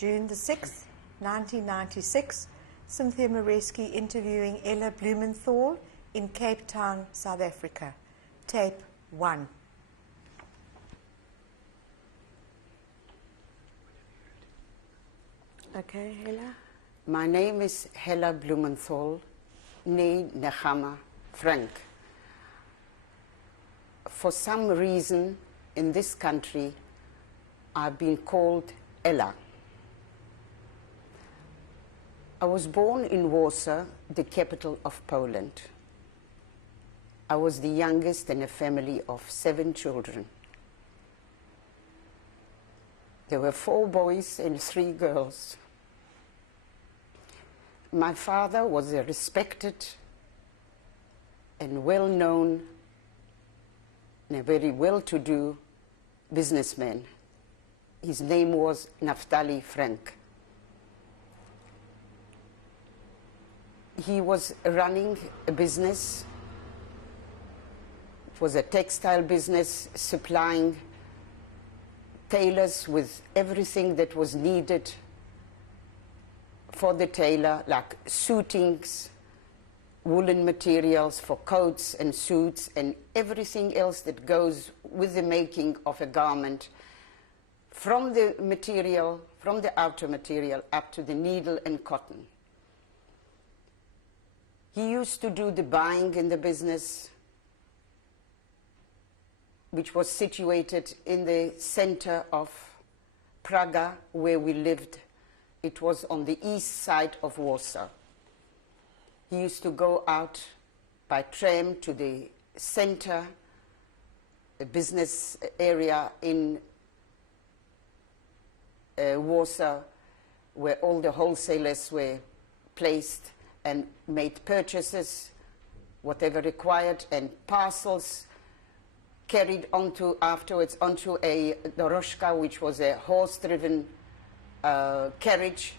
June the 6th, 1996, Cynthia Moreski interviewing Ella Blumenthal in Cape Town, South Africa. Tape 1. Okay, Ella. My name is Hella Blumenthal, nee Nechama Frank. For some reason in this country, I've been called Ella. I was born in Warsaw, the capital of Poland. I was the youngest in a family of 7 children. There were 4 boys and 3 girls. My father was a respected and well-known and a very well-to-do businessman. His name was Naftali Frank. He was running a business. It was a textile business supplying tailors with everything that was needed for the tailor, like suitings, woolen materials for coats and suits, and everything else that goes with the making of a garment, from the material, from the outer material, up to the needle and cotton. He used to do the buying in the business, which was situated in the center of Praga, where we lived. It was on the east side of Warsaw. He used to go out by tram to the center, the business area in Warsaw, where all the wholesalers were placed, and made purchases, whatever required, and parcels carried afterwards onto a dorożka, which was a horse-driven carriage.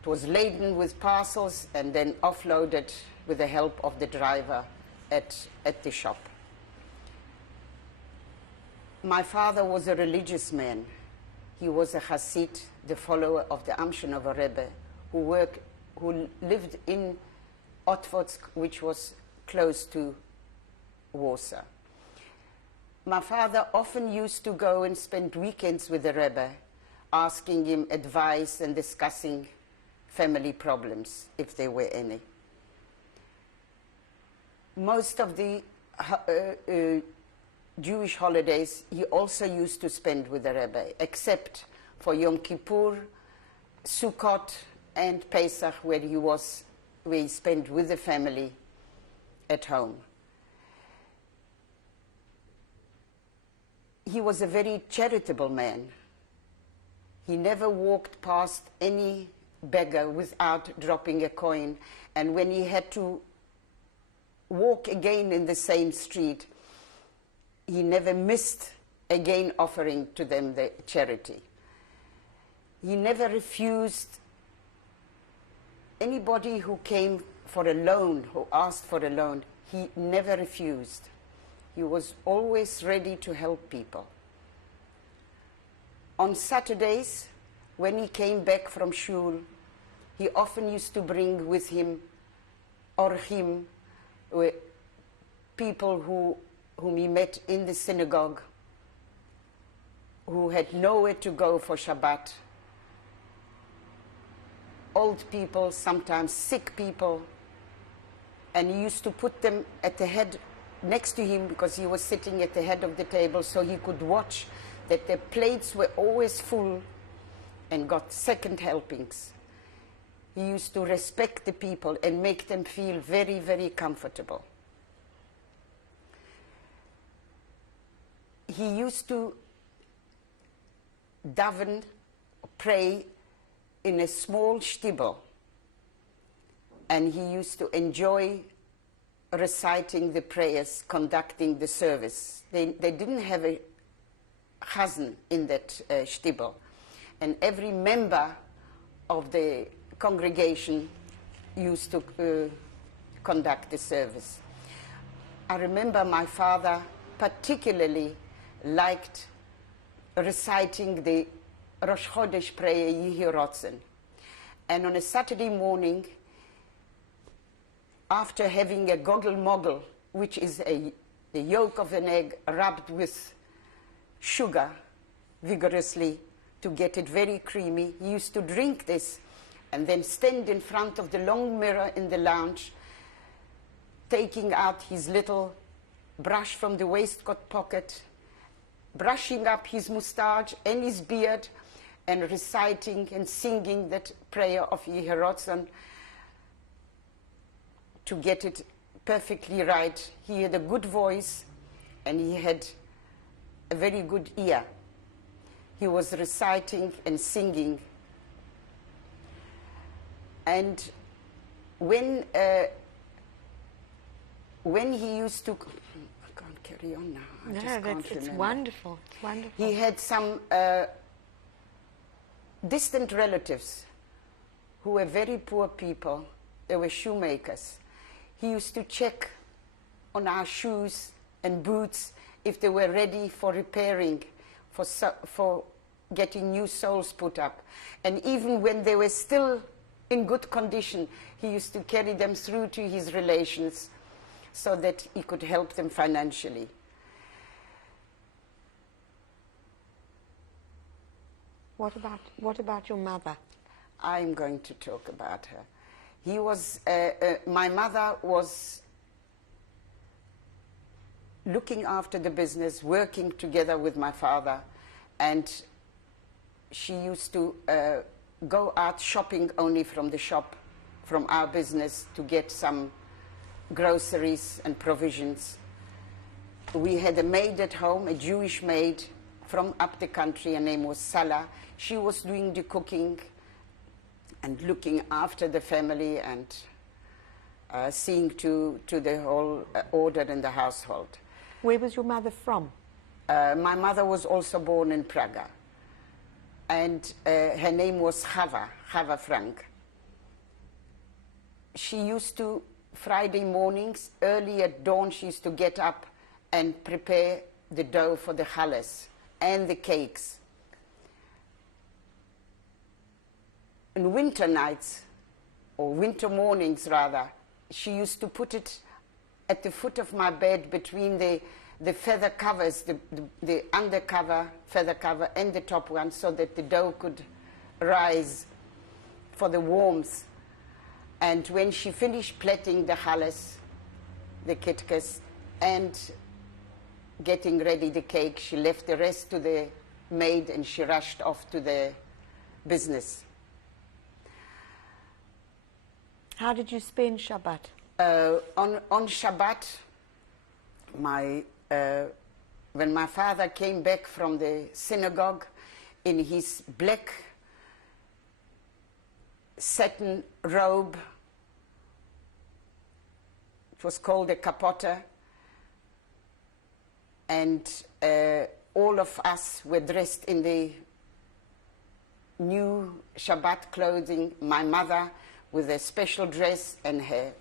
It was laden with parcels and then offloaded with the help of the driver at the shop. My father was a religious man. He was a Hasid, the follower of the Amshinover Rebbe, who lived in Otwock, which was close to Warsaw. My father often used to go and spend weekends with the Rebbe, asking him advice and discussing family problems, if there were any. Most of the Jewish holidays he also used to spend with the Rebbe, except for Yom Kippur, Sukkot, and Pesach, where he spent with the family at home. He was a very charitable man. He never walked past any beggar without dropping a coin, and when he had to walk again in the same street, he never missed again offering to them the charity. He never refused anybody who came for a loan, who asked for a loan. He never refused. He was always ready to help people. On Saturdays, when he came back from shul, he often used to bring with him orchim, people whom he met in the synagogue, who had nowhere to go for Shabbat. Old people, sometimes sick people, and he used to put them at the head next to him, because he was sitting at the head of the table, so he could watch that their plates were always full and got second helpings. He used to respect the people and make them feel very, very comfortable. He used to daven, pray, in a small shtibel, and he used to enjoy reciting the prayers, conducting the service. They didn't have a chazan in that shtibel, and every member of the congregation used to conduct the service. I remember my father particularly liked reciting the Rosh Chodesh prayer, Yehi Rotzen. And on a Saturday morning, after having a goggle moggle, which is the yolk of an egg rubbed with sugar vigorously to get it very creamy, he used to drink this and then stand in front of the long mirror in the lounge, taking out his little brush from the waistcoat pocket, brushing up his moustache and his beard, and reciting and singing that prayer of Yehi Rotzen to get it perfectly right. He had a good voice and he had a very good ear. He was reciting and singing. And when he used to, I can't carry on now. It's wonderful. It's wonderful. He had some distant relatives who were very poor people. They were shoemakers. He used to check on our shoes and boots if they were ready for repairing, for getting new soles put up. And even when they were still in good condition, he used to carry them through to his relations so that he could help them financially. What about your mother? I'm going to talk about her. He was, my mother was looking after the business, working together with my father, and she used to go out shopping only from the shop, from our business, to get some groceries and provisions. We had a maid at home, a Jewish maid from up the country. Her name was Salah. She was doing the cooking and looking after the family and seeing to the whole order in the household. Where was your mother from? My mother was also born in Praga. And her name was Chava Frank. She used to, Friday mornings, early at dawn, she used to get up and prepare the dough for the challah and the cakes. In winter nights, or winter mornings rather, she used to put it at the foot of my bed between the feather covers, the undercover feather cover and the top one, so that the dough could rise for the warmth. And when she finished plaiting the challah, the kitkas, and getting ready the cake, she left the rest to the maid and she rushed off to the business. How did you spend Shabbat? On Shabbat, when my father came back from the synagogue in his black satin robe, it was called a kapota, and all of us were dressed in the new Shabbat clothing. My mother with a special dress and her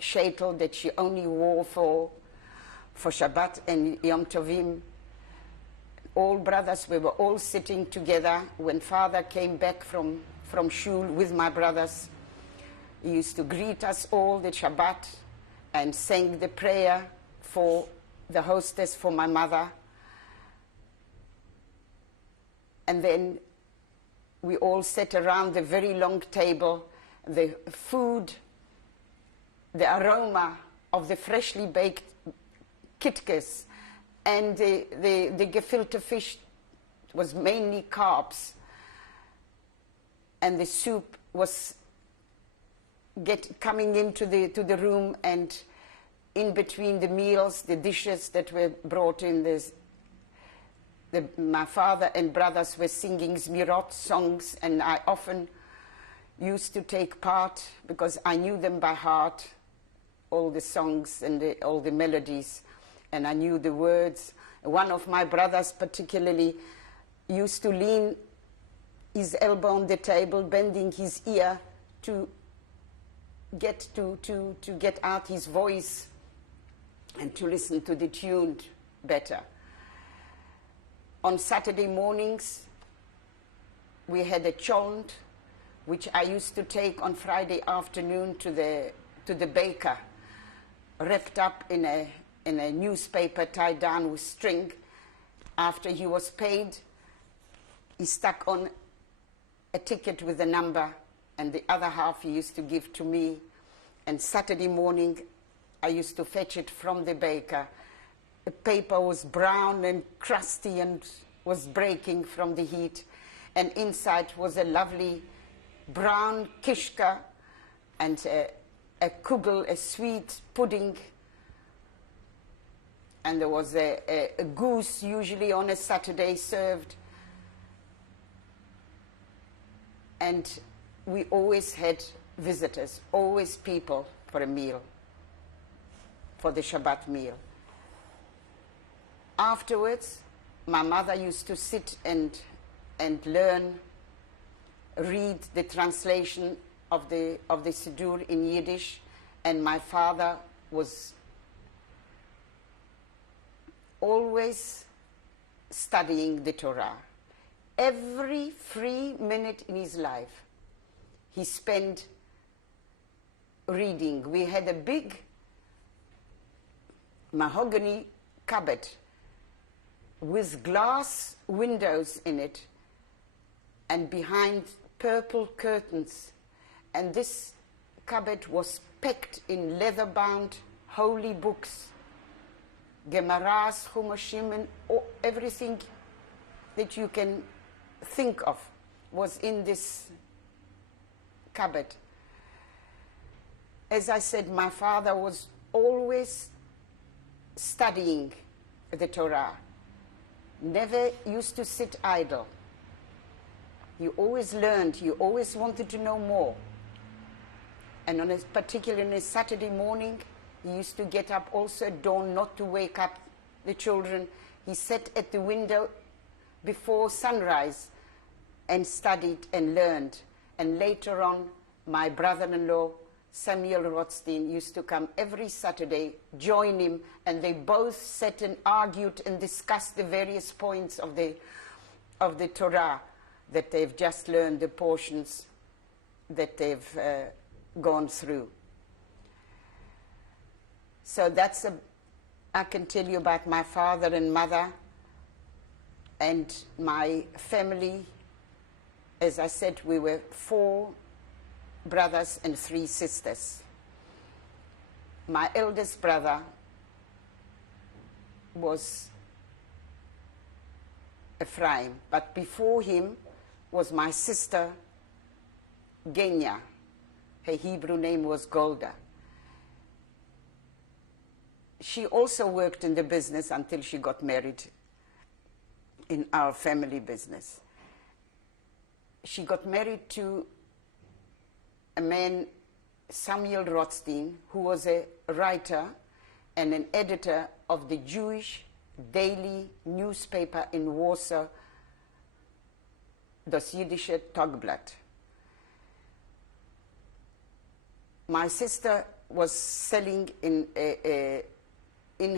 sheitel that she only wore for Shabbat and Yom Tovim. All brothers, we were all sitting together. When father came back from shul with my brothers, he used to greet us all the Shabbat and sang the prayer for the hostess, for my mother. And then we all sat around the very long table. The food, the aroma of the freshly baked kitkas and the gefilte fish was mainly carbs, and the soup was coming into the room, and in between the meals, the dishes that were brought in, my father and brothers were singing Zmirot songs, and I often used to take part because I knew them by heart, all the songs and all the melodies, and I knew the words. One of my brothers particularly used to lean his elbow on the table, bending his ear to get out his voice and to listen to the tune better. On Saturday mornings, we had a cholent, which I used to take on Friday afternoon to the baker, wrapped up in a newspaper tied down with string. After he was paid, he stuck on a ticket with a number, and the other half he used to give to me. And Saturday morning, I used to fetch it from the baker. The paper was brown and crusty and was breaking from the heat. And inside was a lovely brown kishka and a kugel, a sweet pudding. And there was a goose, usually on a Saturday, served. And we always had visitors, always people for a meal, for the Shabbat meal. Afterwards, my mother used to sit and learn, read the translation of the Siddur in Yiddish, and my father was always studying the Torah. Every free minute in his life, he spent reading. We had a big mahogany cupboard with glass windows in it and behind purple curtains. And this cupboard was packed in leather-bound holy books, Gemaras, Chumoshim, and everything that you can think of was in this cupboard. As I said, my father was always studying the Torah, never used to sit idle. You always learned, you always wanted to know more. And on particularly on a Saturday morning, he used to get up also at dawn, not to wake up the children. He sat at the window before sunrise and studied and learned. And later on, my brother-in-law, Samuel Rothstein, used to come every Saturday, join him, and they both sat and argued and discussed the various points of the Torah that they've just learned, the portions that they've gone through. So that's I can tell you about my father and mother and my family. As I said, we were 4 brothers and 3 sisters. My eldest brother was Ephraim, but before him was my sister Genya. Her Hebrew name was Golda. She also worked in the business until she got married in our family business. She got married to a man, Samuel Rothstein, who was a writer and an editor of the Jewish daily newspaper in Warsaw, Das Jiddische Tagblatt. My sister was selling in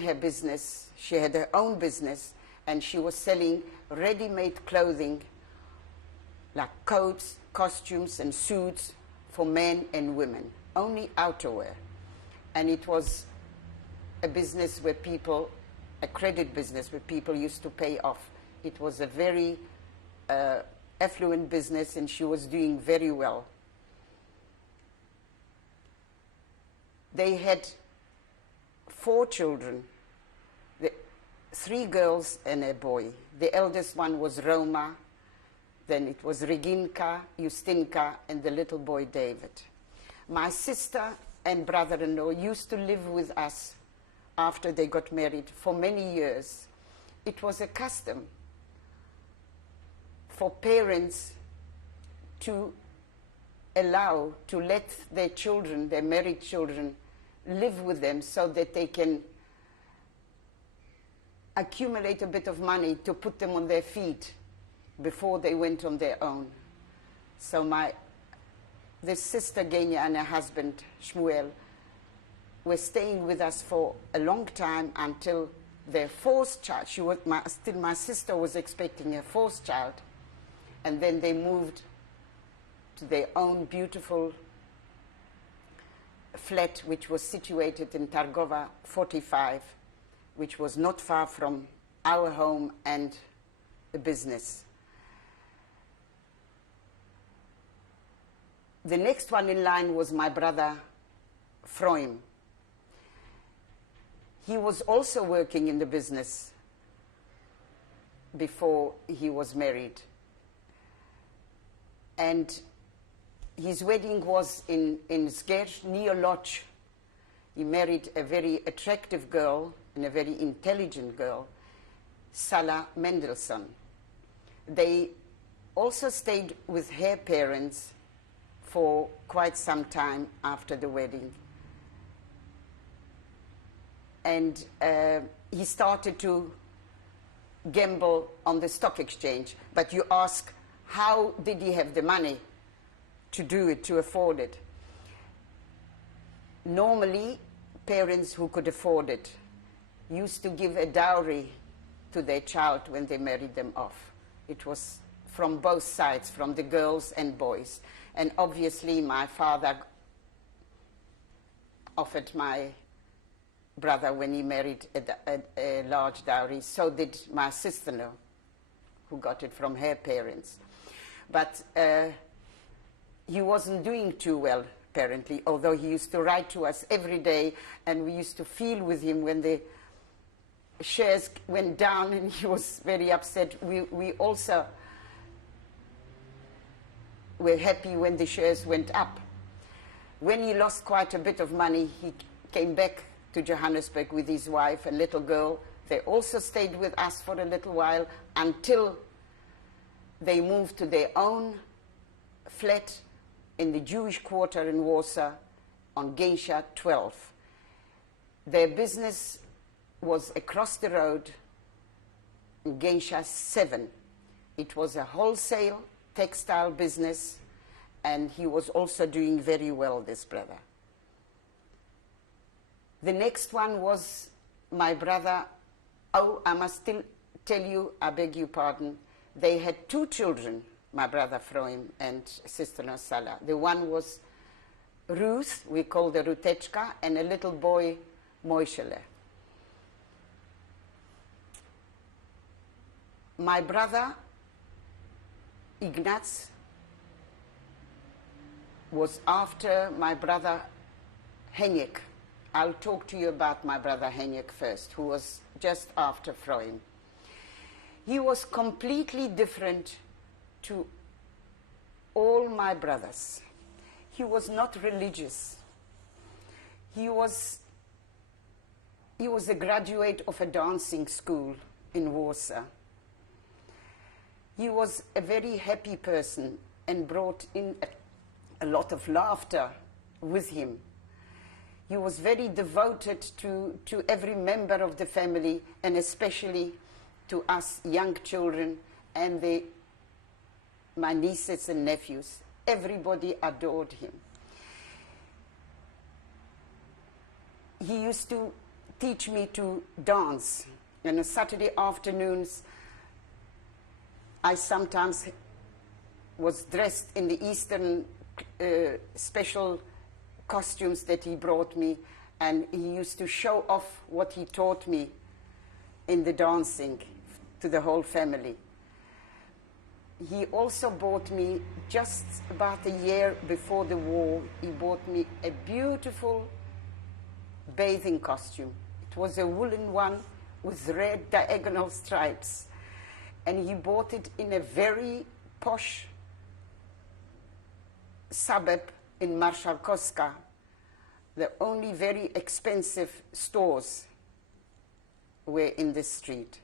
her business. She had her own business, and she was selling ready-made clothing, like coats, costumes, and suits for men and women, only outerwear. And it was a business where people, a credit business where people used to pay off. It was a very affluent business, and she was doing very well. They had 4 children, 3 girls and a boy. The eldest one was Roma, then it was Reginka, Justinka, and the little boy David. My sister and brother-in-law used to live with us after they got married for many years. It was a custom for parents to allow, to let their children, their married children, live with them so that they can accumulate a bit of money to put them on their feet before they went on their own. So this sister Genya and her husband Shmuel were staying with us for a long time until their 4th child. My sister was expecting her 4th child, and then they moved to their own beautiful flat, which was situated in Targova 45, which was not far from our home and the business. The next one in line was my brother Freum. He was also working in the business before he was married. And his wedding was in Zgierz, near Lodz. He married a very attractive girl and a very intelligent girl, Sala Mendelssohn. They also stayed with her parents for quite some time after the wedding. And he started to gamble on the stock exchange. But you ask, how did he have the money to do it, to afford it? Normally, parents who could afford it used to give a dowry to their child when they married them off. It was from both sides, from the girls and boys. And obviously, my father offered my brother when he married a large dowry. So did my sister-in-law, who got it from her parents. But he wasn't doing too well, apparently, although he used to write to us every day, and we used to feel with him when the shares went down, and he was very upset. We also were happy when the shares went up. When he lost quite a bit of money, he came back to Johannesburg with his wife and little girl. They also stayed with us for a little while until they moved to their own flat in the Jewish quarter in Warsaw on Geisha 12. Their business was across the road in Geisha 7. It was a wholesale textile business, and he was also doing very well, this brother. The next one was my brother. Oh, I must still tell you, I beg your pardon, they had two children, my brother Freum and sister-in-law Sala. The one was Ruth, we called her Rutechka, and a little boy, Moishele. My brother Ignaz was after my brother Henrik. I'll talk to you about my brother Henrik first, who was just after Freum. He was completely different to all my brothers. He was not religious. He was a graduate of a dancing school in Warsaw. He was a very happy person and brought in a lot of laughter with him. He was very devoted to every member of the family, and especially to us young children and my nieces and nephews. Everybody adored him. He used to teach me to dance. And on Saturday afternoons, I sometimes was dressed in the Eastern special costumes that he brought me, and he used to show off what he taught me in the dancing to the whole family. He also bought me, just about a year before the war, he bought me a beautiful bathing costume. It was a woolen one with red diagonal stripes. And he bought it in a very posh suburb in Marszałkowska, the only very expensive stores were in this street.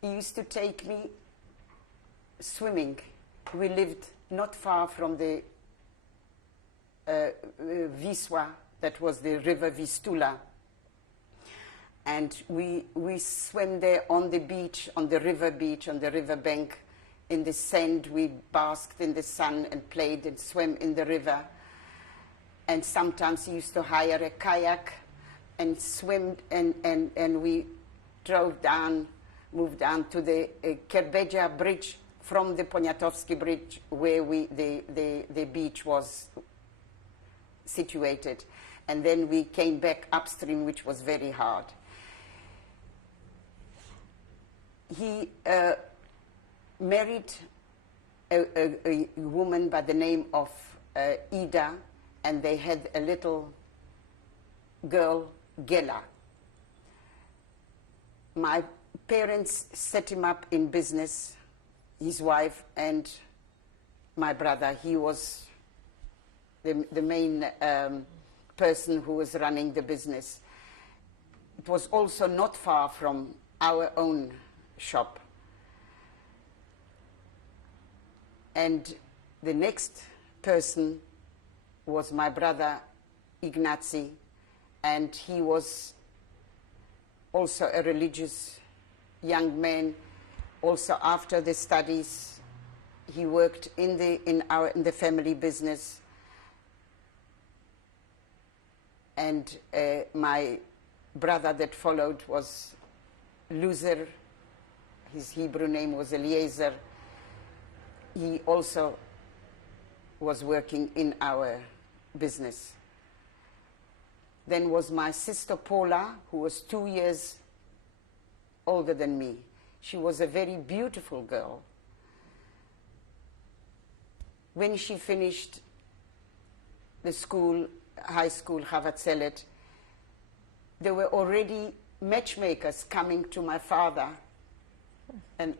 He used to take me swimming. We lived not far from the Wisła, that was the river Vistula. And we swam there on the beach, on the river bank, in the sand. We basked in the sun and played and swam in the river. And sometimes he used to hire a kayak and swim, and we moved down to the Kerbeja Bridge from the Poniatowski Bridge where the beach was situated. And then we came back upstream, which was very hard. He married a woman by the name of Ida, and they had a little girl, Gela. My parents set him up in business, his wife and my brother. He was the main person who was running the business. It was also not far from our own shop. And the next person was my brother Ignacy, and he was also a religious young man. Also after the studies, he worked in the family business. And my brother that followed was Luzer. His Hebrew name was Eliezer. He also was working in our business. Then was my sister Paula, who was 2 years older than me. She was a very beautiful girl. When she finished the school, high school, Havatzelet, there were already matchmakers coming to my father and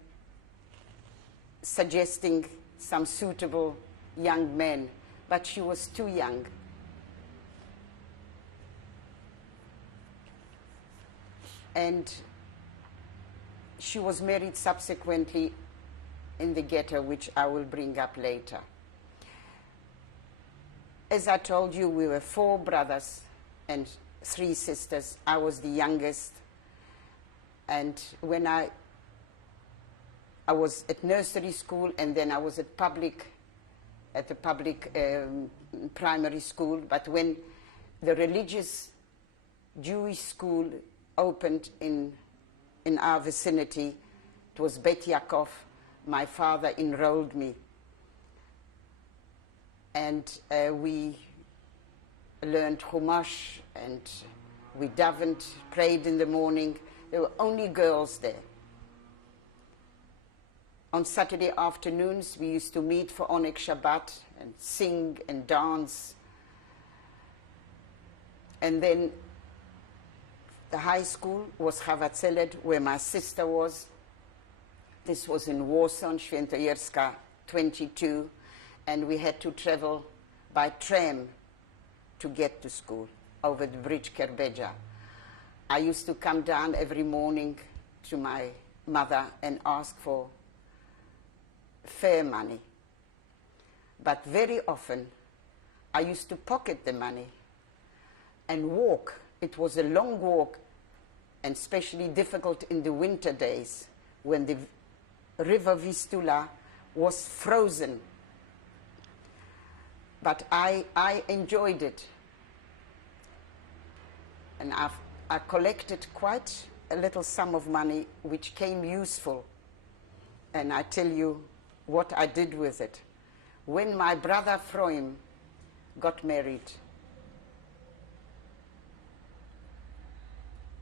suggesting some suitable young men, but she was too young. And she was married subsequently in the ghetto, which I will bring up later. As I told you, we were 4 brothers and 3 sisters. I was the youngest. And when I was at nursery school, and then I was at the public primary school. But when the religious Jewish school opened in our vicinity, it was Bet Yaakov, my father enrolled me. And we learned Chumash, and we davened, prayed in the morning. There were only girls there. On Saturday afternoons, we used to meet for Oneg Shabbat and sing and dance. And then the high school was Havatzelet, where my sister was. This was in Warsaw, Świętojerska 22, and we had to travel by tram to get to school over the bridge Kerbeja. I used to come down every morning to my mother and ask for fare money. But very often, I used to pocket the money and walk. It was a long walk, and especially difficult in the winter days when the river Vistula was frozen. But I enjoyed it. And I collected quite a little sum of money, which came useful. And I tell you what I did with it. When my brother Froim got married,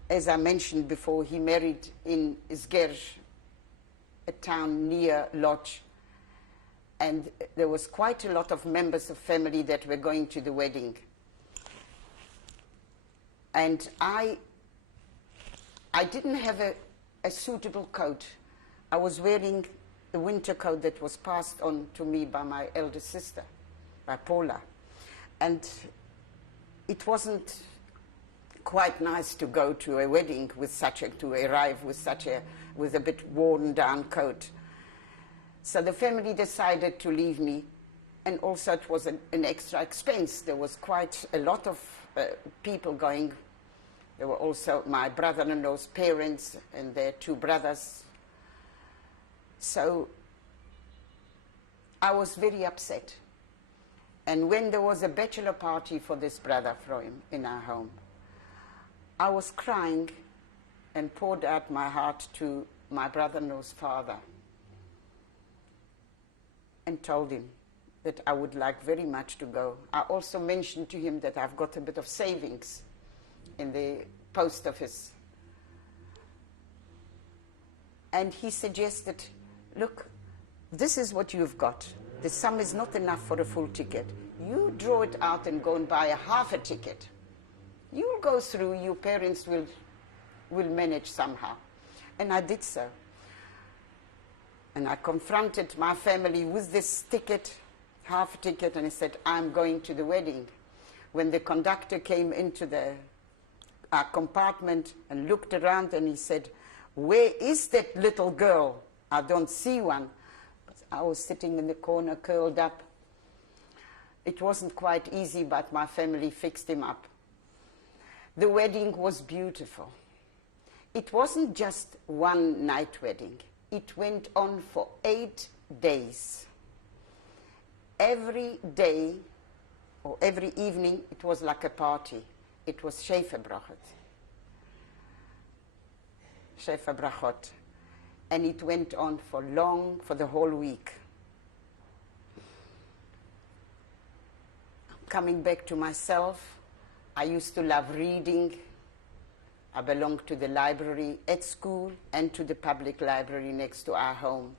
as I mentioned before, he married in Izgerj, a town near Lodz, and there was quite a lot of members of family that were going to the wedding. And I didn't have a suitable coat. I was wearing the winter coat that was passed on to me by my elder sister, by Paula. And it wasn't quite nice to go to a wedding with to arrive with a bit worn down coat. So the family decided to leave me, and also it was an extra expense. There was quite a lot of people going. There were also my brother-in-law's parents and their 2 brothers. So I was very upset. And when there was a bachelor party for this brother Froim in our home, I was crying and poured out my heart to my brother-in-law's father. and told him that I would like very much to go. I also mentioned to him that I've got a bit of savings in the post office. And he suggested, look, this is what you've got. The sum is not enough for a full ticket. You draw it out and go and buy a half a ticket. You'll go through, your parents will manage somehow. And I did so. And I confronted my family with this ticket, half a ticket, and I said, I'm going to the wedding. When the conductor came into our compartment and looked around, and he said, where is that little girl? I don't see one. I was sitting in the corner, curled up. It wasn't quite easy, but my family fixed him up. The wedding was beautiful. It wasn't just one night wedding. It went on for 8 days. Every day, or every evening, it was like a party. It was Schäferbrachot. Schäferbrachot. And it went on for the whole week. Coming back to myself, I used to love reading. I belonged to the library at school and to the public library next to our home.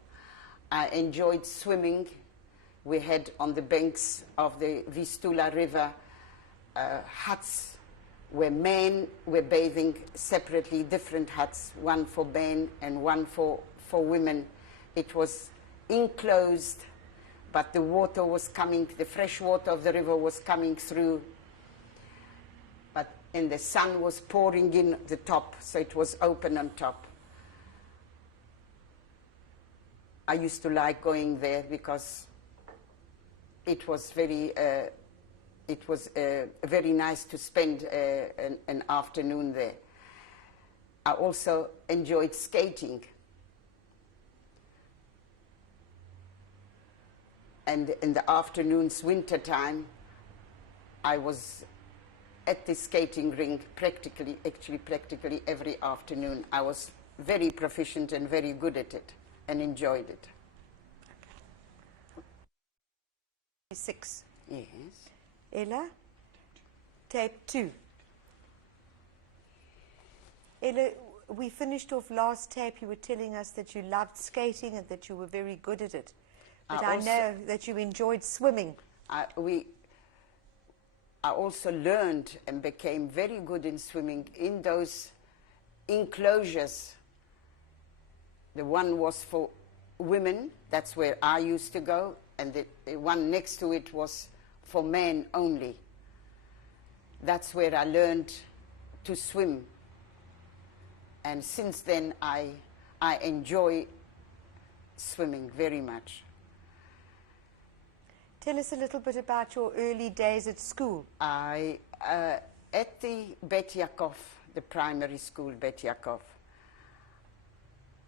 I enjoyed swimming. We had on the banks of the Vistula River huts where men were bathing separately, different huts, one for men and one for women. It was enclosed, but the water was coming, the fresh water of the river was coming through. And the sun was pouring in the top, so it was open on top. I used to like going there because it was very nice to spend an afternoon there. I also enjoyed skating. And in the afternoons, winter time, I was at the skating rink practically every afternoon. I was very proficient and very good at it and enjoyed it. 6. Yes. Ella, tape 2. Ella, we finished off last tape. You were telling us that you loved skating and that you were very good at it. But I know that you enjoyed swimming. I also learned and became very good in swimming in those enclosures. The one was for women, that's where I used to go, and the one next to it was for men only. That's where I learned to swim. And since then, I enjoy swimming very much. Tell us a little bit about your early days at school. At the Bet Yaakov, the primary school, Bet Yaakov,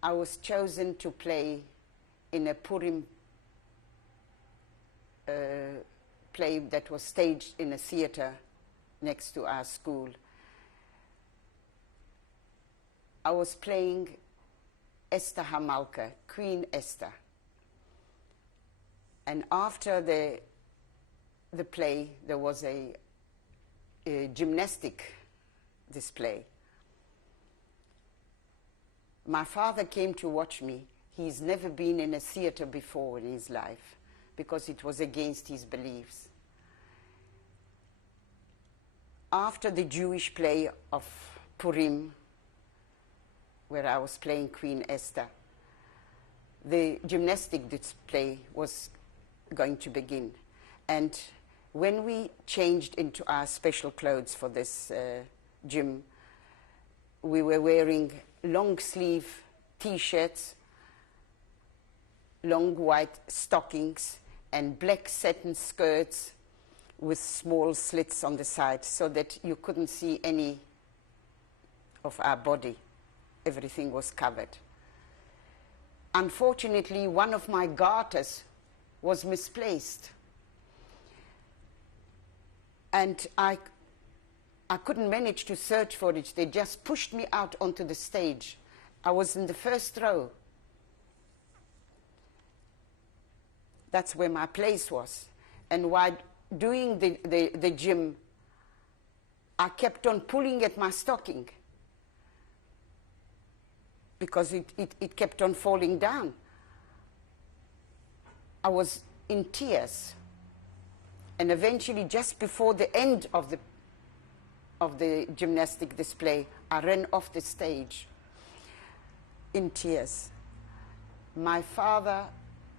I was chosen to play in a Purim play that was staged in a theater next to our school. I was playing Esther Hamalka, Queen Esther. And after the play, there was a gymnastic display. My father came to watch me. He's never been in a theater before in his life because it was against his beliefs. After the Jewish play of Purim, where I was playing Queen Esther, the gymnastic display was going to begin. And when we changed into our special clothes for this gym, we were wearing long sleeve T-shirts, long white stockings, and black satin skirts with small slits on the side so that you couldn't see any of our body. Everything was covered. Unfortunately, one of my garters was misplaced. And I couldn't manage to search for it. They just pushed me out onto the stage. I was in the first row. That's where my place was. And while doing the gym, I kept on pulling at my stocking because it kept on falling down. I was in tears. And eventually, just before the end of the gymnastic display, I ran off the stage in tears. My father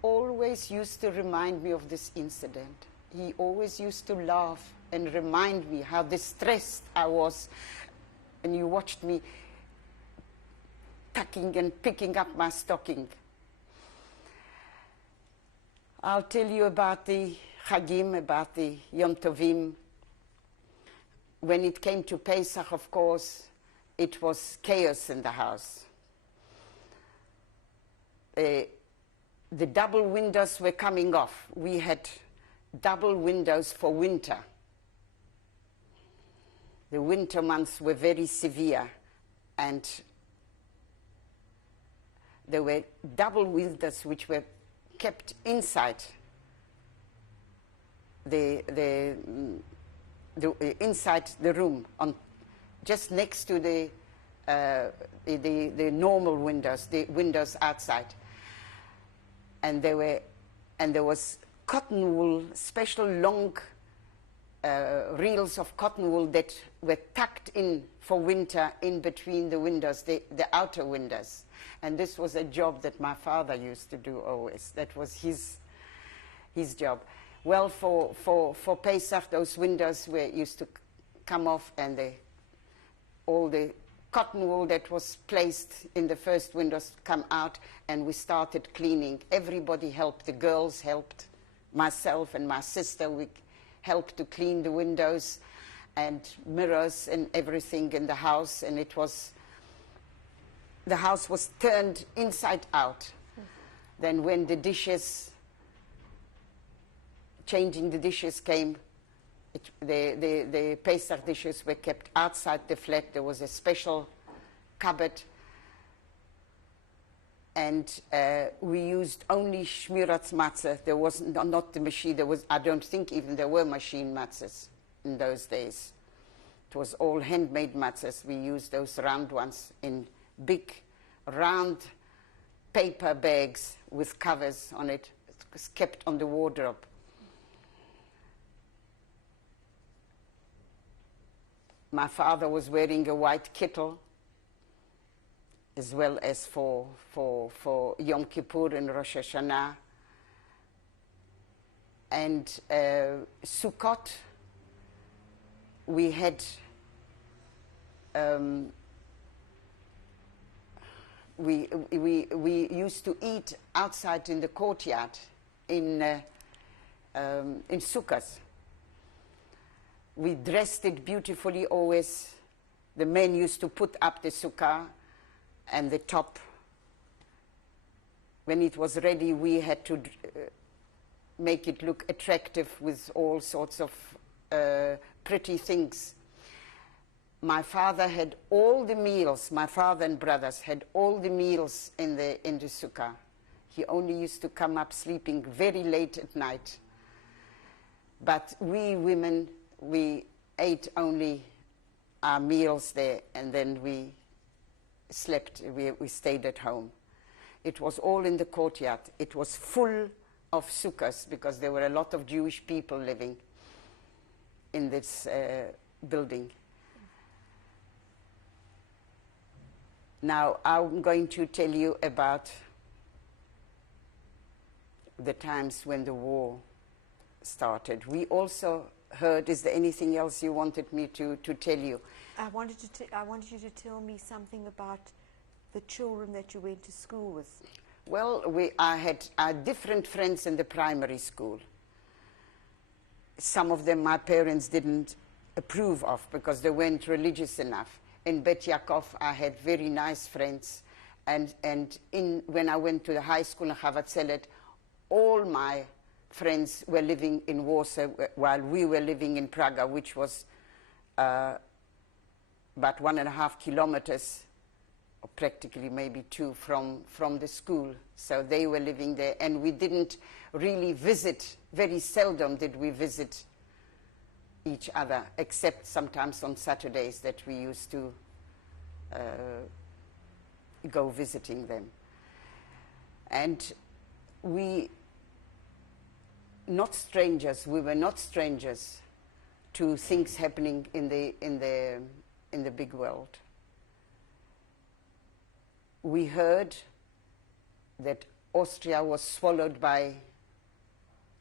always used to remind me of this incident. He always used to laugh and remind me how distressed I was. And you watched me tucking and picking up my stocking. I'll tell you about the Chagim, about the Yom Tovim. When it came to Pesach, of course, it was chaos in the house. The double windows were coming off. We had double windows for winter. The winter months were very severe, and there were double windows which were kept inside inside the room, on just next to the normal windows, the windows outside. And there was cotton wool, special long reels of cotton wool that were tucked in for winter in between the windows, the outer windows. And this was a job that my father used to do always. That was his job. Well, for Pesach, those windows used to come off, and all the cotton wool that was placed in the first windows come out, and we started cleaning. Everybody helped. The girls helped. Myself and my sister, we helped to clean the windows and mirrors and everything in the house, and the house was turned inside out. Then when the dishes, changing the dishes came, the Pesach dishes were kept outside the flat. There was a special cupboard, and we used only shmirat matzah. There was not the machine. I don't think even there were machine matzahs in those days. It was all handmade matzahs. We used those round ones in big, round paper bags with covers on it. It was kept on the wardrobe. My father was wearing a white kittel, as well as for Yom Kippur and Rosh Hashanah. And Sukkot, we had we used to eat outside in the courtyard in Sukkot. We dressed it beautifully always. The men used to put up the sukkah and the top. When it was ready, we had to make it look attractive with all sorts of pretty things. My father had all the meals, my father and brothers had all the meals in the sukkah. He only used to come up sleeping very late at night. But we women, we ate only our meals there, and then we slept, we stayed at home. It was all in the courtyard. It was full of sukkahs because there were a lot of Jewish people living in this building. Now, I'm going to tell you about the times when the war started. We also heard, is there anything else you wanted me to tell you? I wanted you to tell me something about the children that you went to school with. Well, I had different friends in the primary school. Some of them my parents didn't approve of because they weren't religious enough. In Bet Yaakov, I had very nice friends. And when I went to the high school in Chavatzelet, all my friends were living in Warsaw while we were living in Praga, which was about 1.5 kilometers or practically maybe 2 from the school. So they were living there, and we didn't really visit, very seldom did we visit each other, except sometimes on Saturdays that we used to go visiting them. And we were not strangers to things happening in the big world. We heard that Austria was swallowed by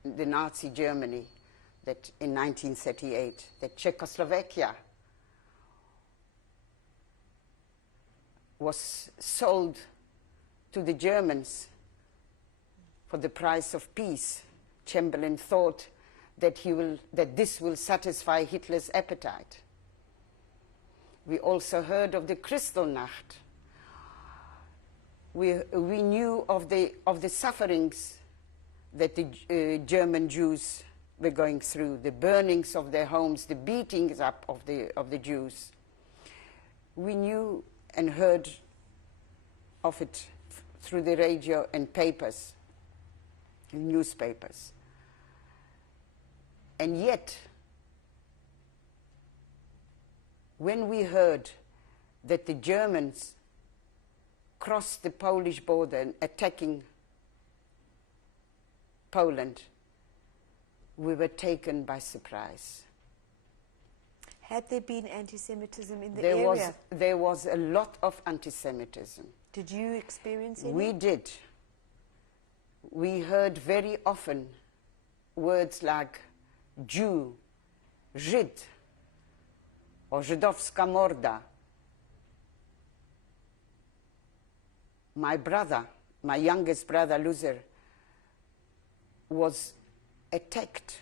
the Nazi Germany, that in 1938, that Czechoslovakia was sold to the Germans for the price of peace. Chamberlain thought that this will satisfy Hitler's appetite. We also heard of the Kristallnacht. We knew of the sufferings that the German Jews were going through, the burnings of their homes, the beatings up of the Jews. We knew and heard of it through the radio and papers, newspapers. And yet, when we heard that the Germans crossed the Polish border and attacking Poland, we were taken by surprise. Had there been anti-Semitism in the area? There was a lot of anti-Semitism. Did you experience any? We did. We heard very often words like Jew, Żyd, or Żydowska morda. My brother, my youngest brother, Luzer, was attacked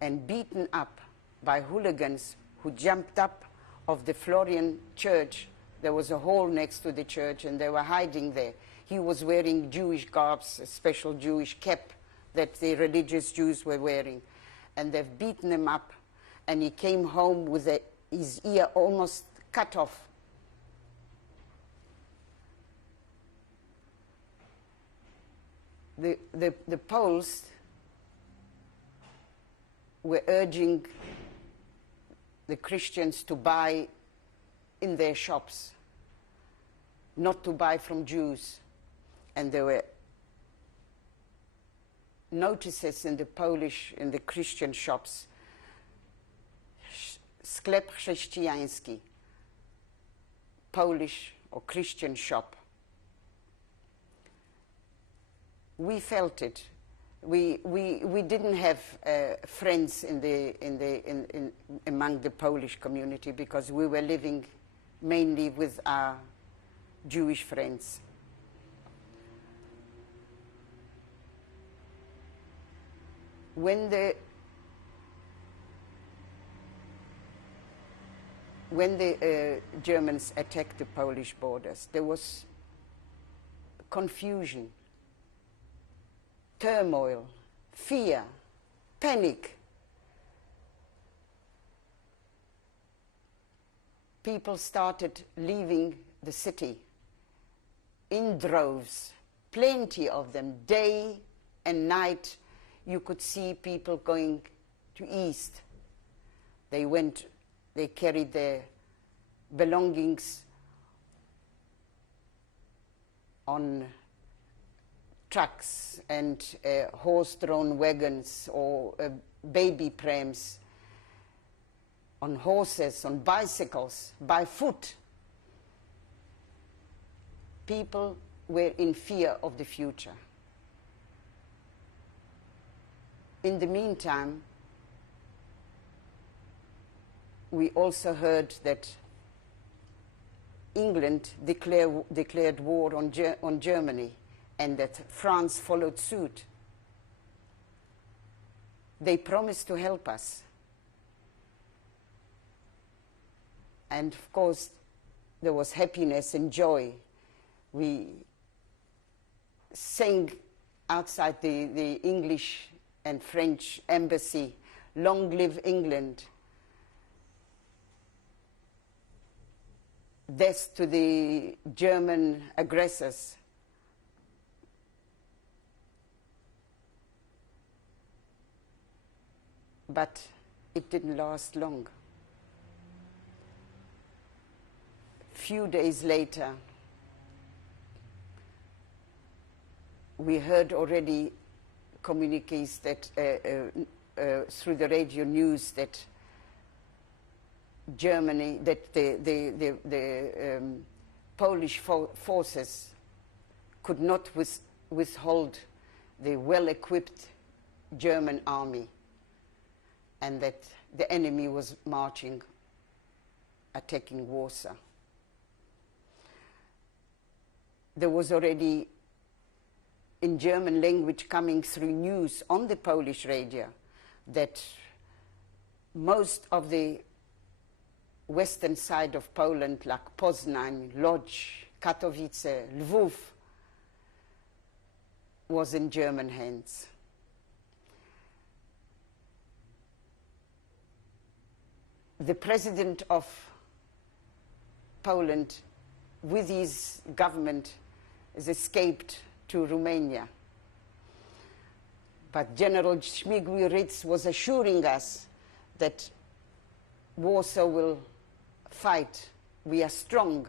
and beaten up by hooligans who jumped up of the Florian church. There was a hole next to the church, and they were hiding there. He was wearing Jewish garbs, a special Jewish cap that the religious Jews were wearing. And they've beaten him up, and he came home with his ear almost cut off. The Poles were urging the Christians to buy in their shops, not to buy from Jews. And there were notices in the Christian shops, sklep chrześcijański, Polish or Christian shop. We felt it. We didn't have friends among the Polish community, because we were living mainly with our Jewish friends. When the Germans attacked the Polish borders, there was confusion, turmoil, fear, panic. People started leaving the city in droves, plenty of them, day and night. You could see people going to east. They carried their belongings on trucks and horse-drawn wagons or baby prams, on horses, on bicycles, by foot. People were in fear of the future. In the meantime, we also heard that England declared war on Germany, and that France followed suit. They promised to help us. And of course, there was happiness and joy. We sang outside the English and French embassy, "Long live England." death to the German aggressors. But it didn't last long. Few days later, we heard already communiques that through the radio news that Germany, that the Polish forces could not withhold the well-equipped German army, and that the enemy was marching, attacking Warsaw. There was already in German language coming through news on the Polish radio that most of the western side of Poland, like Poznań, Łódź, Katowice, Lwów, was in German hands. The president of Poland, with his government, has escaped to Romania. But General Śmigły-Rydz was assuring us that Warsaw will fight. We are strong.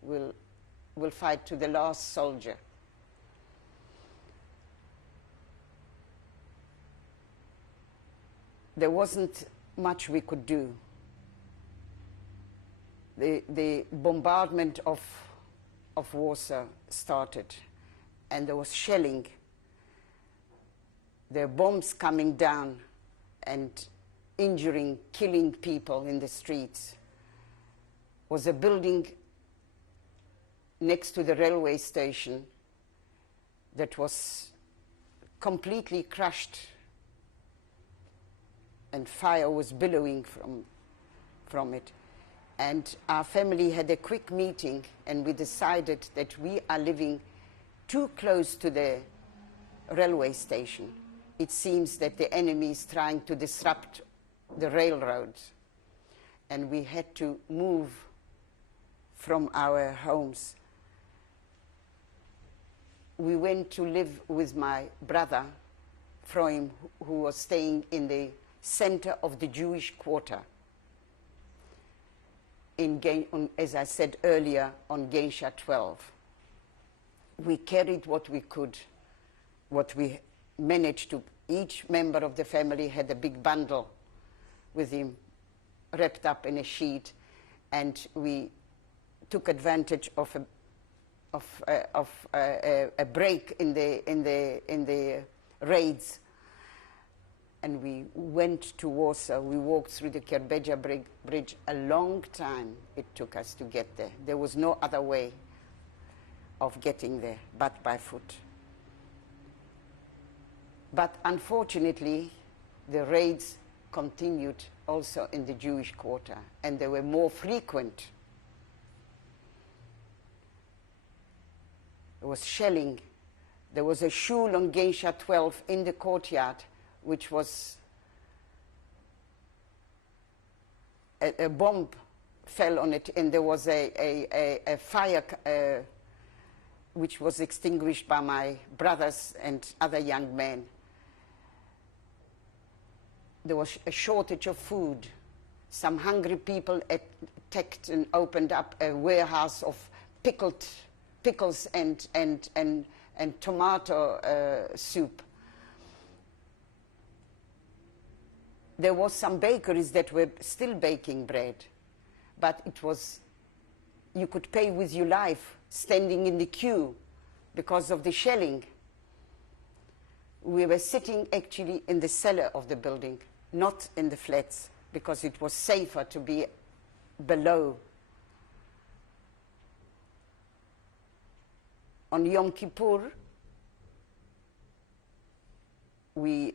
We'll fight to the last soldier. There wasn't much we could do. The bombardment of Warsaw started, and there was shelling. There were bombs coming down and injuring, killing people in the streets. Was a building next to the railway station that was completely crushed, and fire was billowing from it. And our family had a quick meeting, and we decided that we are living too close to the railway station. It seems that the enemy is trying to disrupt the railroads, and we had to move from our homes. We went to live with my brother, Freund, who was staying in the center of the Jewish quarter, as I said earlier, on Gęsia 12. We carried what we could, what we managed to. Each member of the family had a big bundle with him, wrapped up in a sheet, and we took advantage of a break in the raids, and we went to Warsaw. We walked through the Kierbedzia Bridge. A long time it took us to get there. There was no other way of getting there but by foot. But unfortunately, the raids continued also in the Jewish quarter, and they were more frequent. There was shelling. There was a shul on Gęsia 12 in the courtyard, which was a bomb fell on it, and there was a fire which was extinguished by my brothers and other young men. There was a shortage of food. Some hungry people attacked and opened up a warehouse of pickles and tomato soup. There was some bakeries that were still baking bread, but it was, you could pay with your life standing in the queue because of the shelling. We were sitting actually in the cellar of the building, not in the flats, because it was safer to be below. On Yom Kippur, we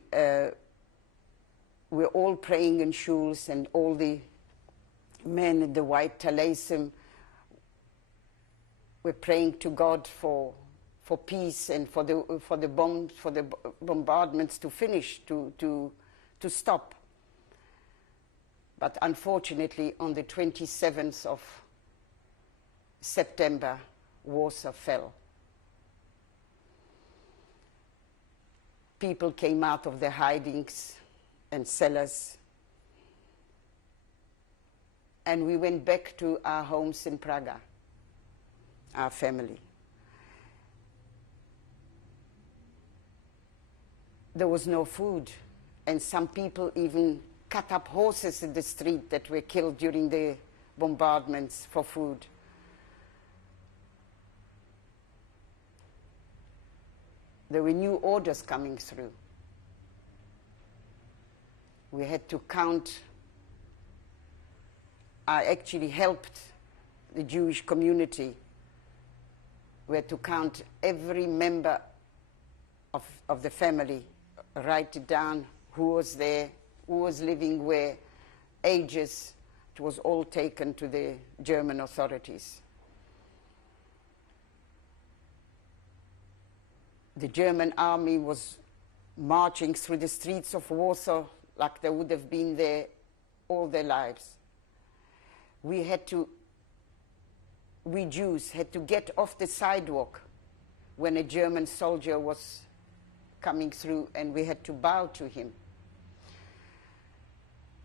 were all praying in shuls, and all the men in the white talesim were praying to God for peace and for the bombardments to finish, to stop. But unfortunately, on the 27th September, Warsaw fell. People came out of their hidings and cellars, and we went back to our homes in Prague, our family. There was no food, and some people even cut up horses in the street that were killed during the bombardments for food. There were new orders coming through. We had to count. I actually helped the Jewish community. We had to count every member of the family, write it down, who was there, who was living where, ages. It was all taken to the German authorities. The German army was marching through the streets of Warsaw like they would have been there all their lives. We Jews had to get off the sidewalk when a German soldier was coming through, and we had to bow to him.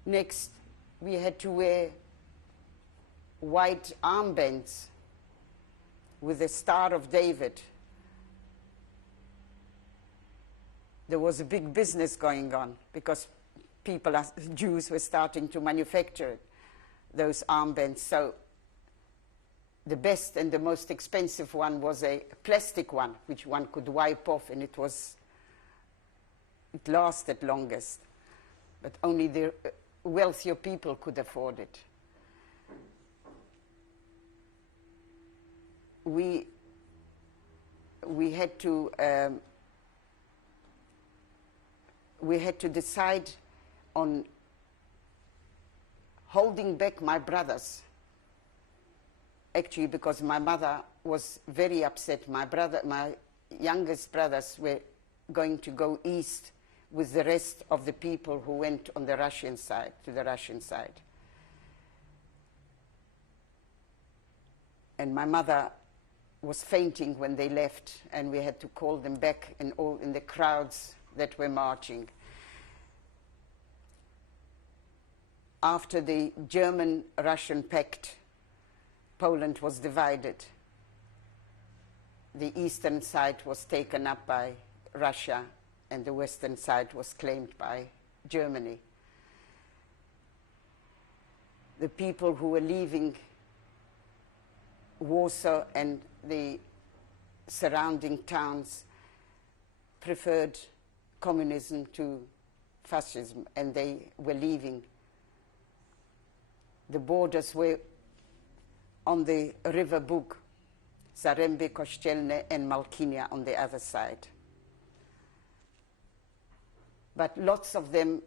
Next, we had to wear white armbands with the Star of David. There was a big business going on because Jews were starting to manufacture those armbands. So the best and the most expensive one was a plastic one, which one could wipe off, and it lasted longest. But only the wealthier people could afford it. We had to decide on holding back my brothers, actually, because my mother was very upset. My youngest brothers were going to go east with the rest of the people who went on the Russian side, to the Russian side. And my mother was fainting when they left, and we had to call them back in the crowds that were marching. After the German-Russian pact, Poland was divided. The eastern side was taken up by Russia, and the western side was claimed by Germany. The people who were leaving Warsaw and the surrounding towns preferred communism to fascism, and they were leaving. The borders were on the River Bug, Zaręby Kościelne and Malkinia on the other side. But lots of them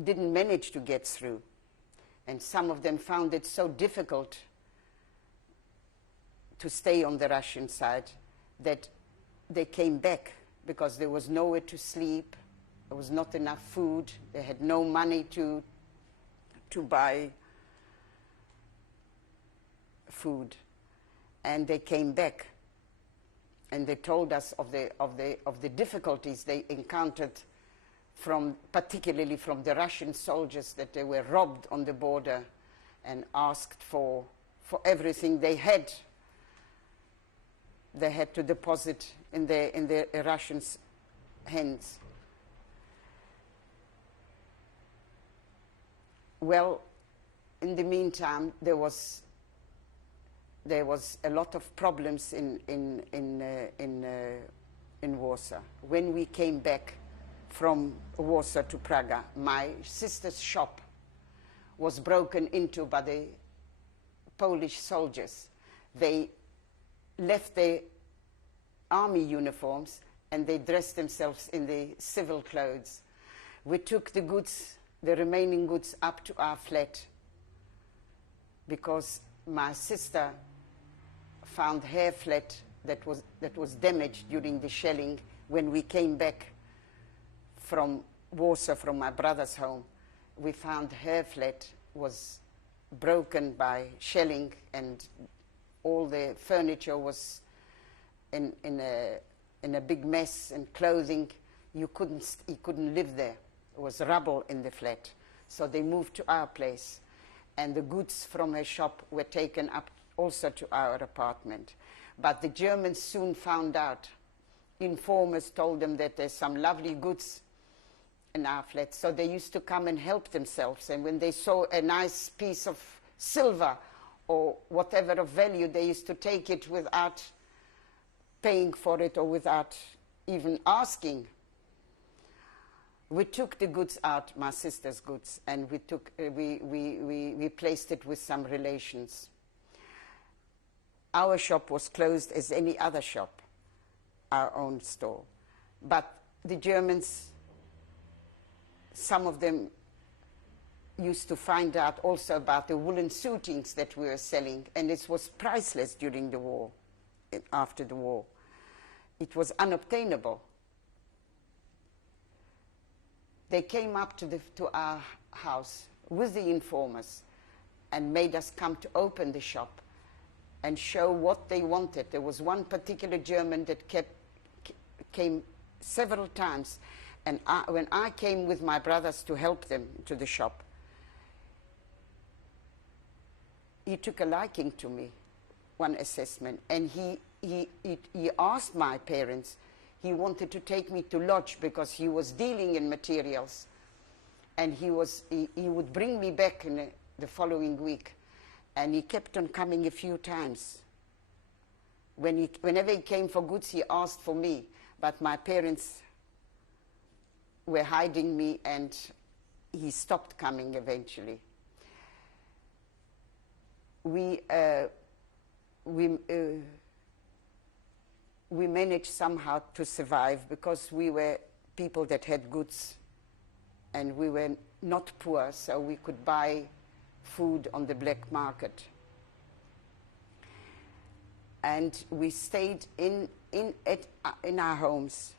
didn't manage to get through, and some of them found it so difficult to stay on the Russian side that they came back because there was nowhere to sleep, there was not enough food, they had no money to buy food, and they came back, and they told us of the difficulties they encountered particularly from the Russian soldiers, that they were robbed on the border and asked for everything they had. They had to deposit in the Russians' hands. Well, in the meantime, there was a lot of problems in Warsaw. When we came back from Warsaw to Prague, my sister's shop was broken into by the Polish soldiers. They left their army uniforms and they dressed themselves in the civil clothes. We took the goods, the remaining goods, up to our flat because my sister found her flat that was damaged during the shelling. When we came back from Warsaw, from my brother's home, we found her flat was broken by shelling and all the furniture was in a big mess, and clothing. He couldn't live there. There was rubble in the flat. So they moved to our place. And the goods from her shop were taken up also to our apartment. But the Germans soon found out. Informers told them that there's some lovely goods in our flat. So they used to come and help themselves. And when they saw a nice piece of silver or whatever of value, they used to take it without paying for it or without even asking. We took the goods out, my sister's goods, and we placed it with some relations. Our shop was closed as any other shop, our own store. But the Germans, some of them used to find out also about the woolen suitings that we were selling, and it was priceless during the war, after the war. It was unobtainable. They came up to our house with the informers and made us come to open the shop and show what they wanted. There was one particular German that came several times, and when I came with my brothers to help them to the shop, he took a liking to me, one assessment, and he asked my parents. He wanted to take me to lodge because he was dealing in materials, and he would bring me back in the following week, and he kept on coming a few times. Whenever he came for goods, he asked for me, but my parents were hiding me, and he stopped coming eventually. We managed somehow to survive because we were people that had goods, and we were not poor, so we could buy food on the black market. And we stayed in our homes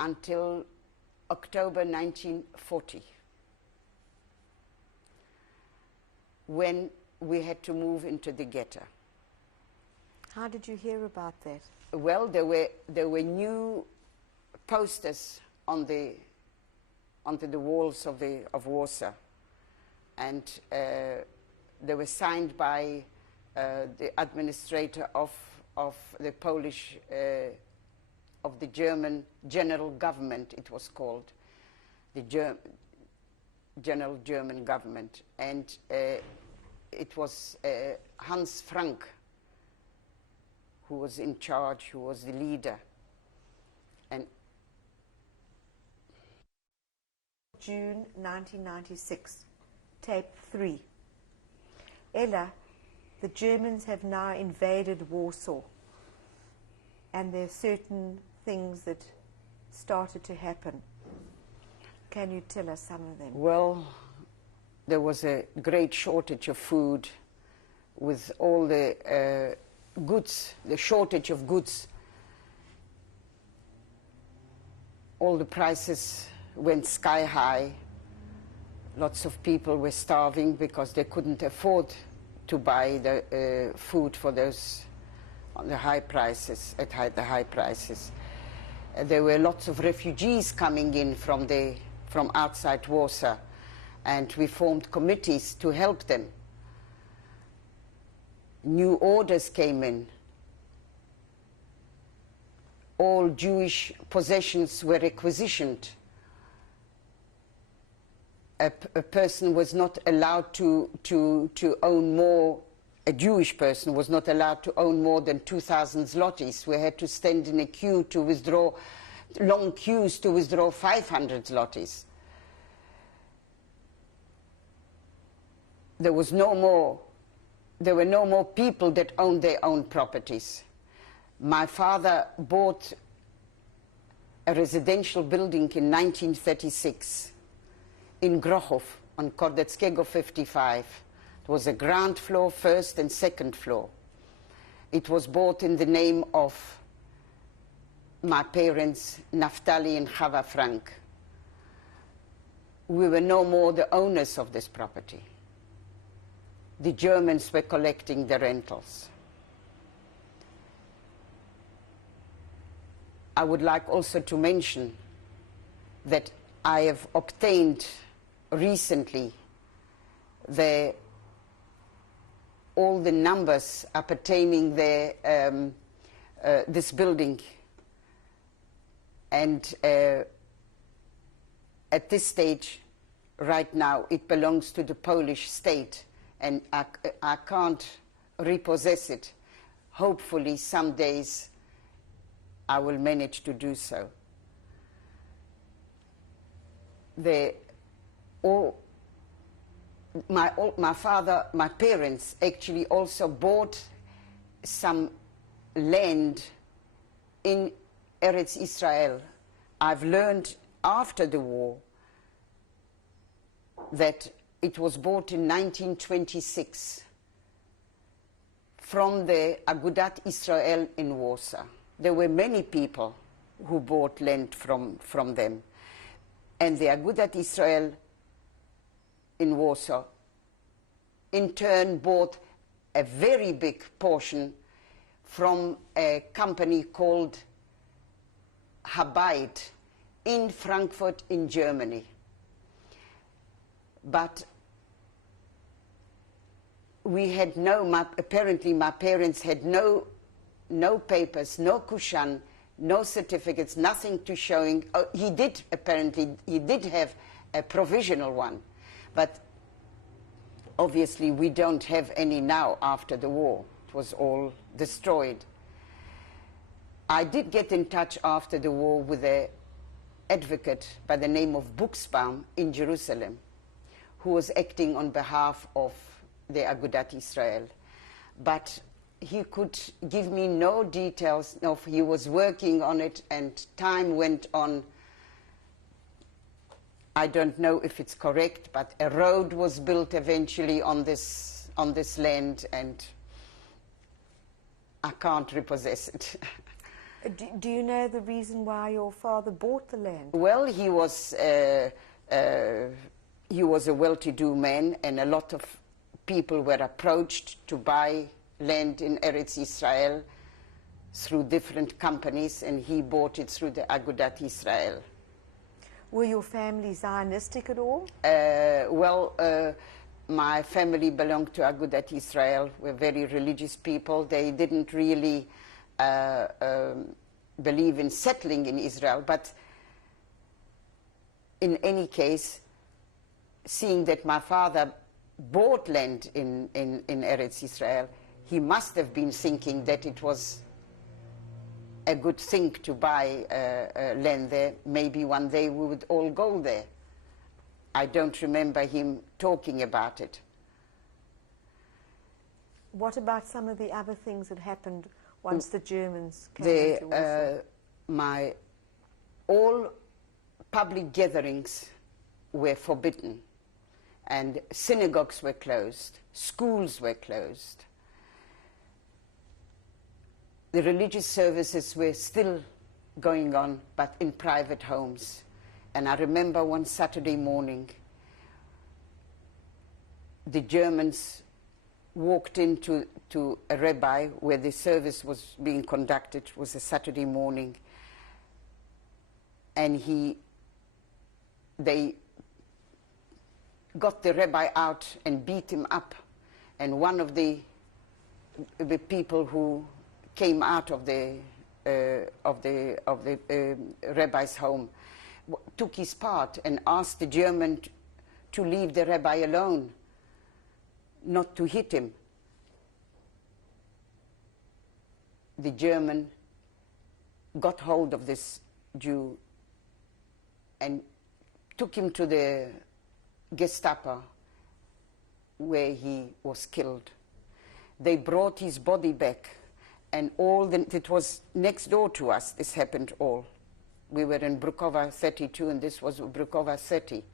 until October 1940, when we had to move into the ghetto. How did you hear about that? Well, there were new posters onto the walls of Warsaw, and they were signed by the administrator of the Polish of the German general government. It was called the general German government, and it was Hans Frank who was in charge, who was the leader. And June 1996, tape 3. Ella, the Germans have now invaded Warsaw, and there are certain things that started to happen. Can you tell us some of them? Well, there was a great shortage of food with all the goods, the shortage of goods. All the prices went sky high. Lots of people were starving because they couldn't afford to buy the food for those on the high prices, the high prices. There were lots of refugees coming in from outside Warsaw, and we formed committees to help them. New orders came in. All Jewish possessions were requisitioned. A person was not allowed to own more, a Jewish person was not allowed to own more than 2,000 zlotys. We had to stand in a queue to withdraw, long queues to withdraw 500 zlotys. There were no more people that owned their own properties. My father bought a residential building in 1936 in Grochów on Kordeckiego 55. It was a ground floor, first and second floor. It was bought in the name of my parents, Naftali and Chava Frank. We were no more the owners of this property. The Germans were collecting the rentals. I would like also to mention that I have obtained recently all the numbers appertaining this building, and at this stage, right now, it belongs to the Polish state, and I can't repossess it. Hopefully, some days I will manage to do so. My parents actually also bought some land in Eretz Israel. I've learned after the war that it was bought in 1926 from the Agudat Israel in Warsaw. There were many people who bought land from them. And the Agudat Israel in Warsaw, in turn, bought a very big portion from a company called Habayit in Frankfurt in Germany. But we had apparently my parents had no papers, no kushan, no certificates, nothing to showing. He did have a provisional one, but obviously we don't have any now after the war. It was all destroyed. I did get in touch after the war with an advocate by the name of Buxbaum in Jerusalem, who was acting on behalf of the Agudat Israel. But he could give me no details of he was working on it, and time went on. I don't know if it's correct, but a road was built eventually on this land, and I can't repossess it. Do you know the reason why your father bought the land? Well, he was a well-to-do man, and a lot of people were approached to buy land in Eretz Israel through different companies, and he bought it through the Agudat Israel. Were your family Zionistic at all? My family belonged to Agudat Israel. We're very religious people. They didn't really believe in settling in Israel, but in any case, seeing that my father bought land in Eretz Israel, he must have been thinking that it was a good thing to buy land there. Maybe one day we would all go there. I don't remember him talking about it. What about some of the other things that happened once the Germans came into Warsaw? All public gatherings were forbidden, and synagogues were closed, schools were closed. The religious services were still going on, but in private homes. And I remember one Saturday morning, the Germans walked into a rabbi where the service was being conducted. It was a Saturday morning. And they got the rabbi out and beat him up. And one of the people who came out of the rabbi's home took his part and asked the German to leave the rabbi alone, not to hit him. The German got hold of this Jew and took him to the Gestapo, where he was killed. They brought his body back, and it was next door to us. This happened all. We were in Brukova 32, and this was Brukova 30.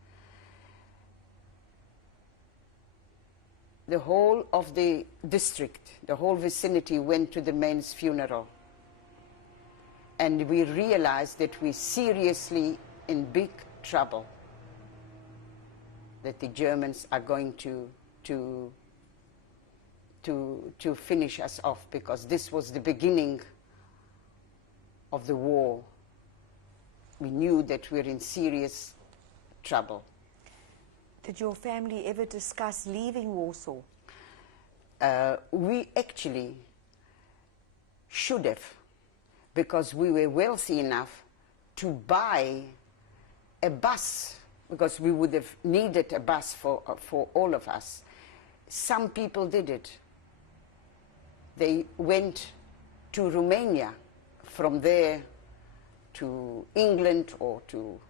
The whole of the district, the whole vicinity went to the man's funeral. And we realized that we're seriously in big trouble, that the Germans are going to finish us off, because this was the beginning of the war we knew that we were in serious trouble. Did your family ever discuss leaving Warsaw? We actually should have, because we were wealthy enough to buy a bus, because we would have needed a bus for all of us. Some people did it. They went to Romania, from there to England, or to,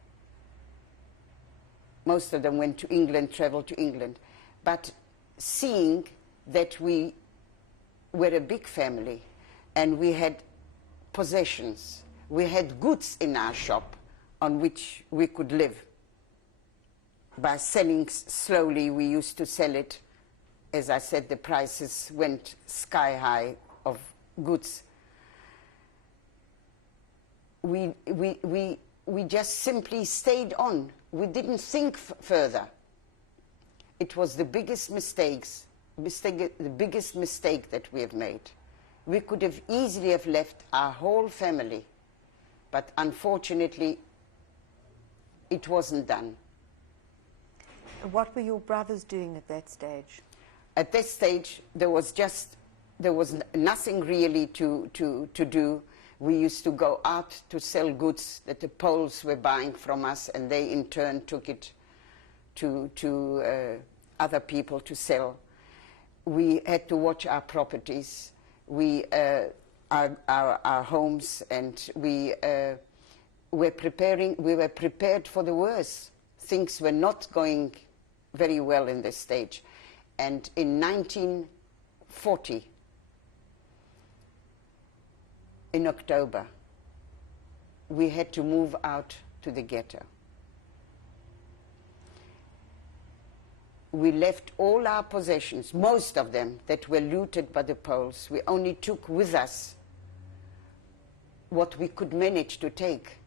most of them went to England, traveled to England. But seeing that we were a big family and we had possessions, we had goods in our shop on which we could live. By selling slowly, we used to sell it. As I said, the prices went sky high of goods. We just simply stayed on. We didn't think further. It was the biggest the biggest mistake that we have made. We could have easily have left our whole family, but unfortunately, it wasn't done. What were your brothers doing at that stage? At this stage, there was nothing really to do. We used to go out to sell goods that the Poles were buying from us, and they in turn took it to other people to sell. We had to watch our properties, our homes, and we were prepared for the worst. Things were not going very well in this stage. And in 1940, in October, we had to move out to the ghetto. We left all our possessions, most of them that were looted by the Poles. We only took with us what we could manage to take.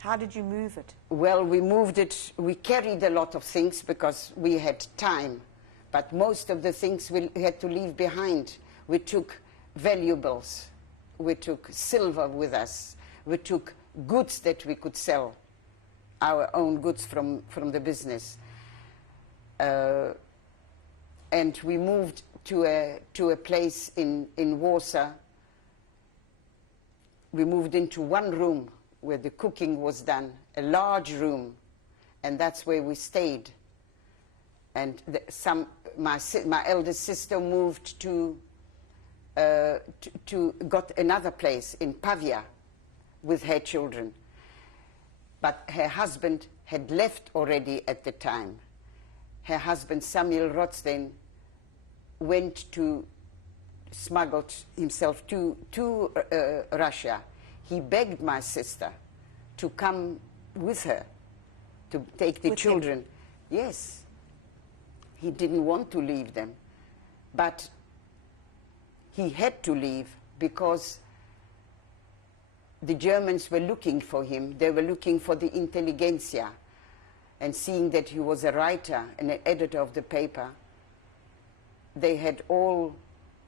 How did you move it? Well, we moved it, we carried a lot of things because we had time, but most of the things we had to leave behind. We took valuables, we took silver with us, we took goods that we could sell, our own goods from the business. And we moved to a place in Warsaw. We moved into one room where the cooking was done, a large room, and that's where we stayed. And my eldest sister moved got another place in Pavia with her children. But her husband had left already at the time. Her husband, Samuel Rothstein, went to smuggled himself to Russia. He begged my sister to come with her, to take the children. Him? Yes. He didn't want to leave them. But he had to leave because the Germans were looking for him. They were looking for the intelligentsia. And seeing that he was a writer and an editor of the paper, they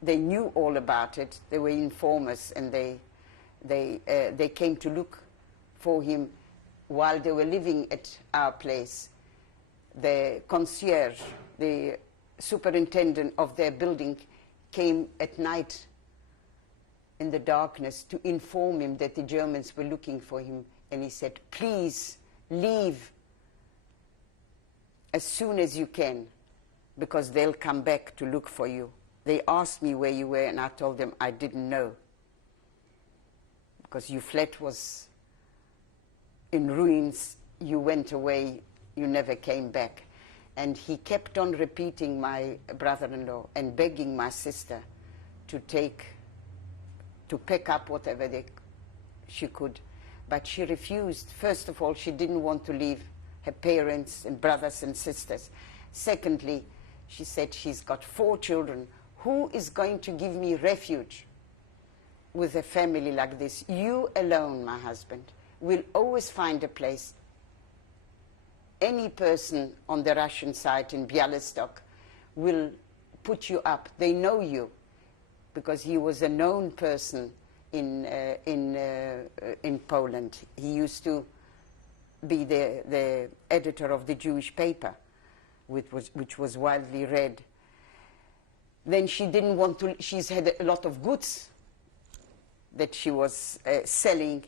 knew all about it. They were informers, and they came to look for him while they were living at our place. The concierge, the superintendent of their building, came at night in the darkness to inform him that the Germans were looking for him. And he said, please leave as soon as you can, because they'll come back to look for you. They asked me where you were, and I told them I didn't know, because your flat was in ruins, you went away, you never came back. And he kept on repeating, my brother-in-law, and begging my sister to pick up whatever she could. But she refused. First of all, she didn't want to leave her parents and brothers and sisters. Secondly, she said she's got 4 children. Who is going to give me refuge with a family like this? You alone, my husband, will always find a place. Any person on the Russian side in Bialystok will put you up. They know you, because he was a known person in Poland. He used to be the editor of the Jewish paper, which was widely read. Then she didn't want to, she's had a lot of goods that she was selling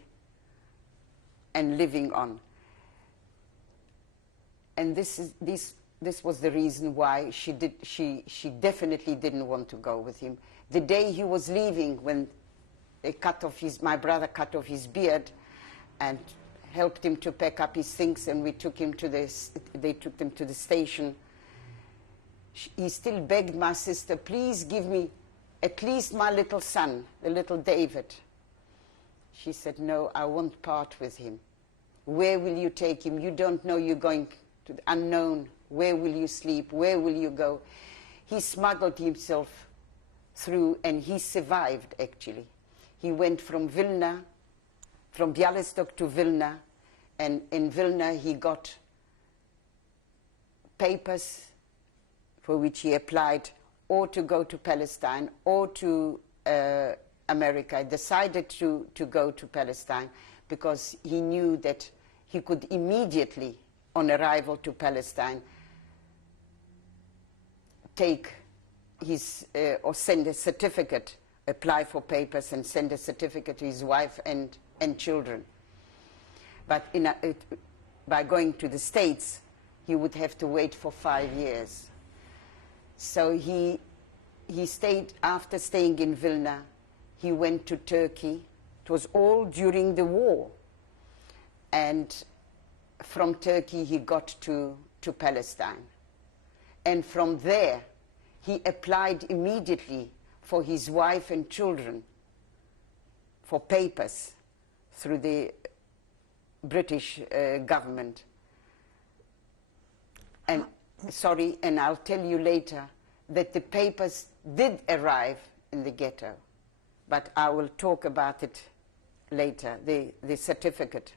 and living on. And this was the reason why she definitely didn't want to go with him. The day he was leaving, when they my brother cut off his beard and helped him to pack up his things, and they took him to the station, he still begged my sister, please give me at least my little son, the little David. She said, no, I won't part with him. Where will you take him? You don't know, you're going to the unknown. Where will you sleep? Where will you go? He smuggled himself through, and he survived, actually. He went from Vilna, from Bialystok to Vilna, and in Vilna he got papers for which he applied, or to go to Palestine, or to America. I decided to go to Palestine because he knew that he could immediately, on arrival to Palestine, take his, or send a certificate, apply for papers and send a certificate to his wife and children. But by going to the States, he would have to wait for 5 years. So he stayed, after staying in Vilna, he went to Turkey. It was all during the war. And from Turkey he got to Palestine. And from there he applied immediately for his wife and children for papers through the British government. And sorry, and I'll tell you later that the papers did arrive in the ghetto, but I will talk about it later, the certificate.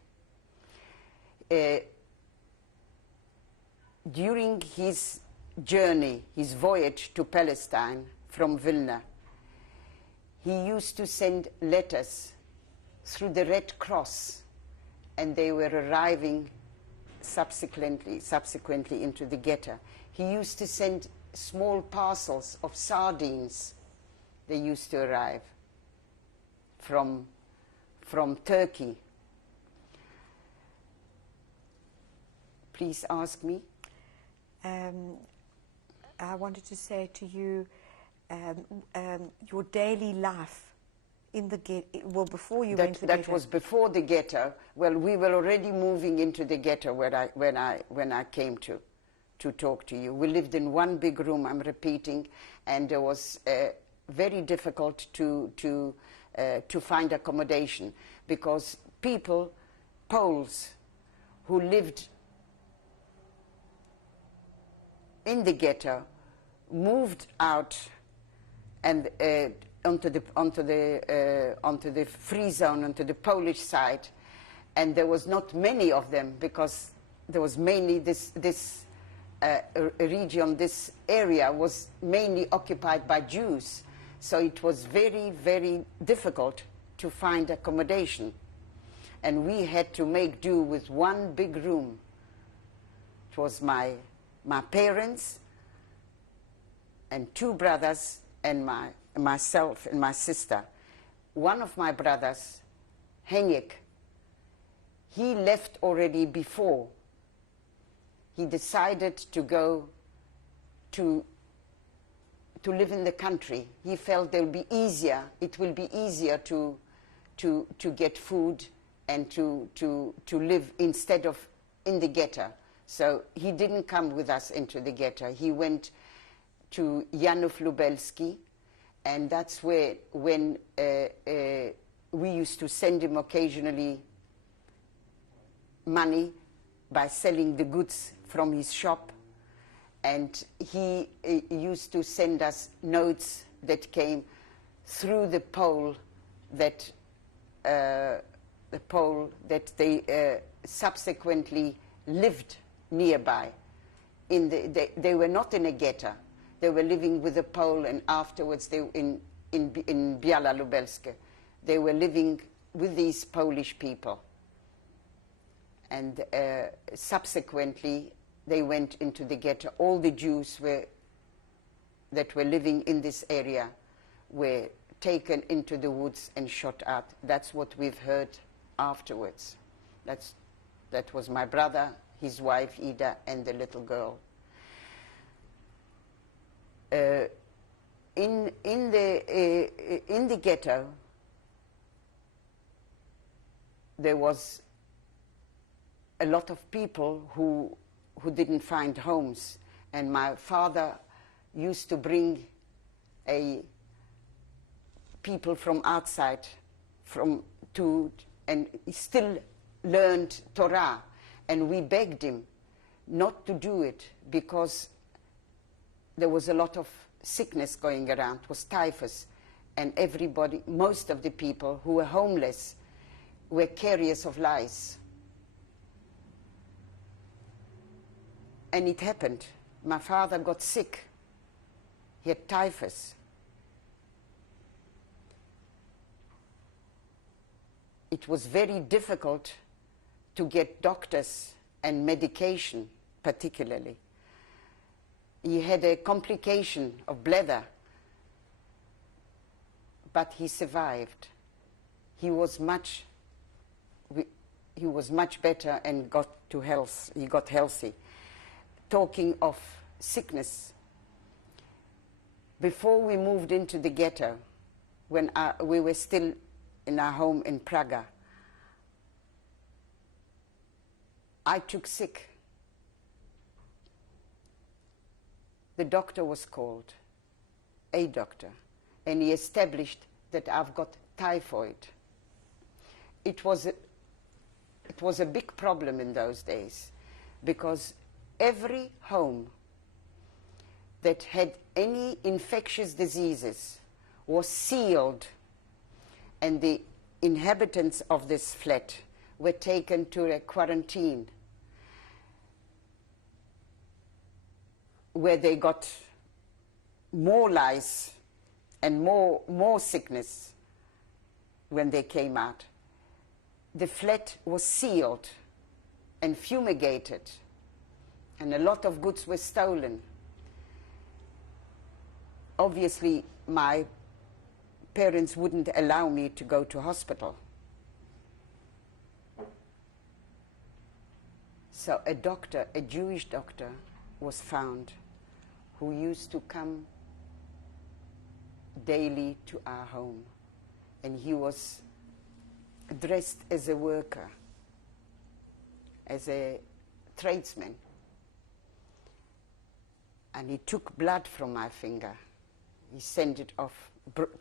During his journey, his voyage to Palestine from Vilna, he used to send letters through the Red Cross, and they were arriving subsequently into the ghetto. He used to send small parcels of sardines. They used to arrive from Turkey. Please ask me. I wanted to say to you, your daily life in the ghetto, well, before you went to the ghetto. That was before the ghetto. Well, we were already moving into the ghetto when I came to talk to you. We lived in one big room, I'm repeating, and it was very difficult to find accommodation, because people, Poles, who lived in the ghetto, moved out and onto the free zone, onto the Polish side, and there was not many of them, because there was mainly this region, this area was mainly occupied by Jews, so it was very, very difficult to find accommodation, and we had to make do with one big room. It was my parents and two brothers and myself and my sister. One of my brothers, Henrik, he left already before. He decided to go to live in the country. He felt it will be easier to get food and to live instead of in the ghetto. So he didn't come with us into the ghetto. He went to Janów Lubelski, and that's where, when we used to send him occasionally money by selling the goods from his shop, and he used to send us notes that came through the Pole that they subsequently lived nearby. They were not in a ghetto. They were living with a Pole, and afterwards they in Biała Lubelskie, they were living with these Polish people. And subsequently, they went into the ghetto. All the Jews that were living in this area were taken into the woods and shot at. That's what we've heard afterwards. That was my brother, his wife Ida, and the little girl. In the ghetto, there was a lot of people who didn't find homes, and my father used to bring people from outside and he still learned Torah, and we begged him not to do it because there was a lot of sickness going around. It was typhus, and everybody, most of the people who were homeless were carriers of lice. And it happened. My father got sick. He had typhus. It was very difficult to get doctors and medication, particularly. He had a complication of bladder, but he survived. He was much better and got to health. He got healthy. Talking of sickness, before we moved into the ghetto, when we were still in our home in Praga, I took sick. The doctor was called, a doctor, and he established that I've got typhoid. It was a big problem in those days, because every home that had any infectious diseases was sealed, and the inhabitants of this flat were taken to a quarantine where they got more lice and more sickness when they came out. The flat was sealed and fumigated, and a lot of goods were stolen. Obviously, my parents wouldn't allow me to go to hospital. So a doctor, a Jewish doctor, was found who used to come daily to our home. And he was dressed as a worker, as a tradesman. And he took blood from my finger. He sent it off,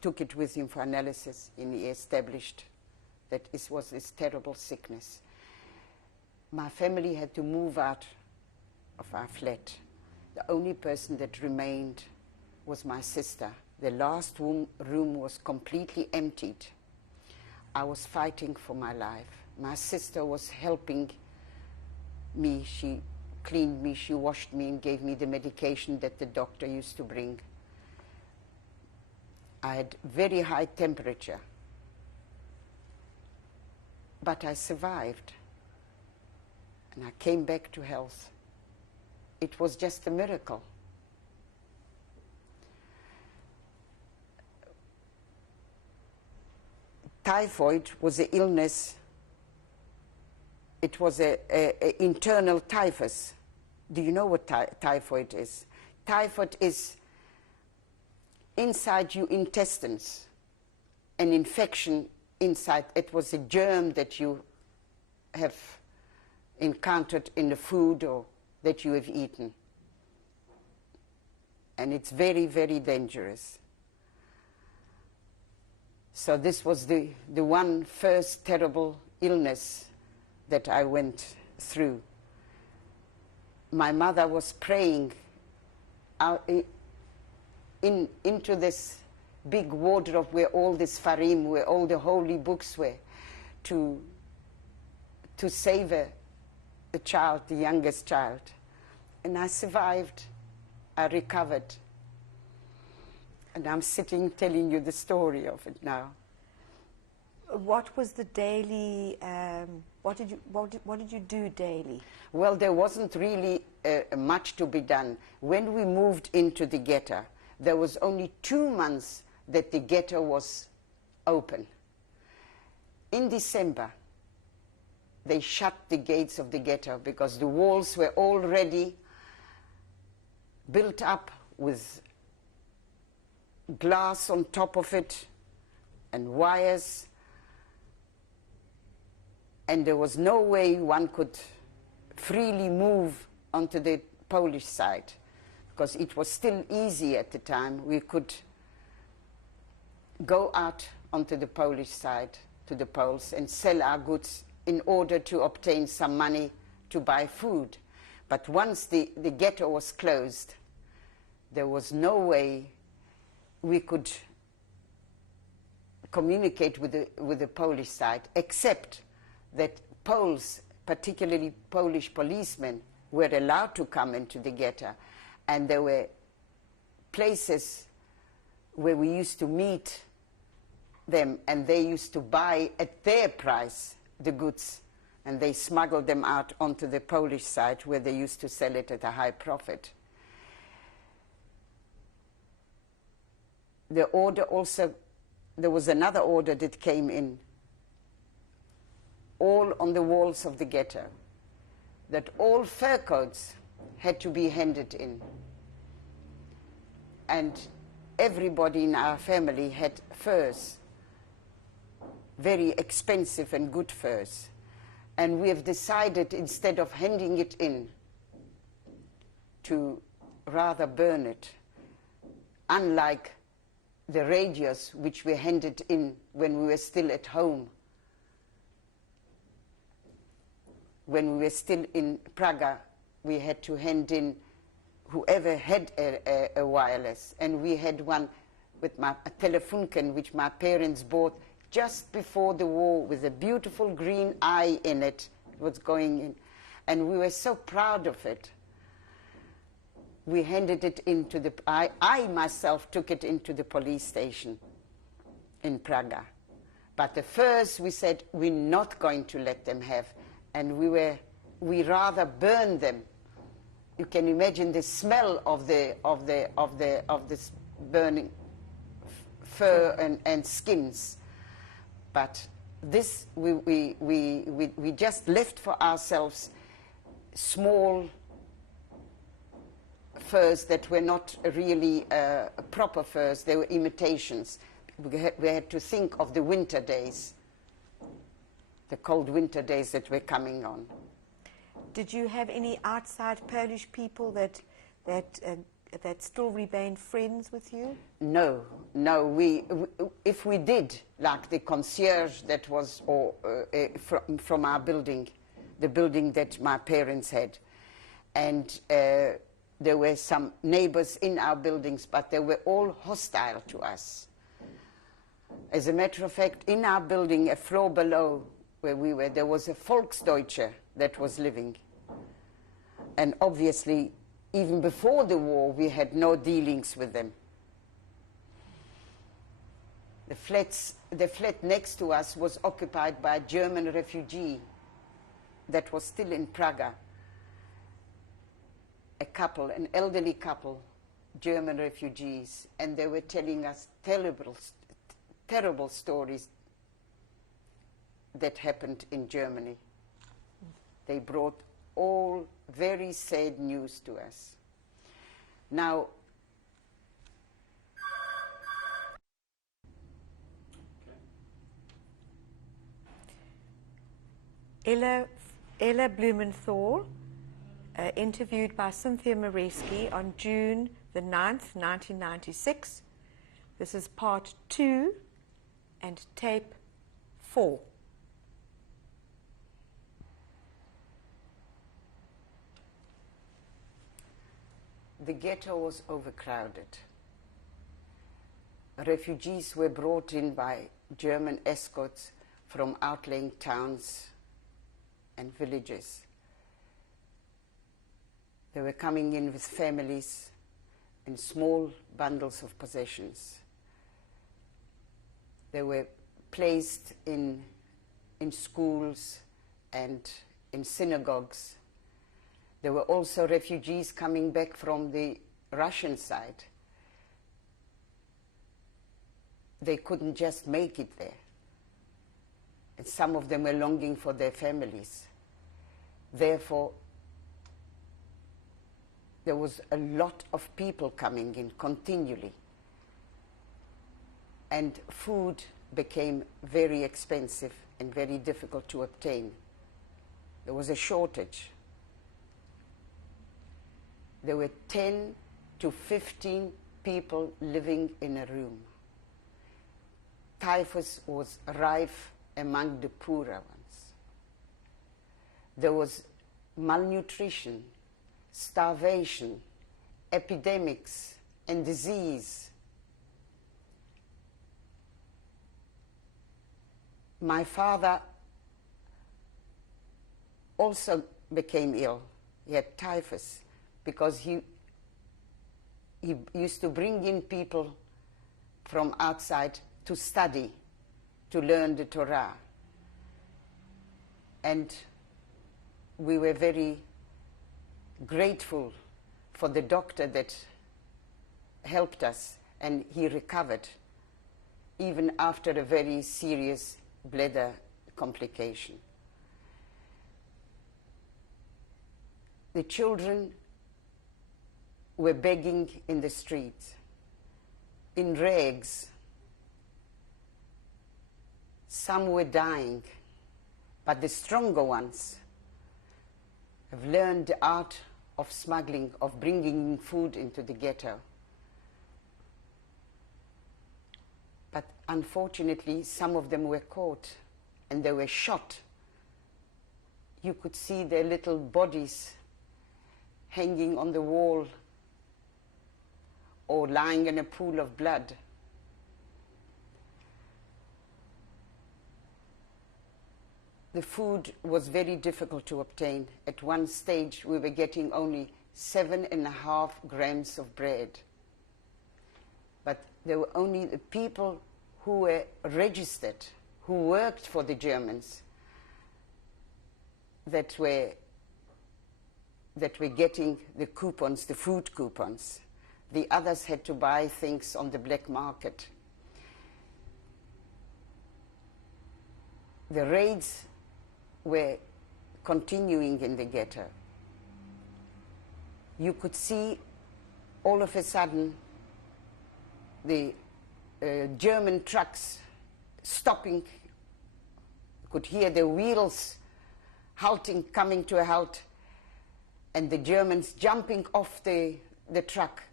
took it with him for analysis, and he established that it was this terrible sickness. My family had to move out of our flat. The only person that remained was my sister. The last room was completely emptied. I was fighting for my life. My sister was helping me. She cleaned me, she washed me, and gave me the medication that the doctor used to bring. I had very high temperature, but I survived, and I came back to health. It was just a miracle. Typhoid was an illness. It was an internal typhus. Do you know what typhoid is? Typhoid is inside your intestines, an infection inside. It was a germ that you have encountered in the food or that you have eaten. And it's very, very dangerous. So this was the one first terrible illness that I went through. My mother was praying out into this big wardrobe where all this farim, where all the holy books were, to save the child, the youngest child. And I survived. I recovered. And I'm sitting telling you the story of it now. what was the daily? What did you do daily? Well, there wasn't really much to be done. When we moved into the ghetto, there was only 2 months that the ghetto was open. In December, they shut the gates of the ghetto because the walls were already built up with glass on top of it and wires, and there was no way one could freely move onto the Polish side because it was still easy at the time. We could go out onto the Polish side to the Poles and sell our goods in order to obtain some money to buy food. But once the ghetto was closed, there was no way we could communicate with the Polish side, except that Poles, particularly Polish policemen, were allowed to come into the ghetto, and there were places where we used to meet them, and they used to buy at their price the goods, and they smuggled them out onto the Polish side where they used to sell it at a high profit. The order also, there was another order that came in, all on the walls of the ghetto, that all fur coats had to be handed in. And everybody in our family had furs, very expensive and good furs. And we have decided, instead of handing it in, to rather burn it, unlike the radios which we handed in when we were still at home. When we were still in Praga, we had to hand in whoever had a wireless. And we had one with a Telefunken, which my parents bought just before the war, with a beautiful green eye in it. It was going in. And we were so proud of it. We handed it into the... I myself took it into the police station in Praga. But the first we said, we're not going to let them have. And we rather burned them. You can imagine the smell of this burning fur and skins. But this, we just left for ourselves small furs that were not really proper furs. They were imitations. We had to think of the winter days, the cold winter days that were coming on. Did you have any outside Polish people that still remained friends with you? No. If we did, like the concierge that was from our building, the building that my parents had, and there were some neighbors in our buildings, but they were all hostile to us. As a matter of fact, in our building, a floor below where we were, there was a Volksdeutsche that was living. And obviously, even before the war, we had no dealings with them. The flat next to us was occupied by a German refugee that was still in Praga. A couple, an elderly couple, German refugees, and they were telling us terrible stories that happened in Germany. They brought all very sad news to us. Now, Ella Blumenthal, interviewed by Cynthia Moreski on June the 9th, 1996. This is part 2 and tape 4. the ghetto was overcrowded. Refugees were brought in by German escorts from outlying towns and villages. They were coming in with families and small bundles of possessions. There were placed in schools and in synagogues. There were also refugees coming back from the Russian side. They couldn't just make it there. And some of them were longing for their families. Therefore, there was a lot of people coming in continually. And food became very expensive and very difficult to obtain. There was a shortage. There were 10 to 15 people living in a room. Typhus was rife among the poorer ones. There was malnutrition, starvation, epidemics, and disease. My father also became ill. He had typhus because he used to bring in people from outside to study, to learn the Torah. And we were very grateful for the doctor that helped us, and he recovered even after a very serious bladder complication. The children were begging in the streets, in rags. Some were dying, but the stronger ones have learned the art of smuggling, of bringing food into the ghetto. But unfortunately, some of them were caught and they were shot. You could see their little bodies hanging on the wall or lying in a pool of blood. The food was very difficult to obtain. At one stage, we were getting only 7.5 grams of bread. But there were only the people who were registered, who worked for the Germans, that were getting the coupons, the food coupons. The others had to buy things on the black market. The raids were continuing in the ghetto. You could see all of a sudden the German trucks stopping. You could hear the wheels halting, coming to a halt, and the Germans jumping off the truck.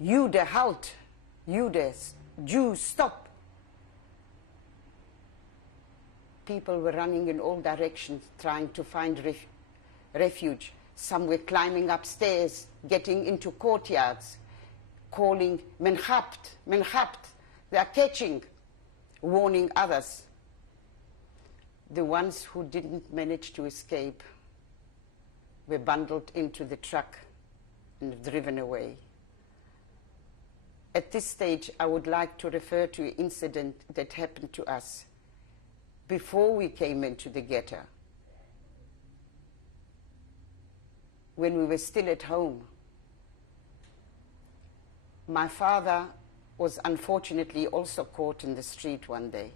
Jude, halt! Judas, Jews, stop! People were running in all directions, trying to find refuge. Some were climbing upstairs, getting into courtyards, calling, "Men habt, men habt," they are catching, warning others. The ones who didn't manage to escape were bundled into the truck and driven away. At this stage, I would like to refer to an incident that happened to us before we came into the ghetto, when we were still at home. My father was unfortunately also caught in the street one day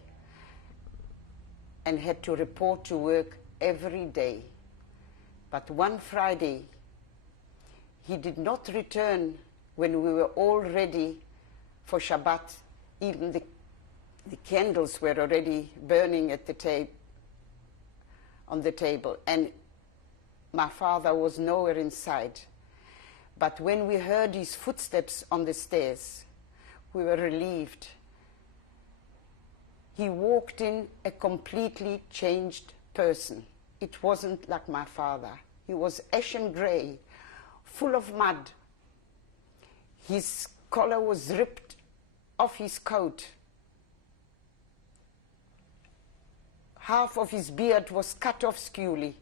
and had to report to work every day. But one Friday, he did not return when we were all ready for Shabbat. Even the candles were already burning at the on the table, and my father was nowhere in sight. But when we heard his footsteps on the stairs, we were relieved. He walked in a completely changed person. It wasn't like my father. He was ashen gray, full of mud. His collar was ripped off his coat. Half of his beard was cut off skewly.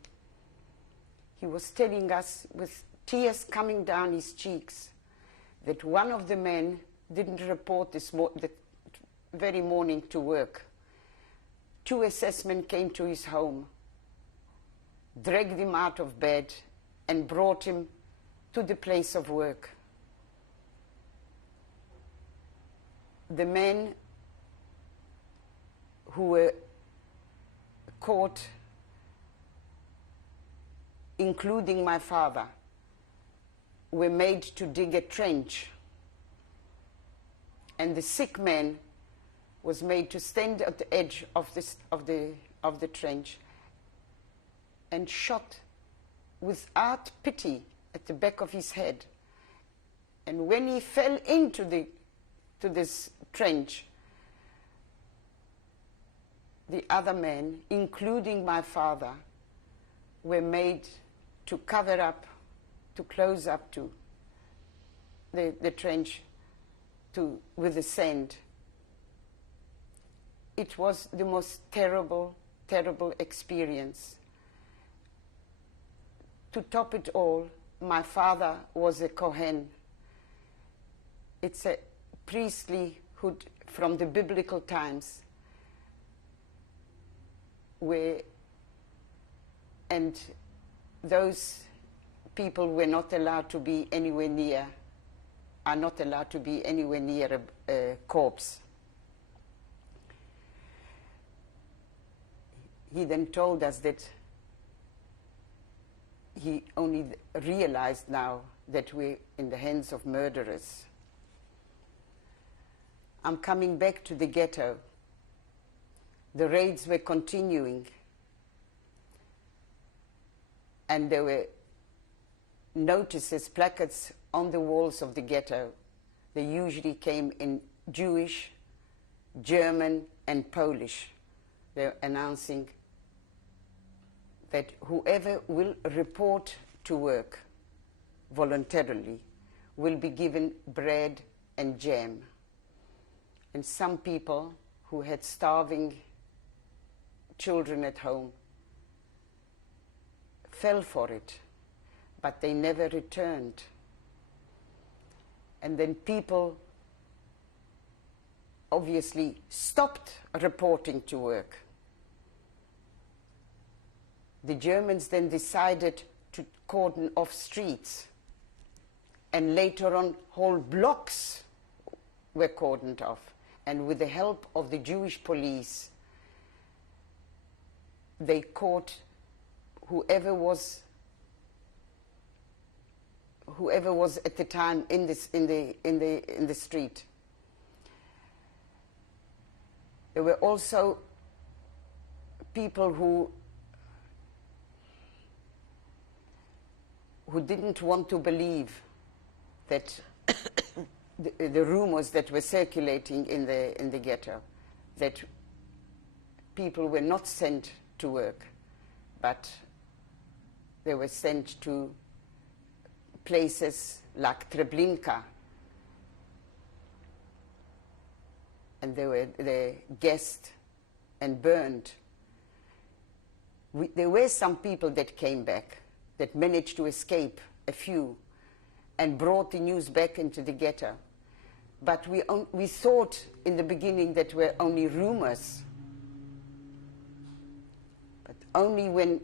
He was telling us, with tears coming down his cheeks, that one of the men didn't report very morning to work, 2 assessmen came to his home, dragged him out of bed, and brought him to the place of work. The men who were caught, including my father, were made to dig a trench, and the sick man was made to stand at the edge of the trench and shot without pity at the back of his head. And when he fell into this trench, the other men, including my father, were made to cover up, to close up to the trench with the sand. It was the most terrible, terrible experience. To top it all, my father was a Kohen. It's a priestlyhood from the biblical times, and those people were not allowed to be anywhere near, are not allowed to be anywhere near a corpse. He then told us that he only realized now that we're in the hands of murderers. I'm coming back to the ghetto. The raids were continuing, and there were notices, placards on the walls of the ghetto. They usually came in Jewish, German, and Polish. They're announcing that whoever will report to work voluntarily will be given bread and jam. And some people who had starving children at home fell for it, but they never returned. And then people obviously stopped reporting to work. The Germans then decided to cordon off streets, and later on whole blocks were cordoned off. And with the help of the Jewish police, they caught whoever was at the time in the street. There were also people who didn't want to believe that the rumors that were circulating in the ghetto, that people were not sent to work, but they were sent to places like Treblinka, and they were gassed and burned. There were some people that came back, that managed to escape, a few, and brought the news back into the ghetto. But we thought in the beginning that were only rumors. But only when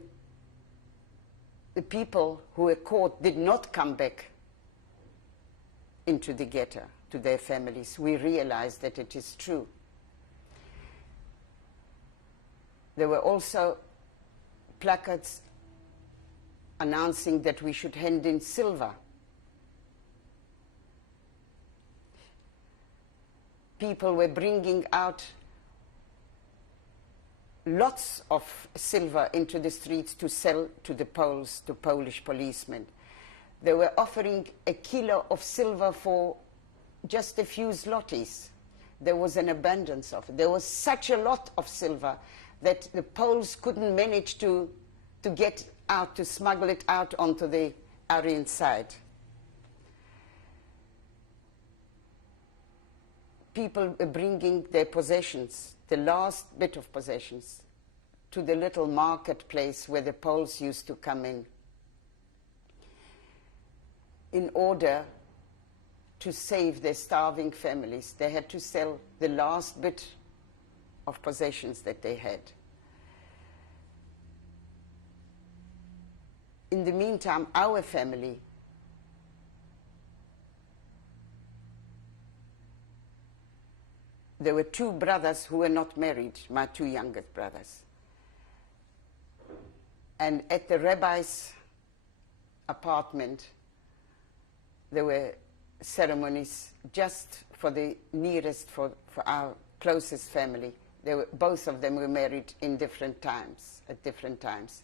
the people who were caught did not come back into the ghetto to their families, we realized that it is true. There were also placards announcing that we should hand in silver. People were bringing out lots of silver into the streets to sell to the Poles, to Polish policemen. They were offering a kilo of silver for just a few zlotys. There was an abundance of it. There was such a lot of silver that the Poles couldn't manage to get out, to smuggle it out onto the Aryan side. People were bringing their possessions, the last bit of possessions, to the little marketplace where the Poles used to come in order to save their starving families, they had to sell the last bit of possessions that they had. In the meantime, our family there were two brothers who were not married, my two youngest brothers. And at the rabbi's apartment, there were ceremonies just for the nearest, for our closest family. Both of them were married in different times, at different times.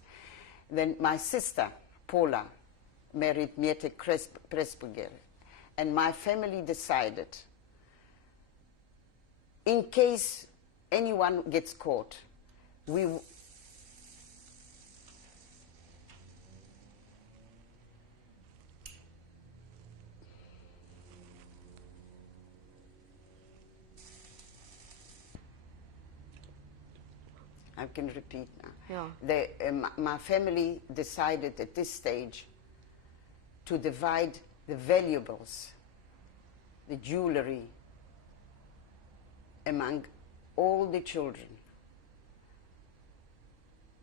Then my sister, Paula, married Mietek Presburger. And my family decided, in case anyone gets caught, I can repeat now. Yeah. My family decided at this stage to divide the valuables, the jewelry, among all the children.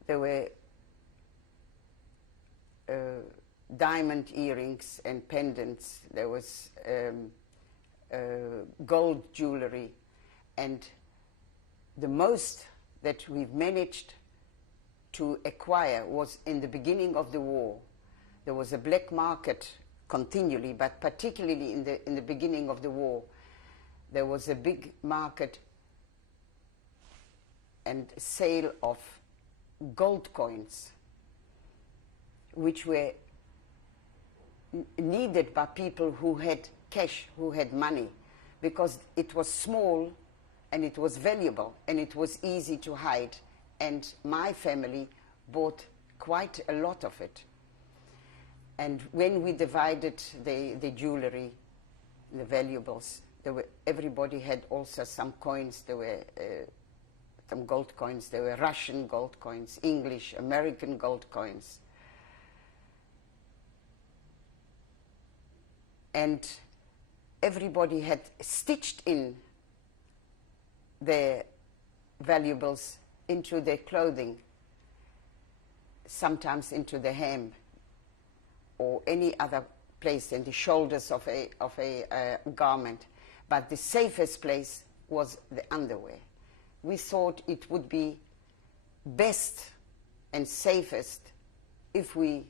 There were diamond earrings and pendants. There was gold jewelry. And the most that we've managed to acquire was in the beginning of the war. There was a black market continually, but particularly in the beginning of the war, there was a big market and sale of gold coins, which were needed by people who had cash, who had money, because it was small and it was valuable and it was easy to hide. And my family bought quite a lot of it. And when we divided the jewelry, the valuables, everybody had also some coins. There were some gold coins. There were Russian gold coins, English, American gold coins. And everybody had stitched in their valuables into their clothing, sometimes into the hem or any other place in the shoulders of a garment. But the safest place was the underwear. We thought it would be best and safest if we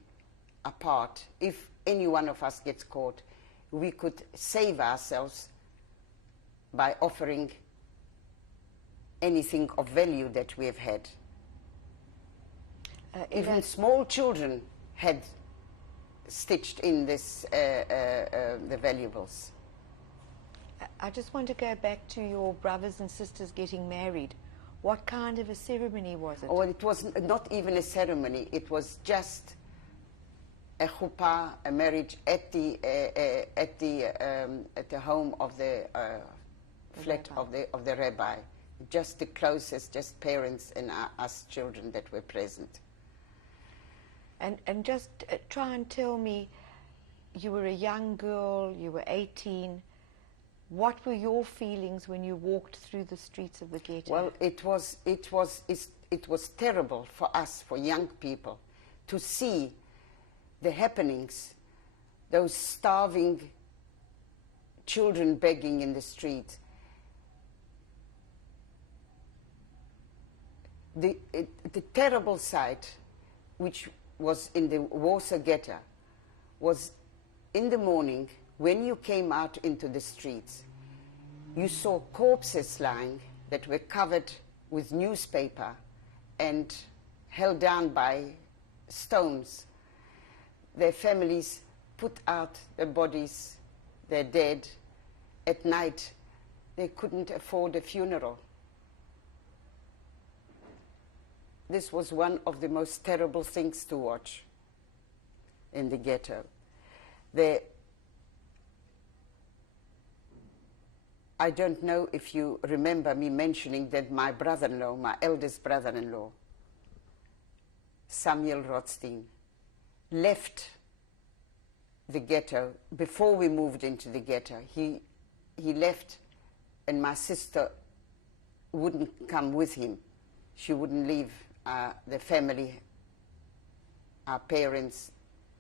apart, if any one of us gets caught, we could save ourselves by offering anything of value that we have had. Even small children had stitched in this, the valuables. I just want to go back to your brothers and sisters getting married. What kind of a ceremony was it? Oh, it was not even a ceremony. It was just a chuppah, a marriage at the home of the flat of the rabbi. Just the closest, just parents and us children that were present. And just try and tell me, you were a young girl, you were 18. What were your feelings when you walked through the streets of the ghetto? Well, it was terrible for us, for young people, to see the happenings, those starving children begging in the street. The terrible sight, which was in the Warsaw Ghetto, was in the morning when you came out into the streets. You saw corpses lying that were covered with newspaper and held down by stones. Their families put out their bodies, their dead. At night, they couldn't afford a funeral. This was one of the most terrible things to watch in the ghetto. I don't know if you remember me mentioning that my brother-in-law, my eldest brother-in-law, Samuel Rothstein, left the ghetto, before we moved into the ghetto, he left, and my sister wouldn't come with him. She wouldn't leave the family, our parents,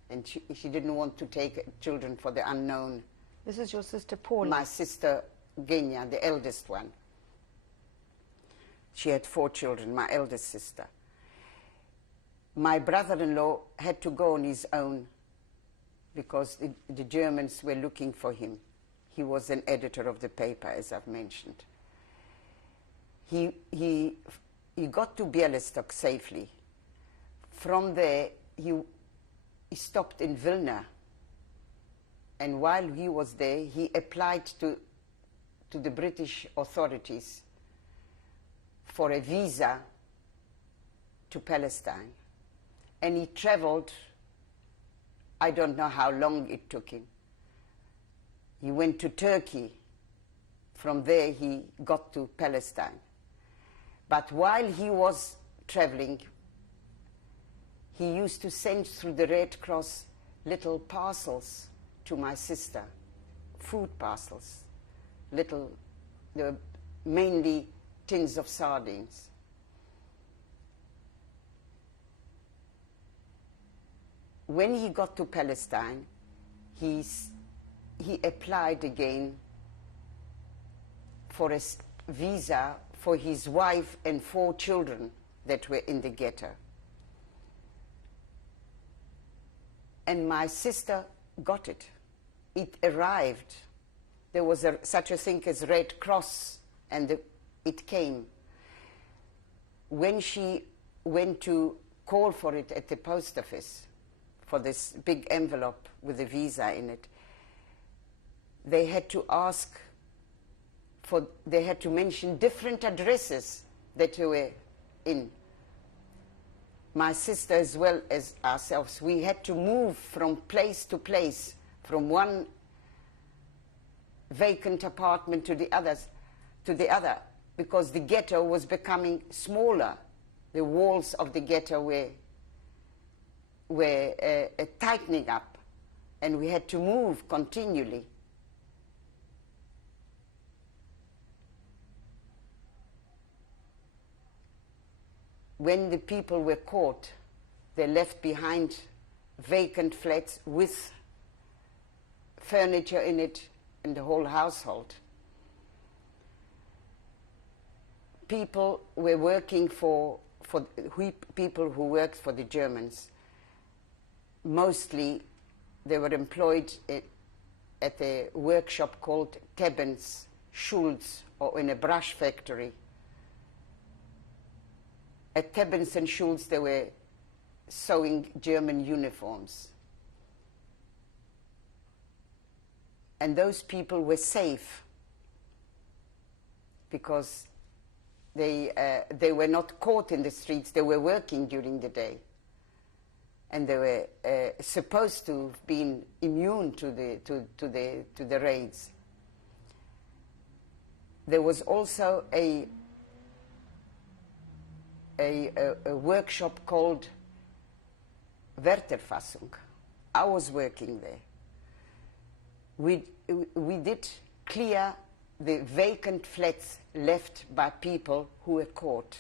and she didn't want to take children for the unknown. This is your sister Paula. My sister Genya, the eldest one. She had 4 children, my eldest sister. My brother-in-law had to go on his own because the Germans were looking for him. He was an editor of the paper, as I've mentioned. He got to Bialystok safely. From there, he stopped in Vilna. And while he was there, he applied to the British authorities for a visa to Palestine. And he traveled, I don't know how long it took him. He went to Turkey. From there, he got to Palestine. But while he was traveling, he used to send through the Red Cross little parcels to my sister, food parcels, mainly tins of sardines. When he got to Palestine, he applied again for a visa for his wife and 4 children that were in the ghetto. And my sister got it. It arrived. There was such a thing as Red Cross, and it came. When she went to call for it at the post office, for this big envelope with a visa in it, they had to ask they had to mention different addresses that they were in. My sister as well as ourselves, we had to move from place to place, from one vacant apartment to the other, because the ghetto was becoming smaller. The walls of the ghetto were tightening up, and we had to move continually. When the people were caught, they left behind vacant flats with furniture in it and the whole household. People were working people who worked for the Germans. Mostly they were employed at a workshop called Tebbens Schulz, or in a brush factory. At Tebbens and Schulz, they were sewing German uniforms. And those people were safe because they were not caught in the streets. They were working during the day. And they were supposed to have been immune to the raids. There was also a workshop called Wärterfassung. I was working there. We did clear the vacant flats left by people who were caught.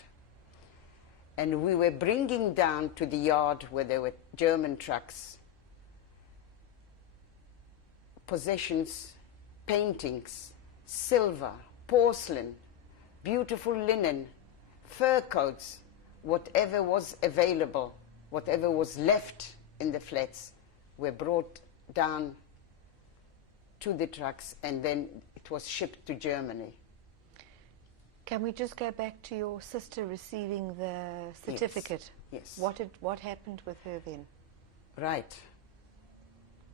And we were bringing down to the yard where there were German trucks possessions, paintings, silver, porcelain, beautiful linen, fur coats, whatever was available, whatever was left in the flats, were brought down to the trucks, and then it was shipped to Germany. Can we just go back to your sister receiving the certificate? Yes. What happened with her then? Right.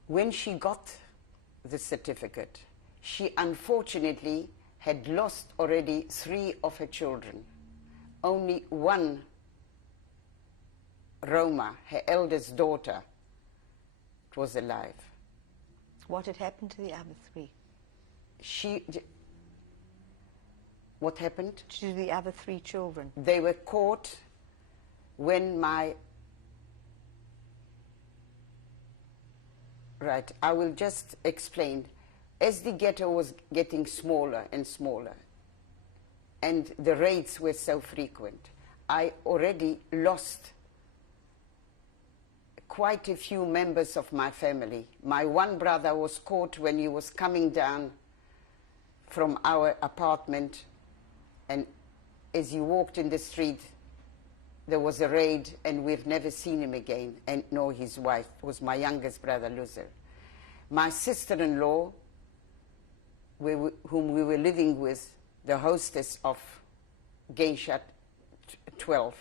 When she got the certificate, she unfortunately had lost already 3 of her children. Only one, Roma, her eldest daughter, was alive. What had happened to the other 3? What happened? To the other 3 children? They were caught when my Right, I will just explain. As the ghetto was getting smaller and smaller, and the raids were so frequent, I already lost quite a few members of my family. My one brother was caught when he was coming down from our apartment, and as he walked in the street, there was a raid, and we've never seen him again, and nor his wife. It was my youngest brother, Luzer. My sister-in-law, whom we were living with, the hostess of Geisha 12,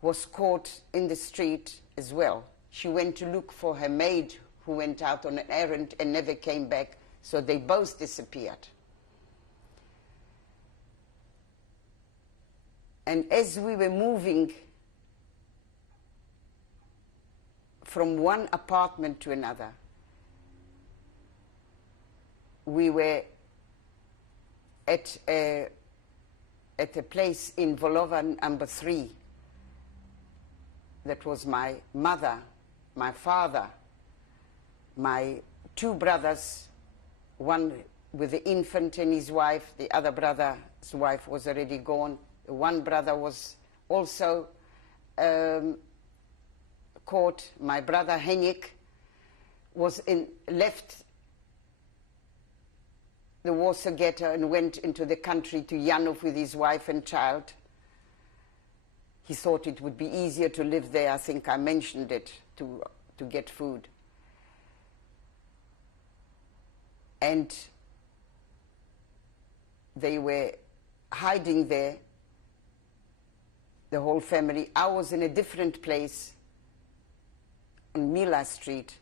was caught in the street as well. She went to look for her maid, who went out on an errand and never came back, so they both disappeared. And as we were moving from one apartment to another, we were at a place in Volova number 3. That was my mother, my father, my 2 brothers, one with the infant and his wife, the other brother's wife was already gone. One brother was also caught. My brother Henrik was left the Warsaw Ghetto and went into the country to Janów with his wife and child. He thought it would be easier to live there. I think I mentioned it, to get food. And they were hiding there, the whole family. I was in a different place on Mila Street,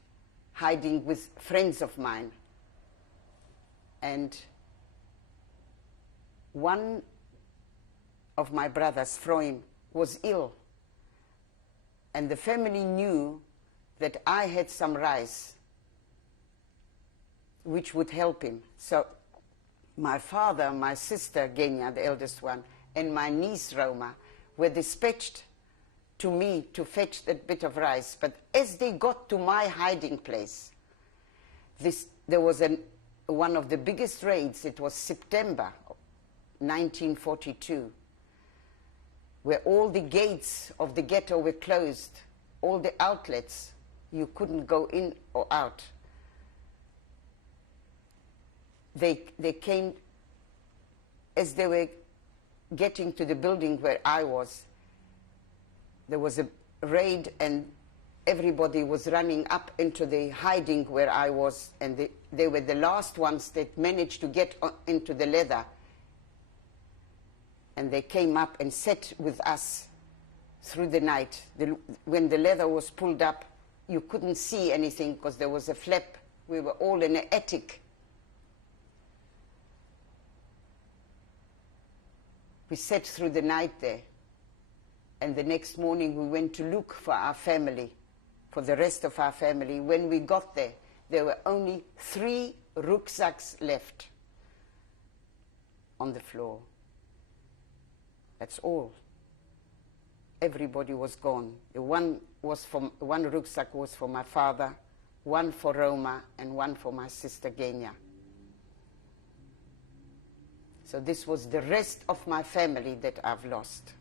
hiding with friends of mine. And one of my brothers, Freund, was ill. And the family knew that I had some rice which would help him. So my father, my sister, Genia, the eldest one, and my niece, Roma, were dispatched to me to fetch that bit of rice. But as they got to my hiding place, there was one of the biggest raids. It was September 1942, where all the gates of the ghetto were closed, all the outlets. You couldn't go in or out. They came, as they were getting to the building where I was, there was a raid and everybody was running up into the hiding where I was, and they were the last ones that managed to get into the leather. And they came up and sat with us through the night. When the leather was pulled up, you couldn't see anything because there was a flap. We were all in an attic. We sat through the night there. And the next morning we went to look for our family, for the rest of our family. When we got there were only 3 rucksacks left on the floor. That's all. Everybody was gone. One rucksack was for my father, one for Roma, and one for my sister Genia. So this was the rest of my family that I've lost.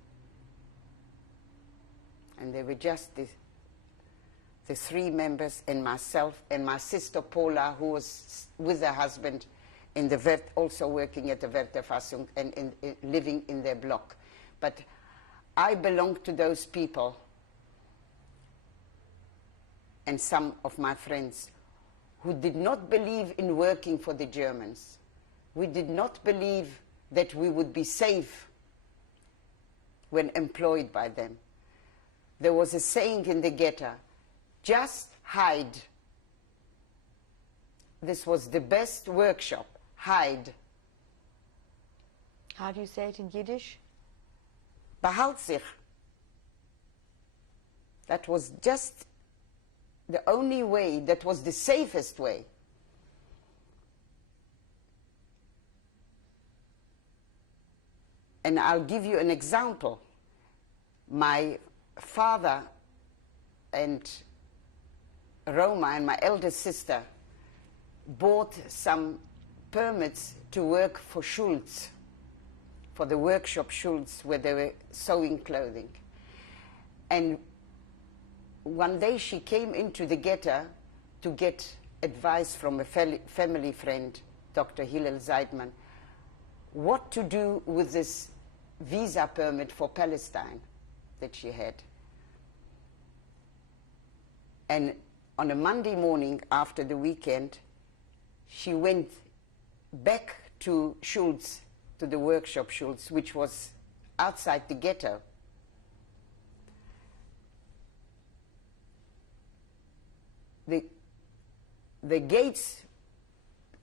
And they were just the 3 members and myself and my sister Paula, who was with her husband in the also working at the Werterfassung and living in their block. But I belonged to those people and some of my friends who did not believe in working for the Germans. We did not believe that we would be safe when employed by them. There was a saying in the ghetto, just hide. This was the best workshop, hide. How do you say it in Yiddish? Behalt sich. That was just the only way, that was the safest way. And I'll give you an example. My father and Roma and my elder sister bought some permits to work for Schultz, for the workshop Schultz, where they were sewing clothing. And one day she came into the ghetto to get advice from a family friend, Dr. Hillel Zeidman, what to do with this visa permit for Palestine that she had. And on a Monday morning after the weekend, she went back to Schultz, to the workshop Schultz, which was outside the ghetto. The gates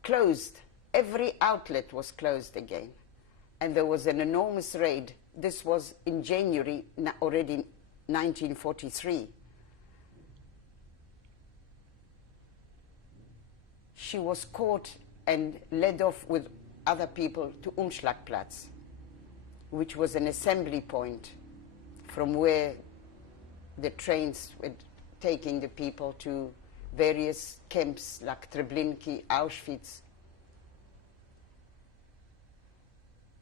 closed, every outlet was closed again, and there was an enormous raid. This was in January, already 1943. She was caught and led off with other people to Umschlagplatz, which was an assembly point from where the trains were taking the people to various camps like Treblinki, Auschwitz.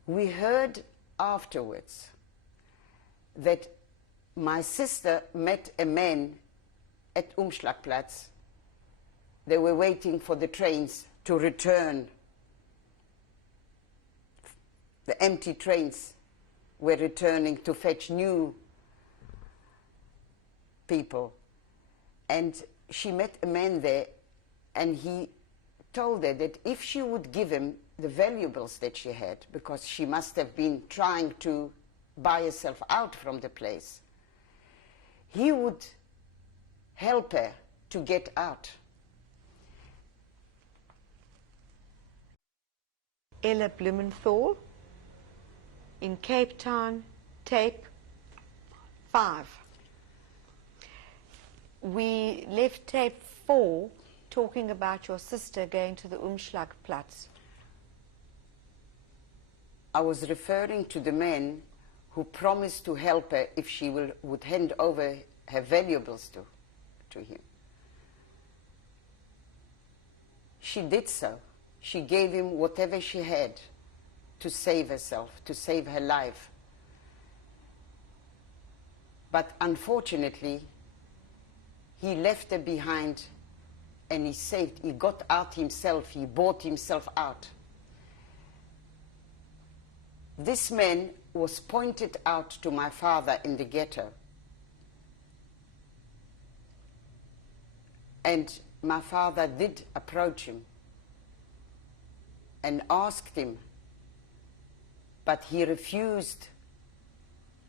We heard afterwards that my sister met a man at Umschlagplatz. They were waiting for the trains to return. The empty trains were returning to fetch new people. And she met a man there, and he told her that if she would give him the valuables that she had, because she must have been trying to buy herself out from the place, he would help her to get out. Ella Blumenthal in Cape Town, tape 5. We left tape 4 talking about your sister going to the Umschlagplatz. I was referring to the man who promised to help her if she would hand over her valuables to him. She did so. She gave him whatever she had to save herself, to save her life. But unfortunately, he left her behind, and he got out himself, he bought himself out. This man was pointed out to my father in the ghetto. And my father did approach him and asked him, but he refused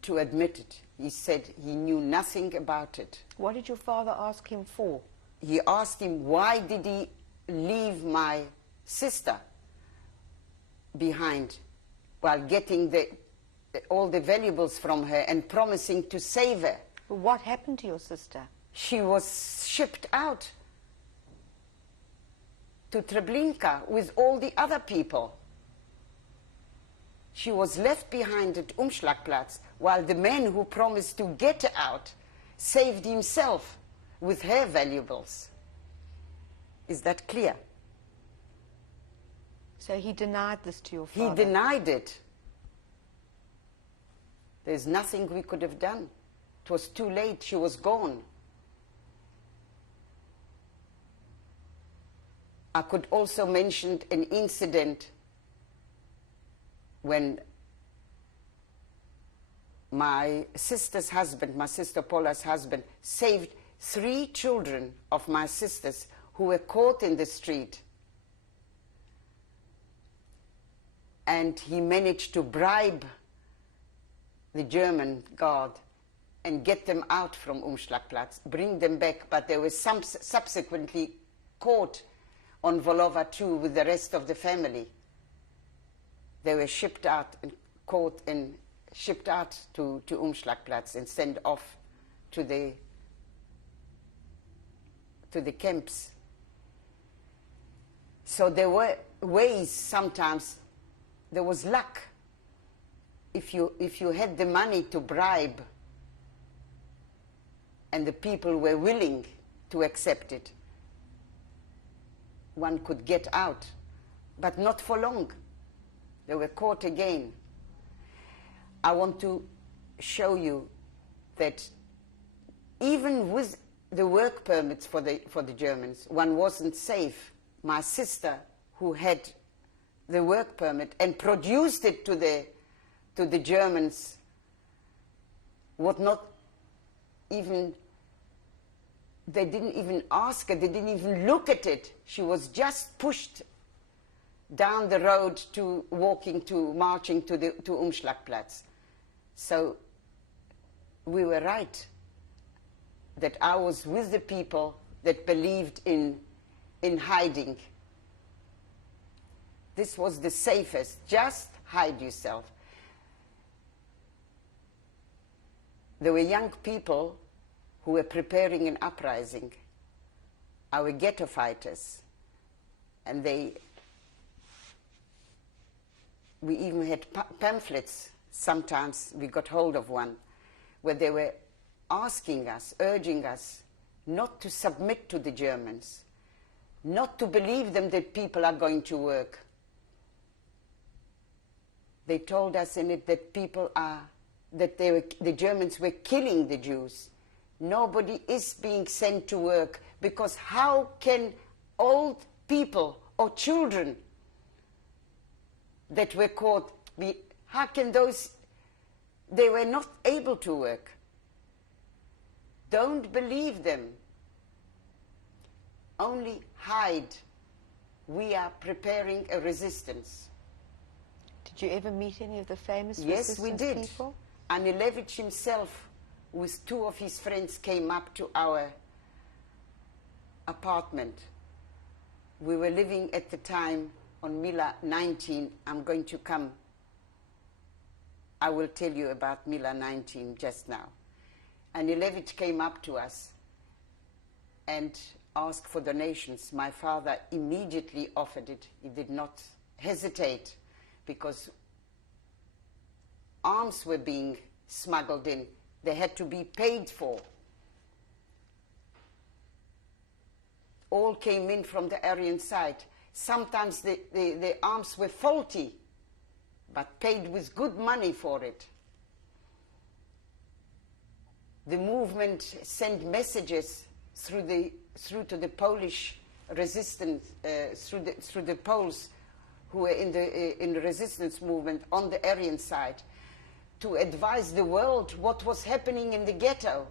to admit it. He said he knew nothing about it. What did your father ask him for? He asked him, why did he leave my sister behind while getting all the valuables from her and promising to save her? What happened to your sister? She was shipped out to Treblinka with all the other people. She was left behind at Umschlagplatz while the man who promised to get her out saved himself with her valuables. Is that clear? So he denied this to your father? He denied it. There's nothing we could have done. It was too late. She was gone. I could also mention an incident when my sister's husband, my sister Paula's husband, saved 3 children of my sisters who were caught in the street. And he managed to bribe the German guard and get them out from Umschlagplatz, bring them back, but they were subsequently caught on Volova too with the rest of the family. They were shipped out and caught and shipped out to Umschlagplatz and sent off to the camps. So there were ways sometimes. There was luck. If you had the money to bribe and the people were willing to accept it. One could get out, but not for long. They were caught again. I want to show you that even with the work permits for the Germans, one wasn't safe. My sister, who had the work permit and produced it to the Germans, would not even, they didn't even ask her, they didn't even look at it. She was just pushed down the road to marching to Umschlagplatz. So we were right that I was with the people that believed in hiding. This was the safest. Just hide yourself. There were young people who were preparing an uprising, our ghetto fighters, and we even had pamphlets. Sometimes we got hold of one where they were asking us, urging us not to submit to the Germans, not to believe them that people are going to work. They told us in it that the Germans were killing the Jews. Nobody is being sent to work, because how can old people or children that were caught how can they were not able to work. Don't believe them. Only hide. We are preparing a resistance. Did you ever meet any of the famous Yes, we did. people? Anilevich himself, with two of his friends, came up to our apartment. We were living at the time on Mila 19. I'm going to come. I will tell you about Mila 19 just now. Anilevich came up to us and asked for donations. My father immediately offered it. He did not hesitate, because arms were being smuggled in. They had to be paid for. All came in from the Aryan side. Sometimes the arms were faulty, but paid with good money for it. The movement sent messages through to the Polish resistance, through the Poles who were in the resistance movement on the Aryan side, to advise the world what was happening in the ghetto.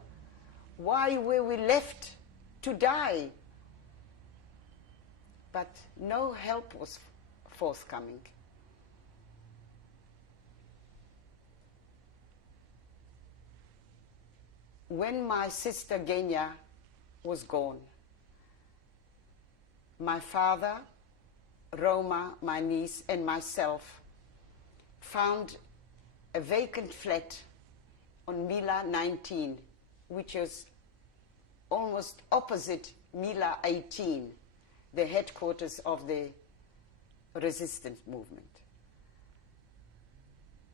Why were we left to die? But no help was forthcoming. When my sister Genya was gone, my father, Roma, my niece, and myself found a vacant flat on Mila 19, which was almost opposite Mila 18, the headquarters of the resistance movement,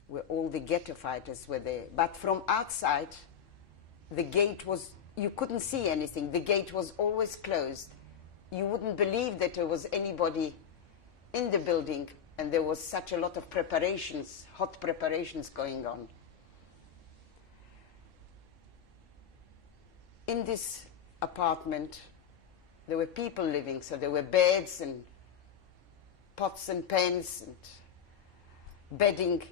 where all the ghetto fighters were there. But from outside, the gate was, you couldn't see anything. The gate was always closed. You wouldn't believe that there was anybody in the building, and there was such a lot of preparations, hot preparations going on. In this apartment, there were people living, so there were beds and pots and pans and bedding.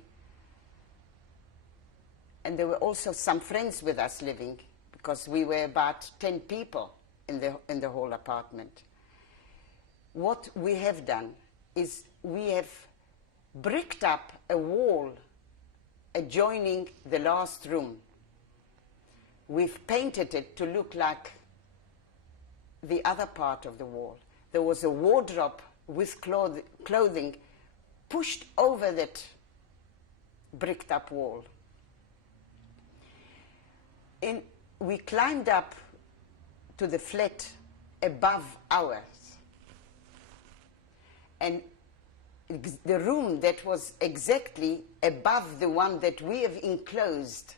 And there were also some friends with us living, because we were about 10 people in the whole apartment. What we have done is we have bricked up a wall adjoining the last room. We've painted it to look like the other part of the wall. There was a wardrobe with clothing pushed over that bricked up wall. We climbed up to the flat above ours, and the room that was exactly above the one that we have enclosed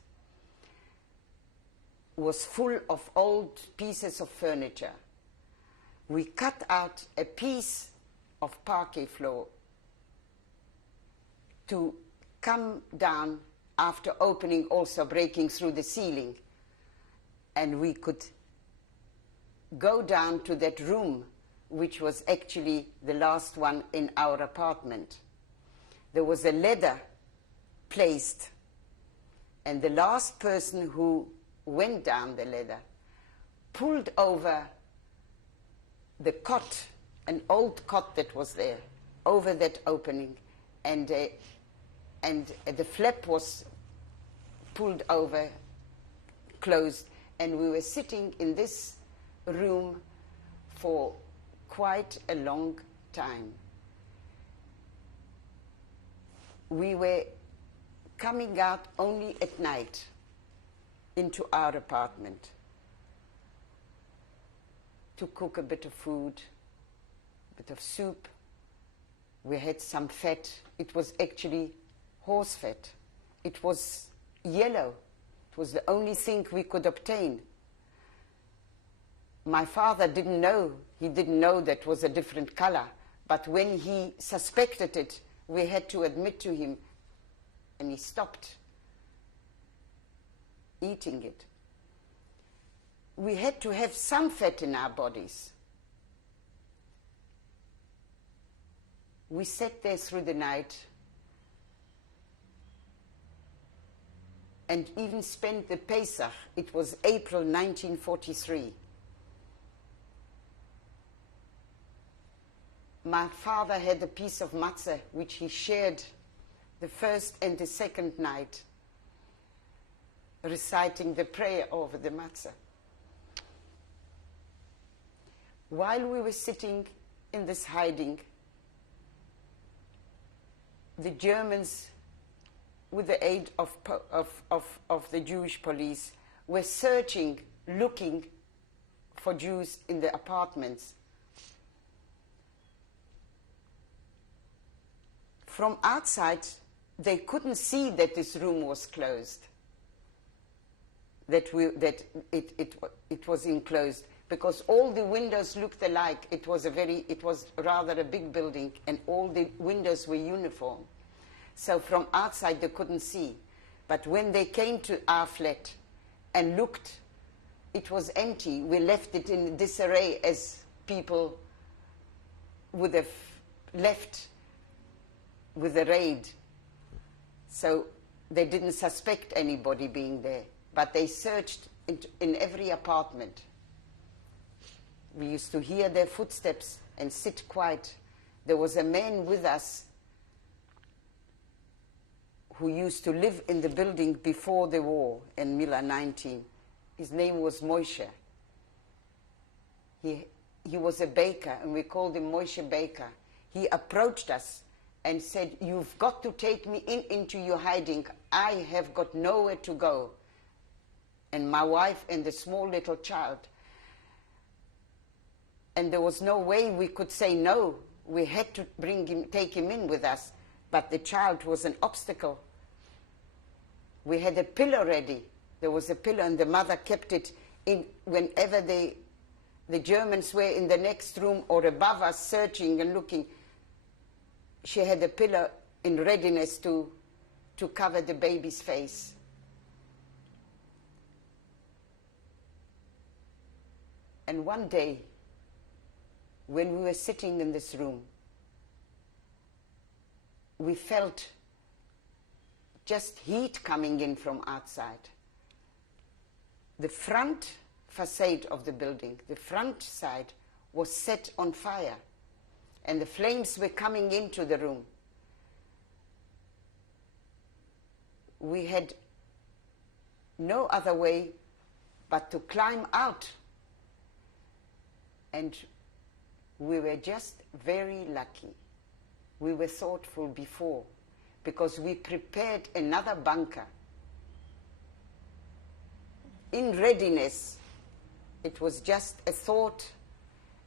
was full of old pieces of furniture. We cut out a piece of parquet floor to come down after opening, also breaking through the ceiling. And we could go down to that room, which was actually the last one in our apartment. There was a ladder placed, and the last person who went down the ladder pulled over the cot, an old cot that was there, over that opening, and the flap was pulled over, closed, and we were sitting in this room for quite a long time. We were coming out only at night into our apartment to cook a bit of food, a bit of soup. We had some fat. It was actually horse fat. It was yellow. It was the only thing we could obtain. My father didn't know. He didn't know that was a different color. But when he suspected it, we had to admit to him, and he stopped eating it. We had to have some fat in our bodies. We sat there through the night and even spent the Pesach. It was April 1943. My father had a piece of matzah which he shared the first and the second night, reciting the prayer over the matzah. While we were sitting in this hiding, the Germans, with the aid of the Jewish police, were searching, looking for Jews in the apartments. From outside, they couldn't see that this room was closed, that it was enclosed, because all the windows looked alike. It was rather a big building, and all the windows were uniform. So from outside they couldn't see. But when they came to our flat and looked, it was empty. We left it in disarray, as people would have left with a raid. So they didn't suspect anybody being there. But they searched in every apartment. We used to hear their footsteps and sit quiet. There was a man with us who used to live in the building before the war in Miller 19. His name was Moshe. He was a baker, and we called him Moshe Baker. He approached us and said, "You've got to take me into your hiding. I have got nowhere to go. And my wife and the small little child." And there was no way we could say no. We had to take him in with us. But the child was an obstacle. We had a pillow ready. There was a pillow, and the mother kept it in whenever the Germans were in the next room or above us searching and looking. She had a pillow in readiness to cover the baby's face. And one day, when we were sitting in this room, we felt just heat coming in from outside. The front facade of the building, the front side, was set on fire, and the flames were coming into the room. We had no other way but to climb out, and we were just very lucky. We were thoughtful before, because we prepared another bunker in readiness. It was just a thought,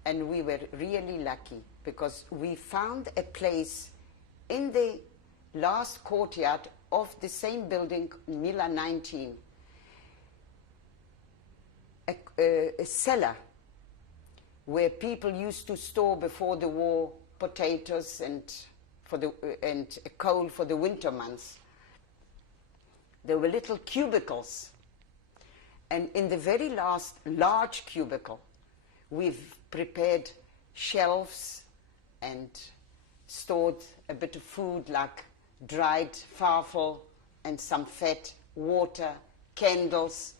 and we were really lucky, because we found a place in the last courtyard of the same building, Miller 19. a cellar where people used to store before the war potatoes and coal for the winter months. There were little cubicles, and in the very last large cubicle, we've prepared shelves and stored a bit of food like dried farfel and some fat, water, candles.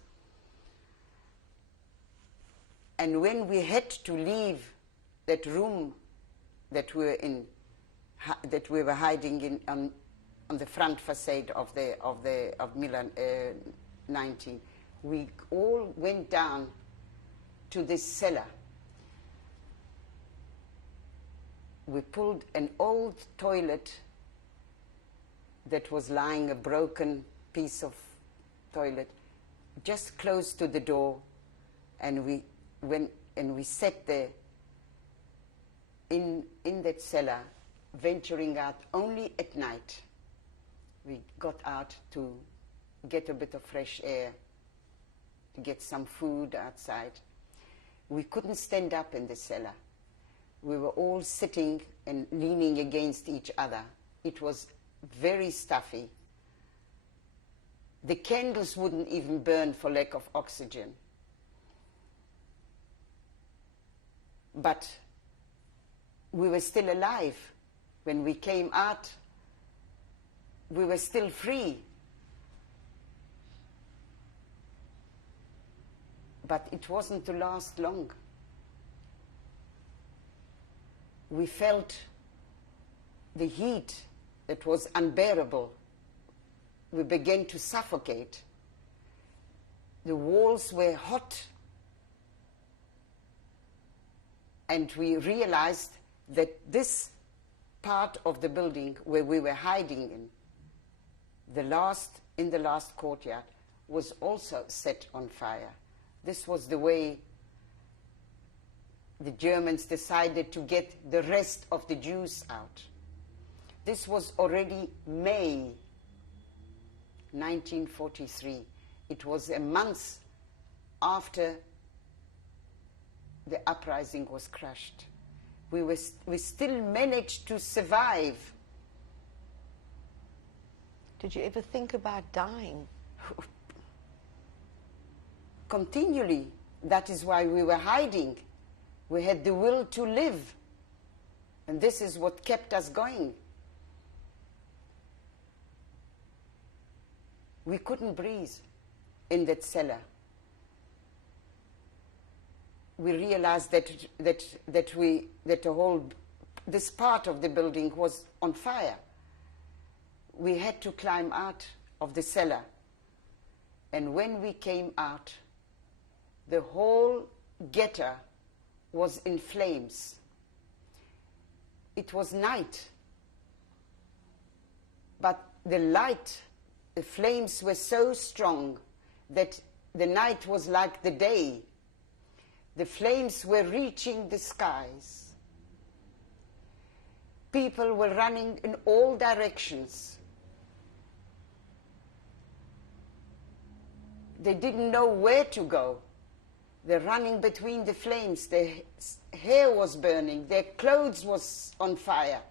And when we had to leave that room that we were in, that we were hiding in on the front facade of Milan 19, we all went down to this cellar. We pulled an old toilet that was lying, a broken piece of toilet, just close to the door, and we went and we sat there in that cellar, venturing out only at night. We got out to get a bit of fresh air, to get some food outside. We couldn't stand up in the cellar. We were all sitting and leaning against each other. It was very stuffy. The candles wouldn't even burn for lack of oxygen. But we were still alive. When we came out, we were still free. But it wasn't to last long. We felt the heat that was unbearable. We began to suffocate. The walls were hot. And we realized that this part of the building where we were hiding in the last courtyard was also set on fire. This was the way the Germans decided to get the rest of the Jews out. This was already May 1943. It was a month after the uprising was crushed. We still managed to survive. Did you ever think about dying? Continually. That is why we were hiding. We had the will to live. And this is what kept us going. We couldn't breathe in that cellar. We realized that this part of the building was on fire. We had to climb out of the cellar. And when we came out, the whole ghetto was in flames. It was night. But the light, the flames were so strong that the night was like the day. The flames were reaching the skies. People were running in all directions. They didn't know where to go. They're running between the flames. Their hair was burning. Their clothes was on fire.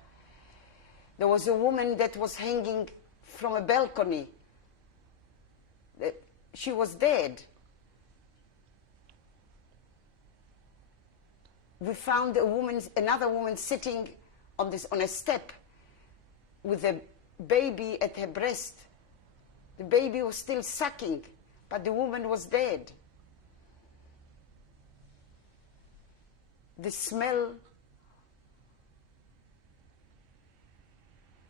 There was a woman that was hanging from a balcony. She was dead. We found another woman sitting on a step with a baby at her breast. The baby was still sucking, but the woman was dead. The smell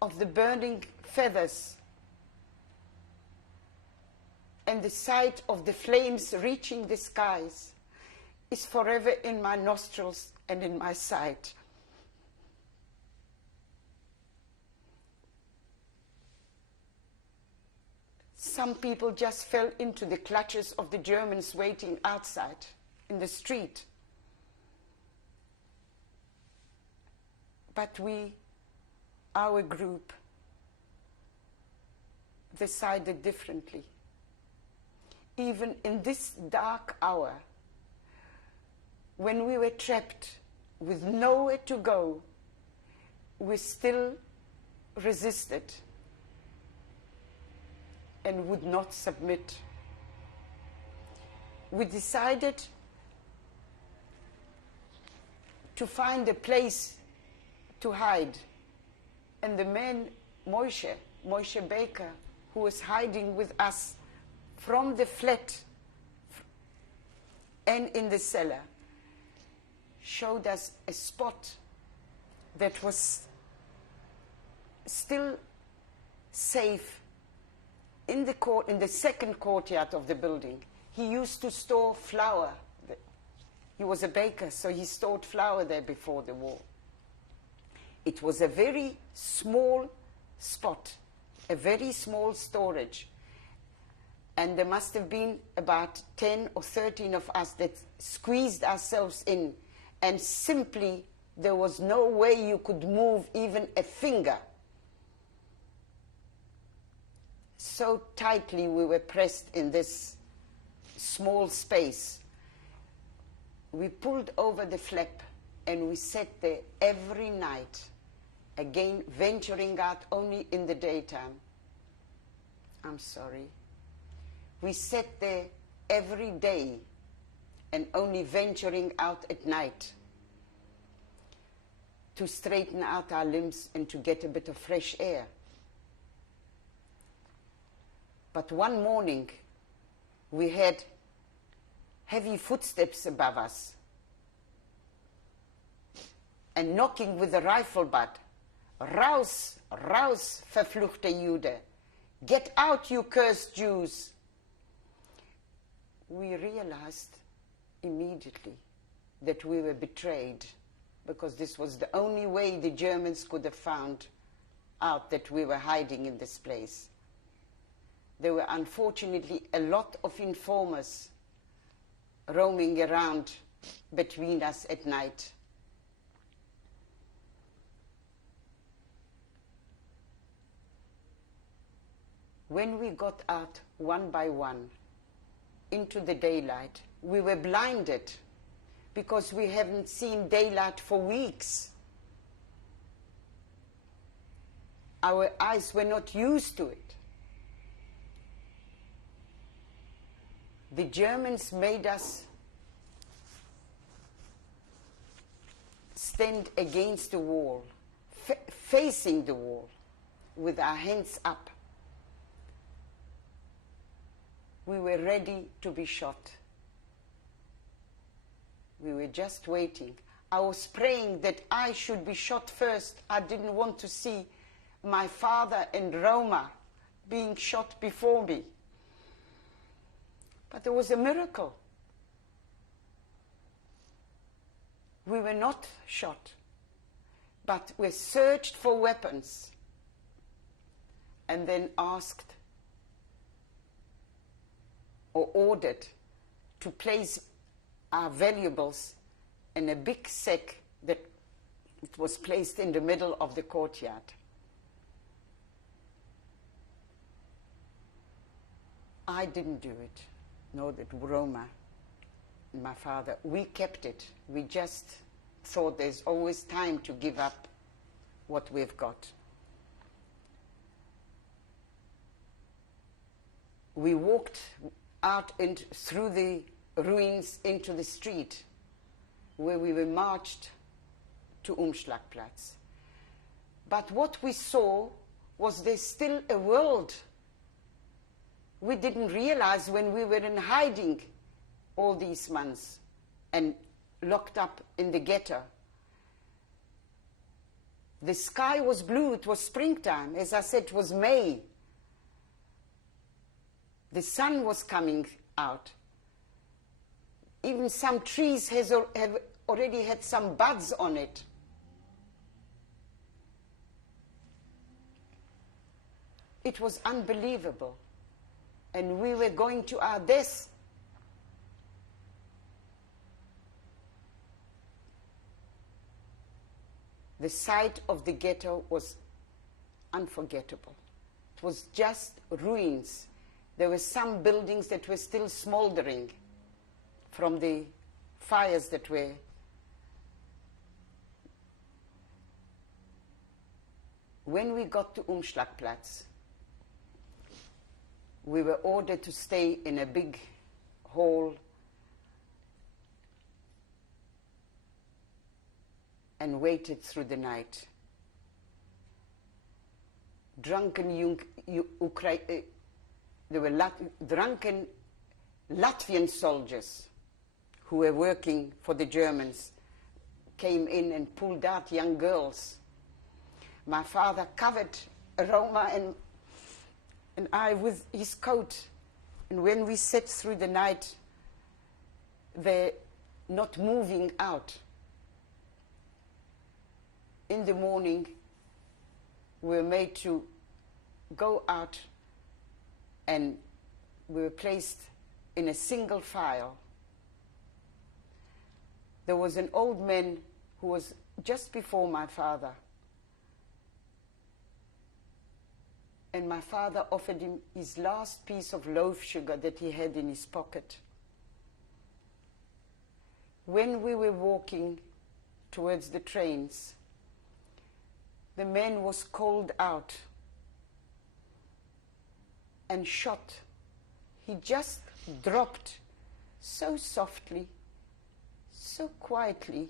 of the burning feathers and the sight of the flames reaching the skies is forever in my nostrils and in my sight. Some people just fell into the clutches of the Germans waiting outside in the street. But we, our group, decided differently. Even in this dark hour, when we were trapped with nowhere to go, we still resisted and would not submit. We decided to find a place to hide. And the man, Moshe Baker, who was hiding with us from the flat and in the cellar, showed us a spot that was still safe in the second courtyard of the building. He used to store flour. He was a baker, so he stored flour there before the war. It was a very small spot, a very small storage. And there must have been about 10 or 13 of us that squeezed ourselves in, and simply there was no way you could move even a finger. So tightly we were pressed in this small space. We pulled over the flap and we sat there every night, again venturing out only in the daytime. I'm sorry. We sat there every day and only venturing out at night to straighten out our limbs and to get a bit of fresh air. But one morning we had heavy footsteps above us and knocking with a rifle butt. Raus, raus, verfluchte Jude. Get out, you cursed Jews. We realized immediately that we were betrayed, because this was the only way the Germans could have found out that we were hiding in this place. There were unfortunately a lot of informers roaming around between us at night. When we got out one by one into the daylight, we were blinded because we haven't seen daylight for weeks. Our eyes were not used to it. The Germans made us stand against the wall, facing the wall, with our hands up. We were ready to be shot. We were just waiting. I was praying that I should be shot first. I didn't want to see my father and Roma being shot before me. But there was a miracle. We were not shot, but we searched for weapons and then asked or ordered to place our valuables in a big sack that it was placed in the middle of the courtyard. I didn't do it, nor did Roma and my father. We kept it. We just thought there's always time to give up what we've got. We walked out and through the ruins into the street where we were marched to Umschlagplatz. But what we saw was there's still a world. We didn't realize when we were in hiding all these months and locked up in the ghetto. The sky was blue, it was springtime. As I said, it was May. The sun was coming out. Even some trees have already had some buds on it. It was unbelievable. And we were going to our death. The sight of the ghetto was unforgettable. It was just ruins. There were some buildings that were still smoldering from the fires that were. When we got to Umschlagplatz, we were ordered to stay in a big hall and waited through the night. Drunken there were drunken Latvian soldiers who were working for the Germans came in and pulled out young girls. My father covered Roma and I with his coat. And when we sat through the night, they're not moving out. In the morning, we were made to go out, and we were placed in a single file. There was an old man who was just before my father. And my father offered him his last piece of loaf sugar that he had in his pocket. When we were walking towards the trains, the man was called out and shot. He just dropped so softly, so quietly,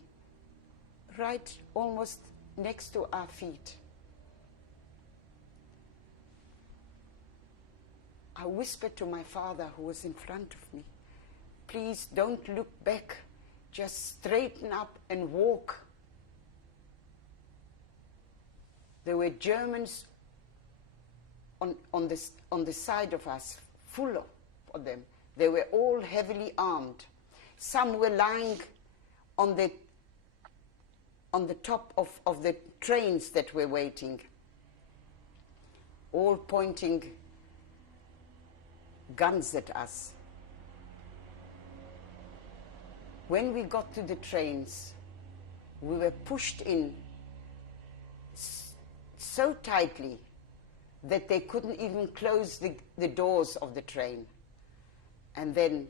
right almost next to our feet. I whispered to my father, who was in front of me, please don't look back, just straighten up and walk. There were Germans on the side of us, full of them. They were all heavily armed. Some were lying on the top of the trains that were waiting, all pointing guns at us. When we got to the trains, we were pushed in so tightly that they couldn't even close the doors of the train. And then,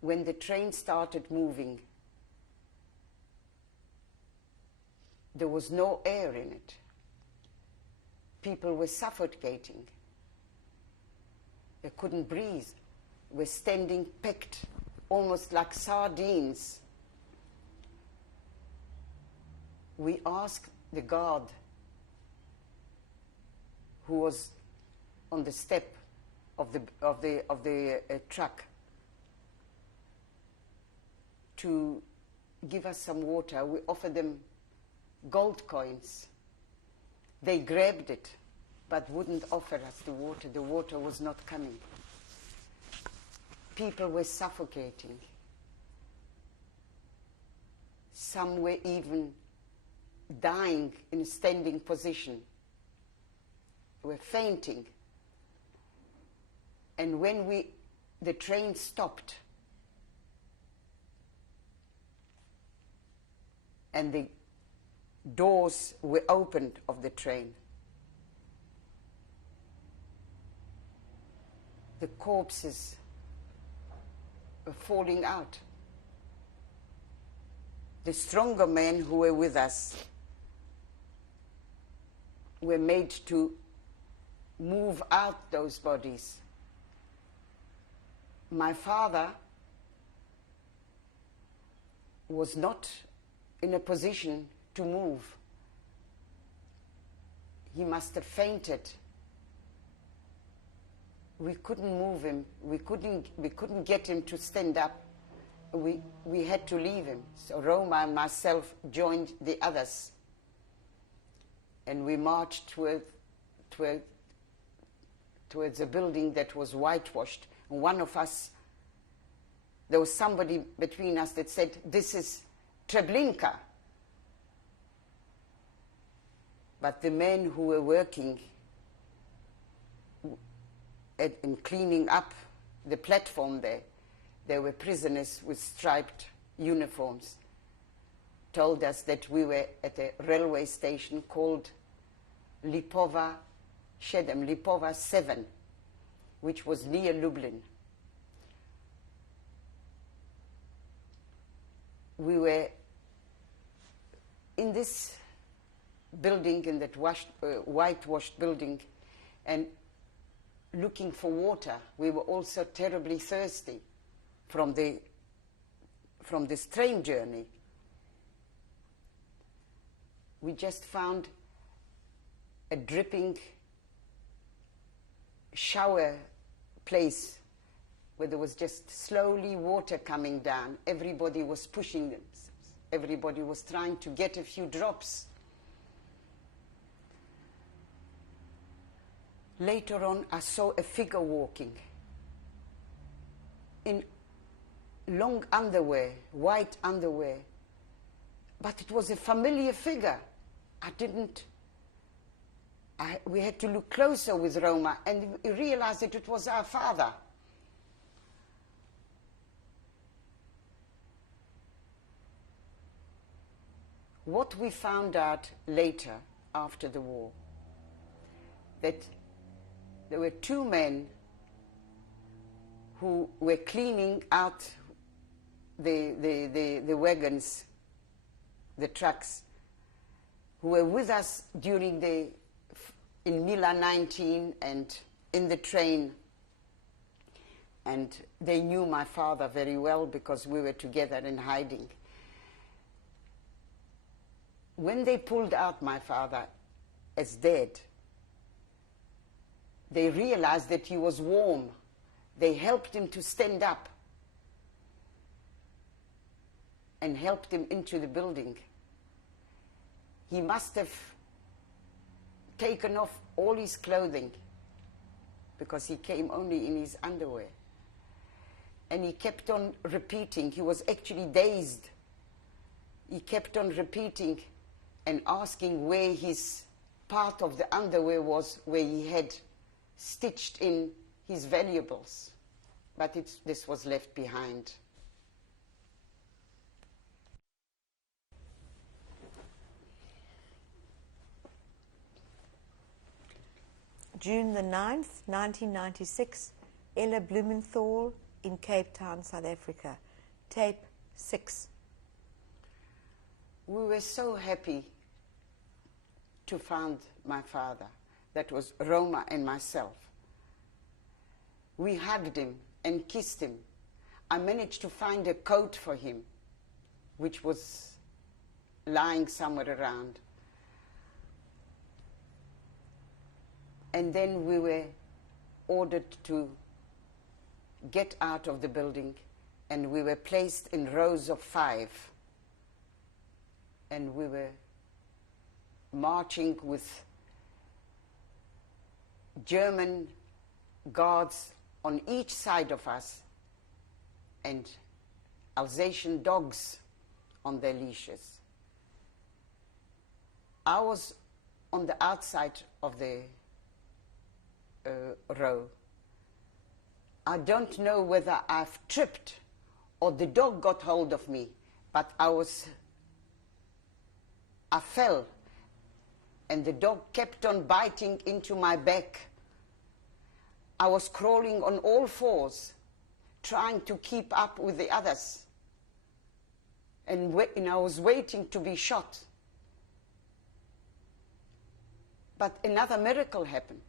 when the train started moving, there was no air in it. People were suffocating. They couldn't breathe. Were standing packed, almost like sardines. We asked the guard who was on the step of the truck to give us some water. We offered them gold coins. They grabbed it, but wouldn't offer us the water. The water was not coming. People were suffocating. Some were even dying in a standing position. They were fainting. And when the train stopped, and the doors were opened of the train, the corpses were falling out. The stronger men who were with us were made to move out those bodies. My father was not in a position to move. He must have fainted. We couldn't move him. We couldn't get him to stand up. We had to leave him. So Roma and myself joined the others, and we marched towards a building that was whitewashed. And one of us, there was somebody between us that said, "This is Treblinka." But the men who were working in cleaning up the platform there, they were prisoners with striped uniforms, told us that we were at a railway station called Lipova 7, which was near Lublin. this building, in that whitewashed building, and looking for water. We were also terribly thirsty from this train journey. We just found a dripping shower place where there was just slowly water coming down. Everybody was pushing themselves. Everybody was trying to get a few drops. Later on, I saw a figure walking in long underwear, white underwear. But it was a familiar figure. We had to look closer with Roma, and we realized that it was our father. What we found out later, after the war, that there were two men who were cleaning out the wagons, the trucks, who were with us during in Mila 19 and in the train. And they knew my father very well because we were together in hiding. When they pulled out my father as dead, they realized that he was warm. They helped him to stand up and helped him into the building. He must have taken off all his clothing because he came only in his underwear. And he kept on repeating. He was actually dazed. He kept on repeating and asking where his part of the underwear was, where he had stitched in his valuables. But this was left behind. June the 9th, 1996, Ella Blumenthal in Cape Town, South Africa. Tape 6. We were so happy to find my father. That was Roma and myself. We hugged him and kissed him. I managed to find a coat for him, which was lying somewhere around. And then we were ordered to get out of the building, and we were placed in rows of 5. And we were marching with German guards on each side of us and Alsatian dogs on their leashes. I was on the outside of the row. I don't know whether I've tripped or the dog got hold of me, but I fell, and the dog kept on biting into my back. I was crawling on all fours, trying to keep up with the others, and I was waiting to be shot. But another miracle happened.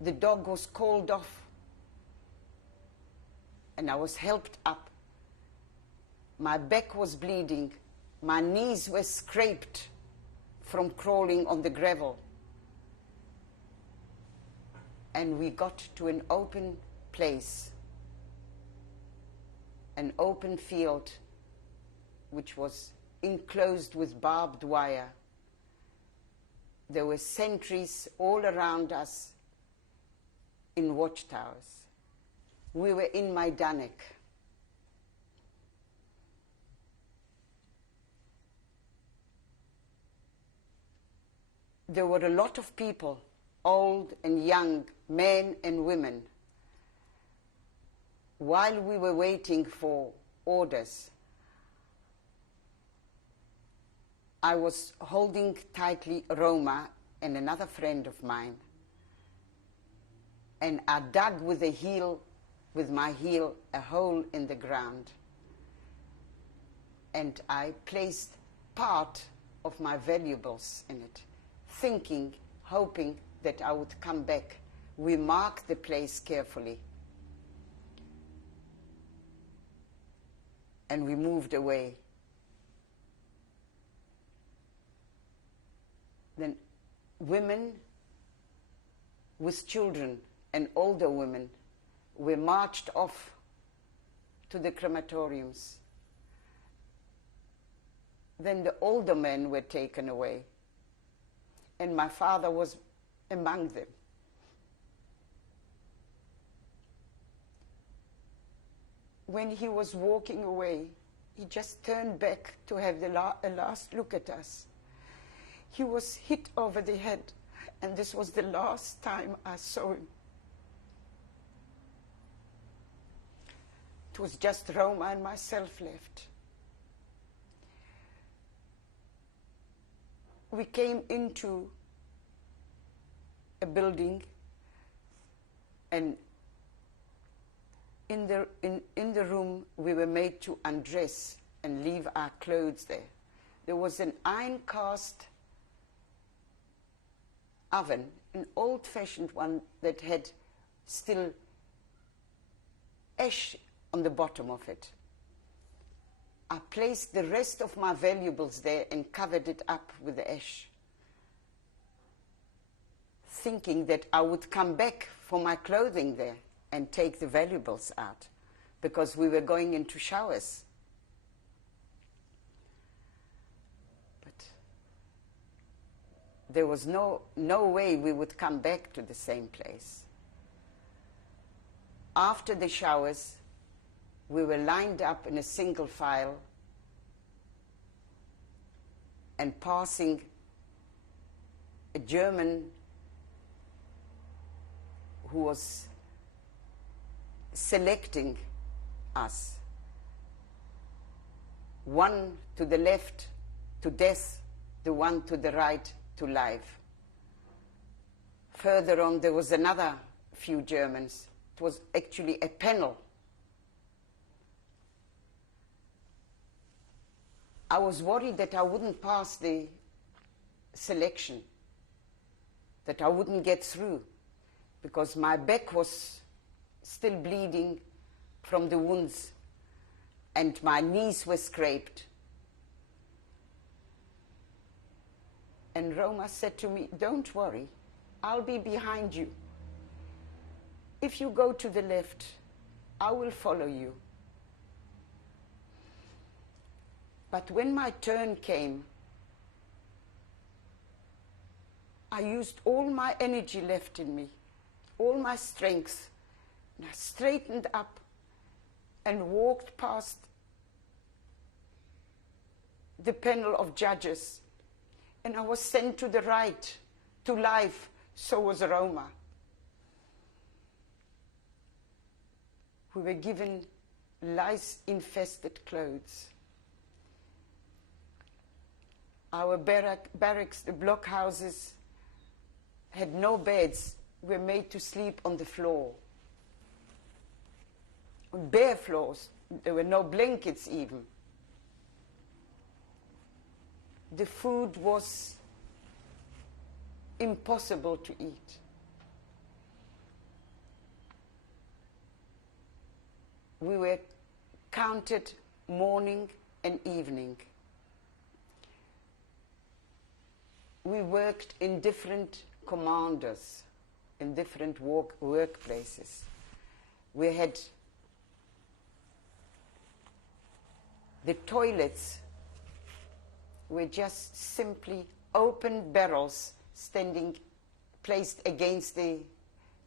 The dog was called off, and I was helped up. My back was bleeding. My knees were scraped from crawling on the gravel. And we got to an open place, an open field, which was enclosed with barbed wire. There were sentries all around us in watchtowers. We were in Majdanek. There were a lot of people, old and young, men and women. While we were waiting for orders, I was holding tightly Roma and another friend of mine, and I dug with my heel a hole in the ground, and I placed part of my valuables in it, thinking, hoping that I would come back. We marked the place carefully. And we moved away. Then women with children and older women were marched off to the crematoriums. Then the older men were taken away, and my father was among them. When he was walking away, he just turned back to have a last look at us. He was hit over the head, and this was the last time I saw him. It was just Roma and myself left. We came into a building, and in the room we were made to undress and leave our clothes there. There was an iron cast oven, an old-fashioned one that had still ash on the bottom of it. I placed the rest of my valuables there and covered it up with the ash, thinking that I would come back for my clothing there and take the valuables out, because we were going into showers. But there was no way we would come back to the same place. After the showers, we were lined up in a single file and passing a German who was selecting us. One to the left to death, the one to the right to life. Further on there was another few Germans. It was actually a panel. I was worried that I wouldn't pass the selection, that I wouldn't get through, because my back was still bleeding from the wounds and my knees were scraped. And Roma said to me, "Don't worry, I'll be behind you. If you go to the left, I will follow you." But when my turn came, I used all my energy left in me, all my strength, and I straightened up and walked past the panel of judges, and I was sent to the right, to life. So was Roma. We were given lice-infested clothes. Our barracks, the blockhouses, had no beds. We were made to sleep on the floor, on bare floors. There were no blankets even. The food was impossible to eat. We were counted morning and evening. We worked in different commanders, in different workplaces. We had the toilets were just simply open barrels placed against the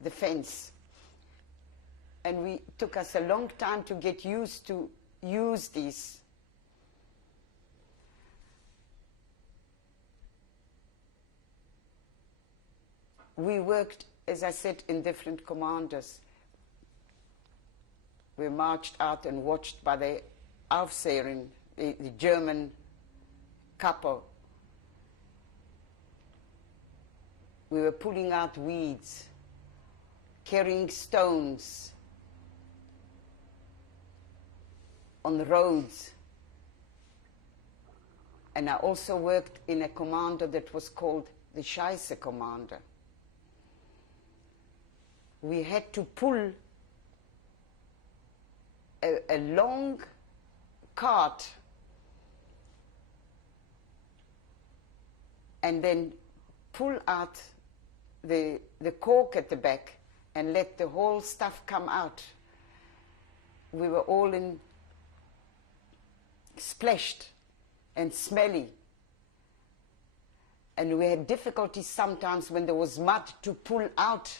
fence. And we took us a long time to get used to use these. We worked, as I said, in different commanders. We marched out and watched by the Aufseherin, the German capo. We were pulling out weeds, carrying stones on the roads, And I also worked in a commander that was called the Scheisse Commander. We had to pull a long cart and then pull out the cork at the back and let the whole stuff come out. We were all splashed and smelly. And we had difficulties sometimes when there was mud to pull out